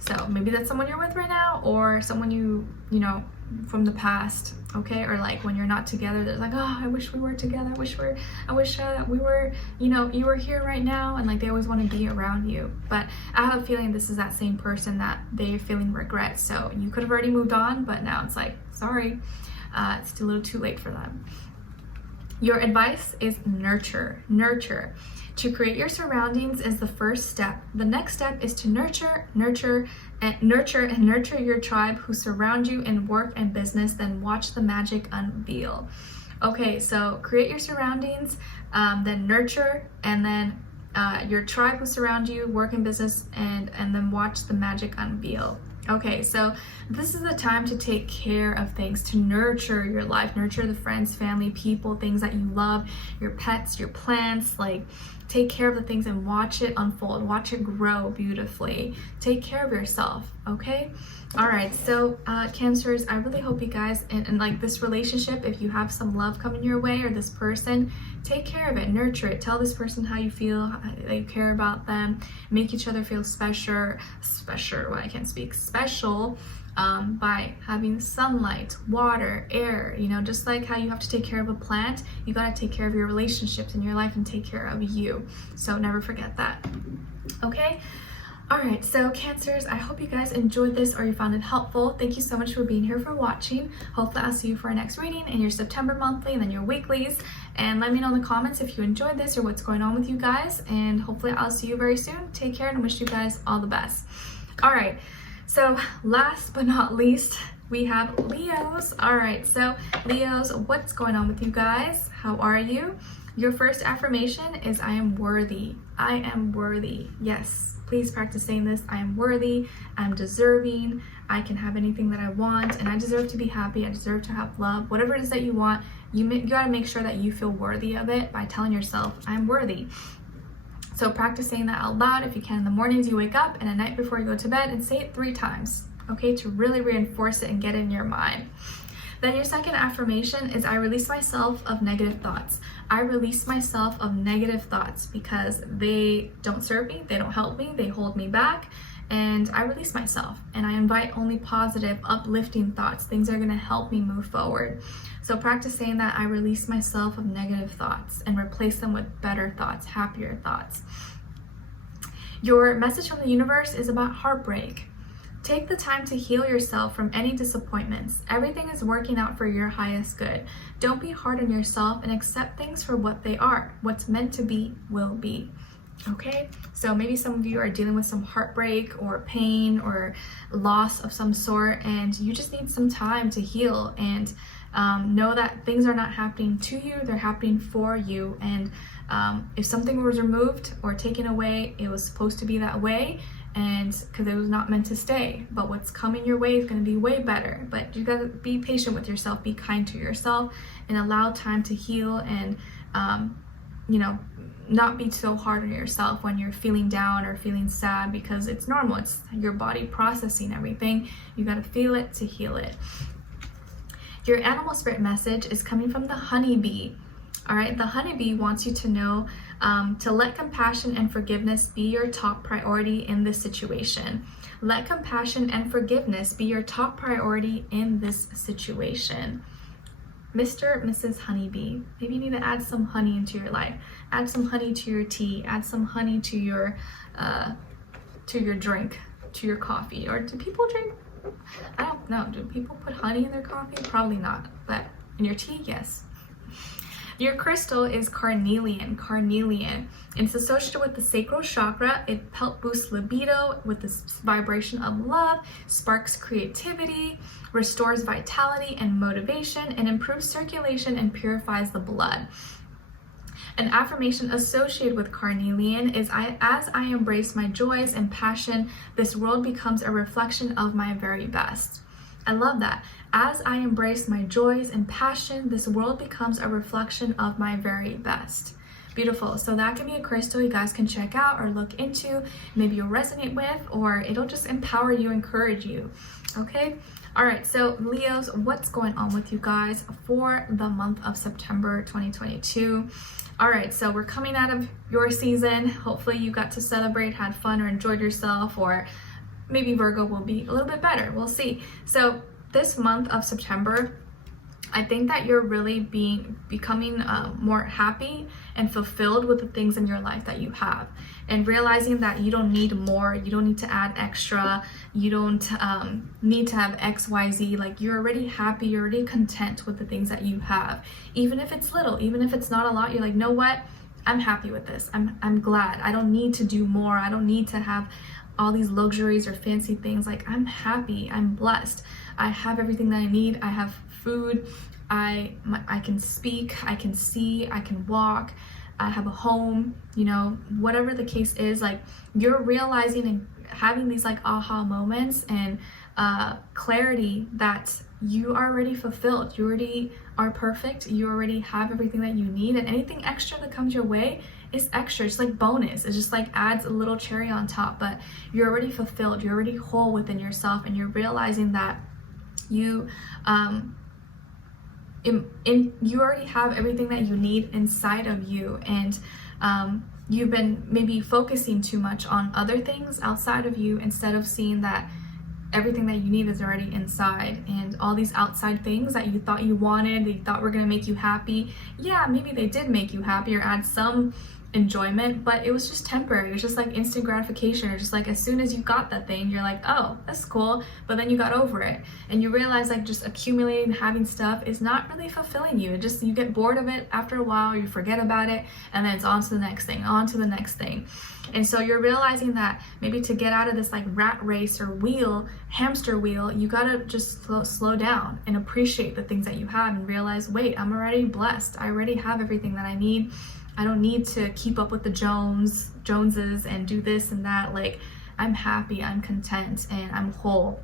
So maybe that's someone you're with right now, or someone you know from the past. Okay, or like when you're not together, they're like, oh, I wish we were together, I wish we were, you were here right now, and like they always want to be around you. But I have a feeling this is that same person that they're feeling regret. So you could have already moved on, but now it's like, sorry, it's a little too late for them. Your advice is nurture. To create your surroundings is the first step. The next step is to nurture your tribe who surround you in work and business, then watch the magic unveil. Okay, so create your surroundings, then nurture, and then your tribe who surround you, work and business, and then watch the magic unveil. Okay, so this is the time to take care of things, to nurture your life, nurture the friends, family, people, things that you love, your pets, your plants, like take care of the things and watch it unfold, watch it grow beautifully. Take care of yourself, okay? All right, so Cancers, I really hope you guys, and like this relationship, if you have some love coming your way, or this person, take care of it, nurture it. Tell this person how you feel, that you care about them, make each other feel special, by having sunlight, water, air, just like how you have to take care of a plant, you gotta take care of your relationships in your life and take care of you. So never forget that, okay? All right, so Cancers, I hope you guys enjoyed this, or you found it helpful. Thank you so much for being here, for watching. Hopefully I'll see you for our next reading in your September monthly and then your weeklies. And let me know in the comments if you enjoyed this or what's going on with you guys. And hopefully I'll see you very soon. Take care, and wish you guys all the best. All right, so last but not least, we have Leos. All right, so Leos, what's going on with you guys? How are you? Your first affirmation is I am worthy. I am worthy. Yes. Please practice saying this. I am worthy, I'm deserving, I can have anything that I want, and I deserve to be happy, I deserve to have love. Whatever it is that you want, you gotta make sure that you feel worthy of it by telling yourself, I'm worthy. So practice saying that out loud if you can in the mornings you wake up, and at night before you go to bed, and say it 3 times, okay, to really reinforce it and get it in your mind. Then your second affirmation is I release myself of negative thoughts. I release myself of negative thoughts because they don't serve me, they don't help me, they hold me back, and I release myself. And I invite only positive, uplifting thoughts, things that are gonna help me move forward. So practice saying that I release myself of negative thoughts and replace them with better thoughts, happier thoughts. Your message from the universe is about heartbreak. Take the time to heal yourself from any disappointments. Everything is working out for your highest good. Don't be hard on yourself and accept things for what they are. What's meant to be will be. Okay, so maybe some of you are dealing with some heartbreak or pain or loss of some sort, and you just need some time to heal and know that things are not happening to you, they're happening for you. And if something was removed or taken away, it was supposed to be that way, and because it was not meant to stay. But what's coming your way is going to be way better. But you got to be patient with yourself, be kind to yourself, and allow time to heal, and you know, not be so hard on yourself when you're feeling down or feeling sad, because it's normal. It's your body processing everything. You got to feel it to heal it. Your animal spirit message is coming from the honeybee. All right, the honeybee wants you to know to let compassion and forgiveness be your top priority in this situation. Let compassion and forgiveness be your top priority in this situation. Mr. Mrs. Honeybee, maybe you need to add some honey into your life. Add some honey to your tea. Add some honey to your drink, to your coffee. Or do people drink? I don't know. Do people put honey in their coffee? Probably not. But in your tea, yes. Your crystal is carnelian. Carnelian. It's associated with the sacral chakra. It helps boost libido with the vibration of love, sparks creativity, restores vitality and motivation, and improves circulation and purifies the blood. An affirmation associated with carnelian is, as I embrace my joys and passion, this world becomes a reflection of my very best. I love that. As I embrace my joys and passion, this world becomes a reflection of my very best. Beautiful. So that can be a crystal you guys can check out or look into. Maybe you'll resonate with, or it'll just empower you, encourage you. Okay? All right. So Leos, what's going on with you guys for the month of September 2022? All right. So we're coming out of your season. Hopefully you got to celebrate, had fun, or enjoyed yourself, or maybe Virgo will be a little bit better. We'll see. So this month of September, I think that you're really becoming more happy and fulfilled with the things in your life that you have, and realizing that you don't need more, you don't need to add extra, you don't need to have XYZ. Like, you're already happy, you're already content with the things that you have. Even if it's little, even if it's not a lot, you're like, know what? I'm happy with this. I'm glad. I don't need to do more. I don't need to have all these luxuries or fancy things. Like, I'm happy, I'm blessed. I have everything that I need. I have food. I can speak, I can see, I can walk, I have a home, you know, whatever the case is. Like, you're realizing and having these like aha moments and clarity that you are already fulfilled. You already are perfect. You already have everything that you need, and anything extra that comes your way is extra. It's like bonus. It just like adds a little cherry on top, but you're already fulfilled. You're already whole within yourself, and you're realizing that you you already have everything that you need inside of you, and you've been maybe focusing too much on other things outside of you, instead of seeing that everything that you need is already inside. And all these outside things that you thought you wanted, that you thought were going to make you happy, yeah, maybe they did make you happy or add some enjoyment, but it was just temporary. It was just like instant gratification, or just like as soon as you got that thing, you're like, oh, that's cool, but then you got over it, and you realize like just accumulating, having stuff is not really fulfilling you. It just, you get bored of it after a while, you forget about it, and then it's on to the next thing, on to the next thing. And so you're realizing that maybe to get out of this like rat race or hamster wheel, you gotta just slow down and appreciate the things that you have, and realize, wait, I'm already blessed. I already have everything that I need. I don't need to keep up with the Joneses and do this and that. Like, I'm happy, I'm content, and I'm whole.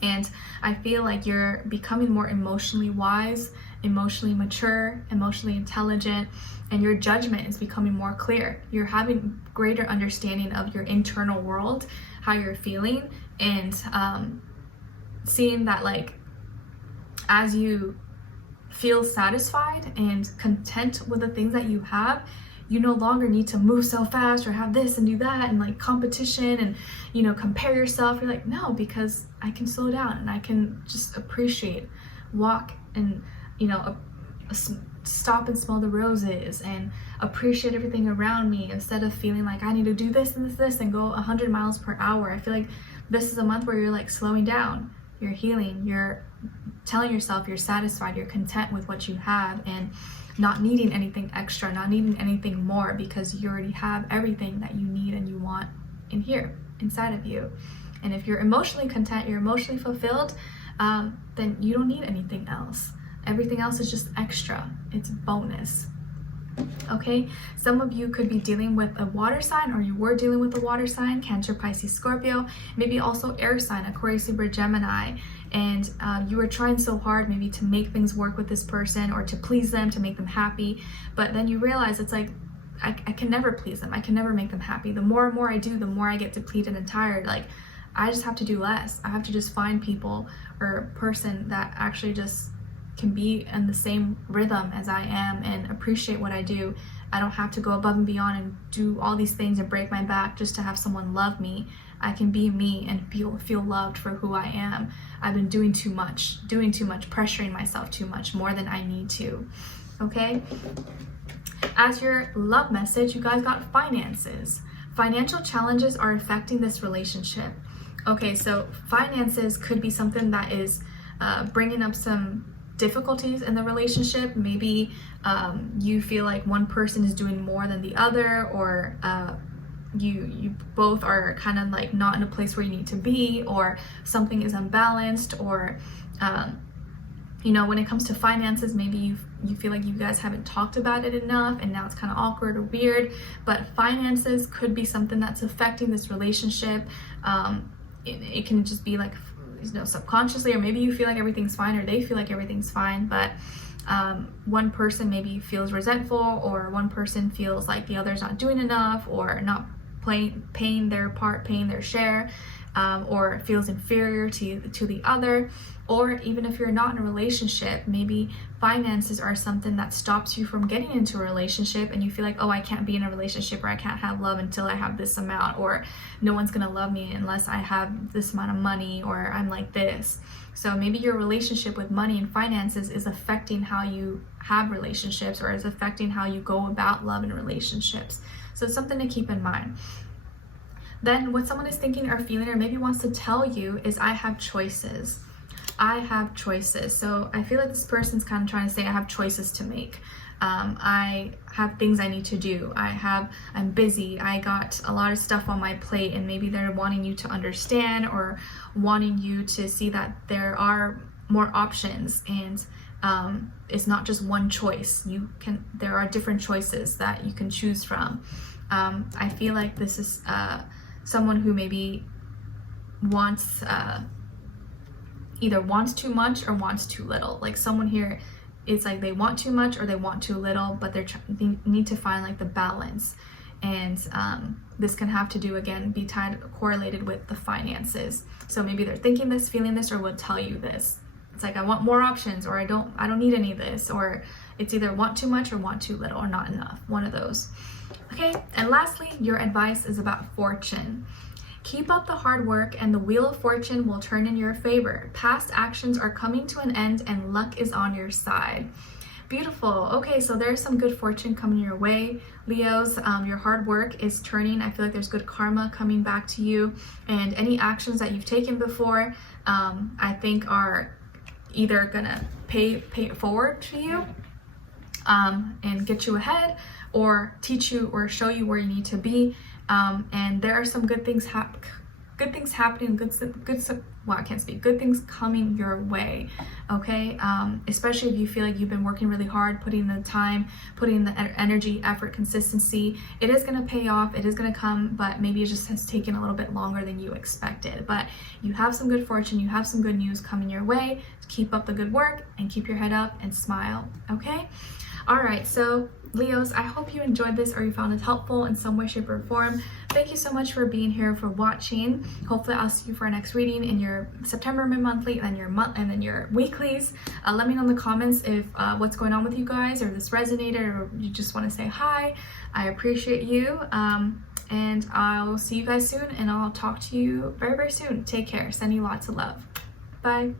And I feel like you're becoming more emotionally wise, emotionally mature, emotionally intelligent, and your judgment is becoming more clear. You're having greater understanding of your internal world, how you're feeling, and seeing that like as you feel satisfied and content with the things that you have, you no longer need to move so fast or have this and do that and like competition and, you know, compare yourself. You're like, no, because I can slow down and I can just appreciate, walk, and, you know, stop and smell the roses and appreciate everything around me, instead of feeling like I need to do this and this and go 100 miles per hour. I feel like this is a month where you're like slowing down, you're healing, you're telling yourself you're satisfied, you're content with what you have, and not needing anything extra, not needing anything more, because you already have everything that you need and you want in here, inside of you. And if you're emotionally content, you're emotionally fulfilled, then you don't need anything else. Everything else is just extra. It's bonus. Okay, some of you could be dealing with a water sign, or you were dealing with a water sign, Cancer, Pisces, Scorpio, maybe also air sign, Aquarius, Libra, Gemini, and you were trying so hard maybe to make things work with this person or to please them, to make them happy, but then you realize it's like, I can never please them. I can never make them happy. The more and more I do, the more I get depleted and tired. Like, I just have to do less. I have to just find people or person that actually just can be in the same rhythm as I am and appreciate what I do. I don't have to go above and beyond and do all these things and break my back just to have someone love me. I can be me and feel loved for who I am. I've been doing too much, pressuring myself too much, more than I need to. Okay? As your love message, you guys got finances. Financial challenges are affecting this relationship. Okay, so finances could be something that is bringing up some difficulties in the relationship. Maybe you feel like one person is doing more than the other, or you both are kind of like not in a place where you need to be, or something is unbalanced, or you know, when it comes to finances, maybe you feel like you guys haven't talked about it enough and now it's kind of awkward or weird. But finances could be something that's affecting this relationship. It can just be like, you know, subconsciously, or maybe you feel like everything's fine or they feel like everything's fine, but one person maybe feels resentful, or one person feels like the other's not doing enough, or not paying their part, paying their share, or feels inferior to the other. Or even if you're not in a relationship, maybe finances are something that stops you from getting into a relationship, and you feel like, oh, I can't be in a relationship, or I can't have love until I have this amount, or no one's gonna love me unless I have this amount of money, or I'm like this. So maybe your relationship with money and finances is affecting how you have relationships, or is affecting how you go about love and relationships. So it's something to keep in mind. Then what someone is thinking or feeling, or maybe wants to tell you, is I have choices. I have choices. So I feel like this person's kind of trying to say, I have choices to make. I have things I need to do. I'm busy. I got a lot of stuff on my plate, and maybe they're wanting you to understand, or wanting you to see that there are more options, and it's not just one choice. There are different choices that you can choose from. I feel like this is someone who maybe wants either wants too much or wants too little. Like, someone here, it's like they want too much or they want too little, but they need to find like the balance. And this can have to do, again, be correlated with the finances. So maybe they're thinking this, feeling this, or will tell you this. It's like, I want more options, or I don't need any of this, or it's either want too much or want too little, or not enough, one of those. Okay, and lastly, your advice is about fortune. Keep up the hard work and the wheel of fortune will turn in your favor. Past actions are coming to an end and luck is on your side. Beautiful. Okay, so there's some good fortune coming your way, Leos. Your hard work is turning. I feel like there's good karma coming back to you, and any actions that you've taken before, I think are either gonna pay it forward to you, and get you ahead, or teach you or show you where you need to be. And there are some good things happening, good things coming your way. Okay, especially if you feel like you've been working really hard, putting the time, putting the energy, effort, consistency. It is going to pay off, it is going to come, but maybe it just has taken a little bit longer than you expected. But you have some good fortune, you have some good news coming your way. Keep up the good work and keep your head up and smile. Okay, all right, so Leos, I hope you enjoyed this, or you found it helpful in some way, shape, or form. Thank you so much for being here, for watching. Hopefully I'll see you for our next reading in your September mid-monthly, and your month, and then your weeklies. Let me know in the comments if what's going on with you guys, or if this resonated, or you just want to say hi. I appreciate you, and I'll see you guys soon, and I'll talk to you very, very soon. Take care. Sending you lots of love. Bye.